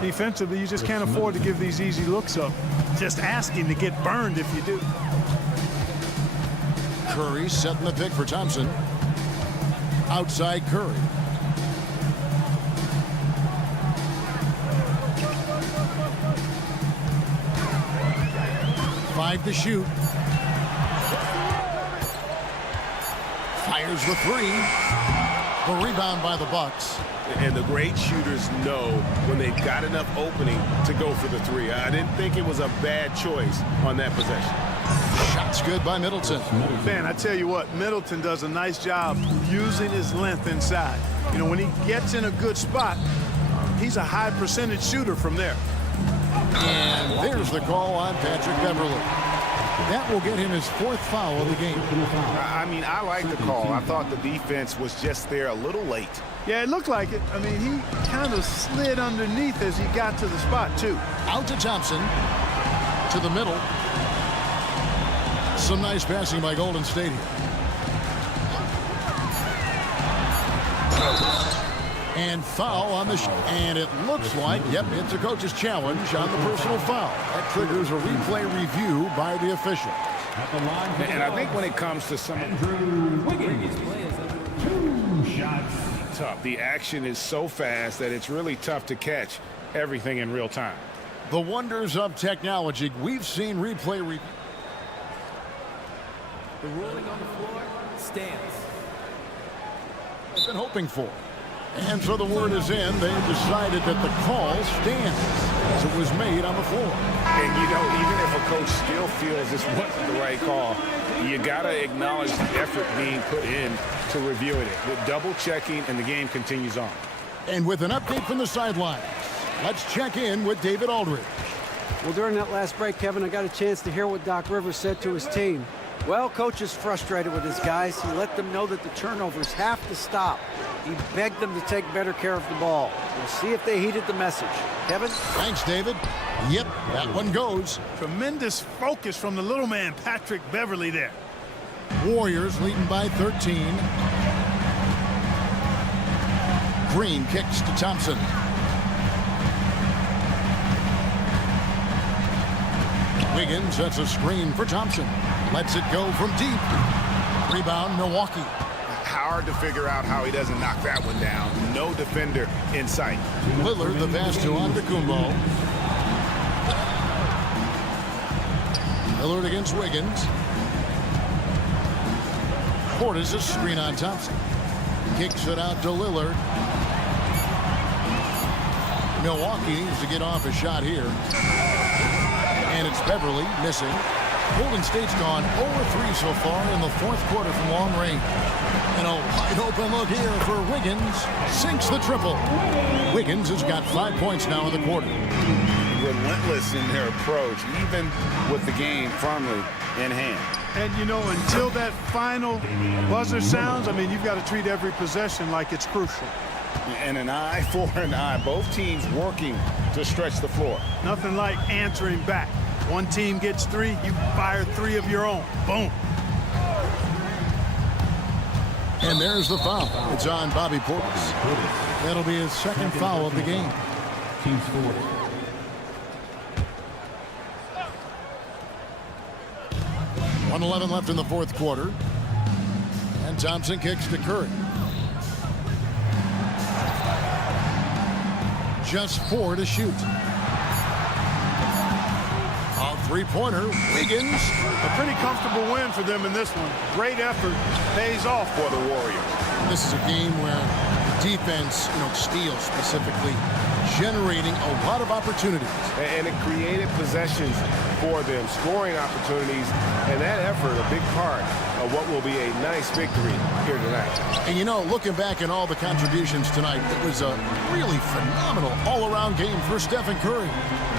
Defensively, you just can't afford to give these easy looks up. Just asking to get burned if you do. Curry setting the pick for Thompson. Outside Curry. Five to shoot. Fires the 3. The rebound by the Bucks. And the great shooters know when they've got enough opening to go for the 3. I didn't think it was a bad choice on that possession. Shots good by Middleton. Man, I tell you what, Middleton does a nice job using his length inside. You know, when he gets in a good spot, he's a high percentage shooter from there. And there's the call on Patrick Beverly. That will get him his 4th foul of the game. I mean, I like the call. I thought the defense was just there a little late. Yeah, it looked like it. I mean, he kind of slid underneath as he got to the spot, too. Out to Thompson. To the middle. Some nice passing by Golden State here. And foul on the and it looks like, yep, it's a coach's challenge on the personal foul. That triggers a replay review by the official. And I think when it comes to some tough, the action is so fast that it's really tough to catch everything in real time. The wonders of technology. We've seen replay review. The ruling on the floor stands. I've been hoping for. And so the word is in. They've decided that the call stands as it was made on the floor. And, you know, even if a coach still feels this wasn't the right call, you got to acknowledge the effort being put in to reviewing it. With double checking, and the game continues on. And with an update from the sidelines, let's check in with David Aldridge. Well, during that last break, Kevin, I got a chance to hear what Doc Rivers said to his team. Well, coach is frustrated with his guys. He let them know that the turnovers have to stop. He begged them to take better care of the ball. We'll see if they heeded the message. Kevin? Thanks, David. Yep, that one goes. Tremendous focus from the little man, Patrick Beverly, there. Warriors leading by 13. Green kicks to Thompson. Wiggins sets a screen for Thompson. Lets it go from deep. Rebound, Milwaukee. Hard to figure out how he doesn't knock that one down. No defender in sight. Lillard, the pass to Antetokounmpo. Lillard against Wiggins. Portis a screen on Thompson. Kicks it out to Lillard. Milwaukee needs to get off a shot here. And it's Beverly missing. Golden State's gone 0-3 so far in the 4th quarter from long range. And a wide open look here for Wiggins. Sinks the triple. Wiggins has got 5 points now in the quarter. relentless in their approach, even with the game firmly in hand. And, you know, until that final buzzer sounds, I mean, you've got to treat every possession like it's crucial. And an eye for an eye. Both teams working to stretch the floor. Nothing like answering back. One team gets 3, you fire 3 of your own. Boom. And there's the foul. It's on Bobby Portis. That'll be his second foul of the game. Team score. .111 left in the fourth quarter. And Thompson kicks to Curry. Just 4 to shoot. A three-pointer, Wiggins. A pretty comfortable win for them in this one. Great effort, pays off for the Warriors. This is a game where the defense, steals specifically, generating a lot of opportunities. And it created possessions for them, scoring opportunities, and that effort a big part of what will be a nice victory here tonight. And looking back at all the contributions tonight, it was a really phenomenal all-around game for Stephen Curry.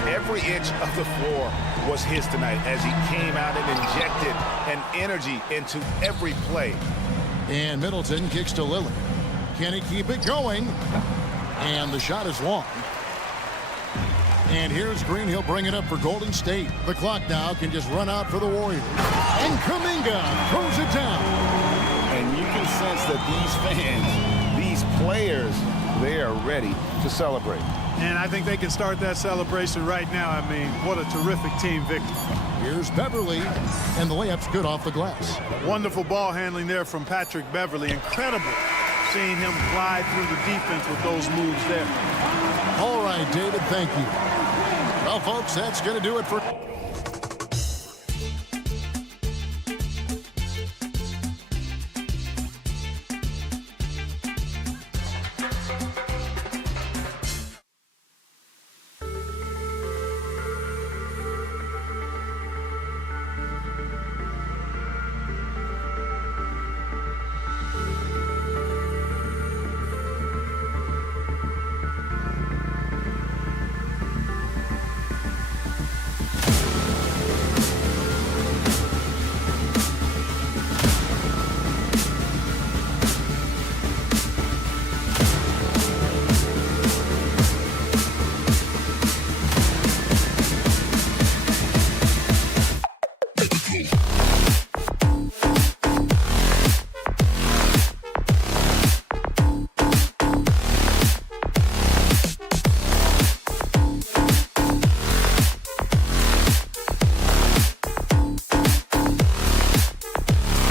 Every inch of the floor was his tonight as he came out and injected an energy into every play. And Middleton kicks to Lillard. Can he keep it going? And the shot is long. And here's Green. He'll bring it up for Golden State. The clock now can just run out for the Warriors. And Kuminga throws it down. And you can sense that these fans, these players, they are ready to celebrate. And I think they can start that celebration right now. I mean, what a terrific team victory. Here's Beverly, and the layup's good off the glass. Wonderful ball handling there from Patrick Beverly. Incredible seeing him glide through the defense with those moves there. All right, David, thank you. Well, folks, that's going to do it for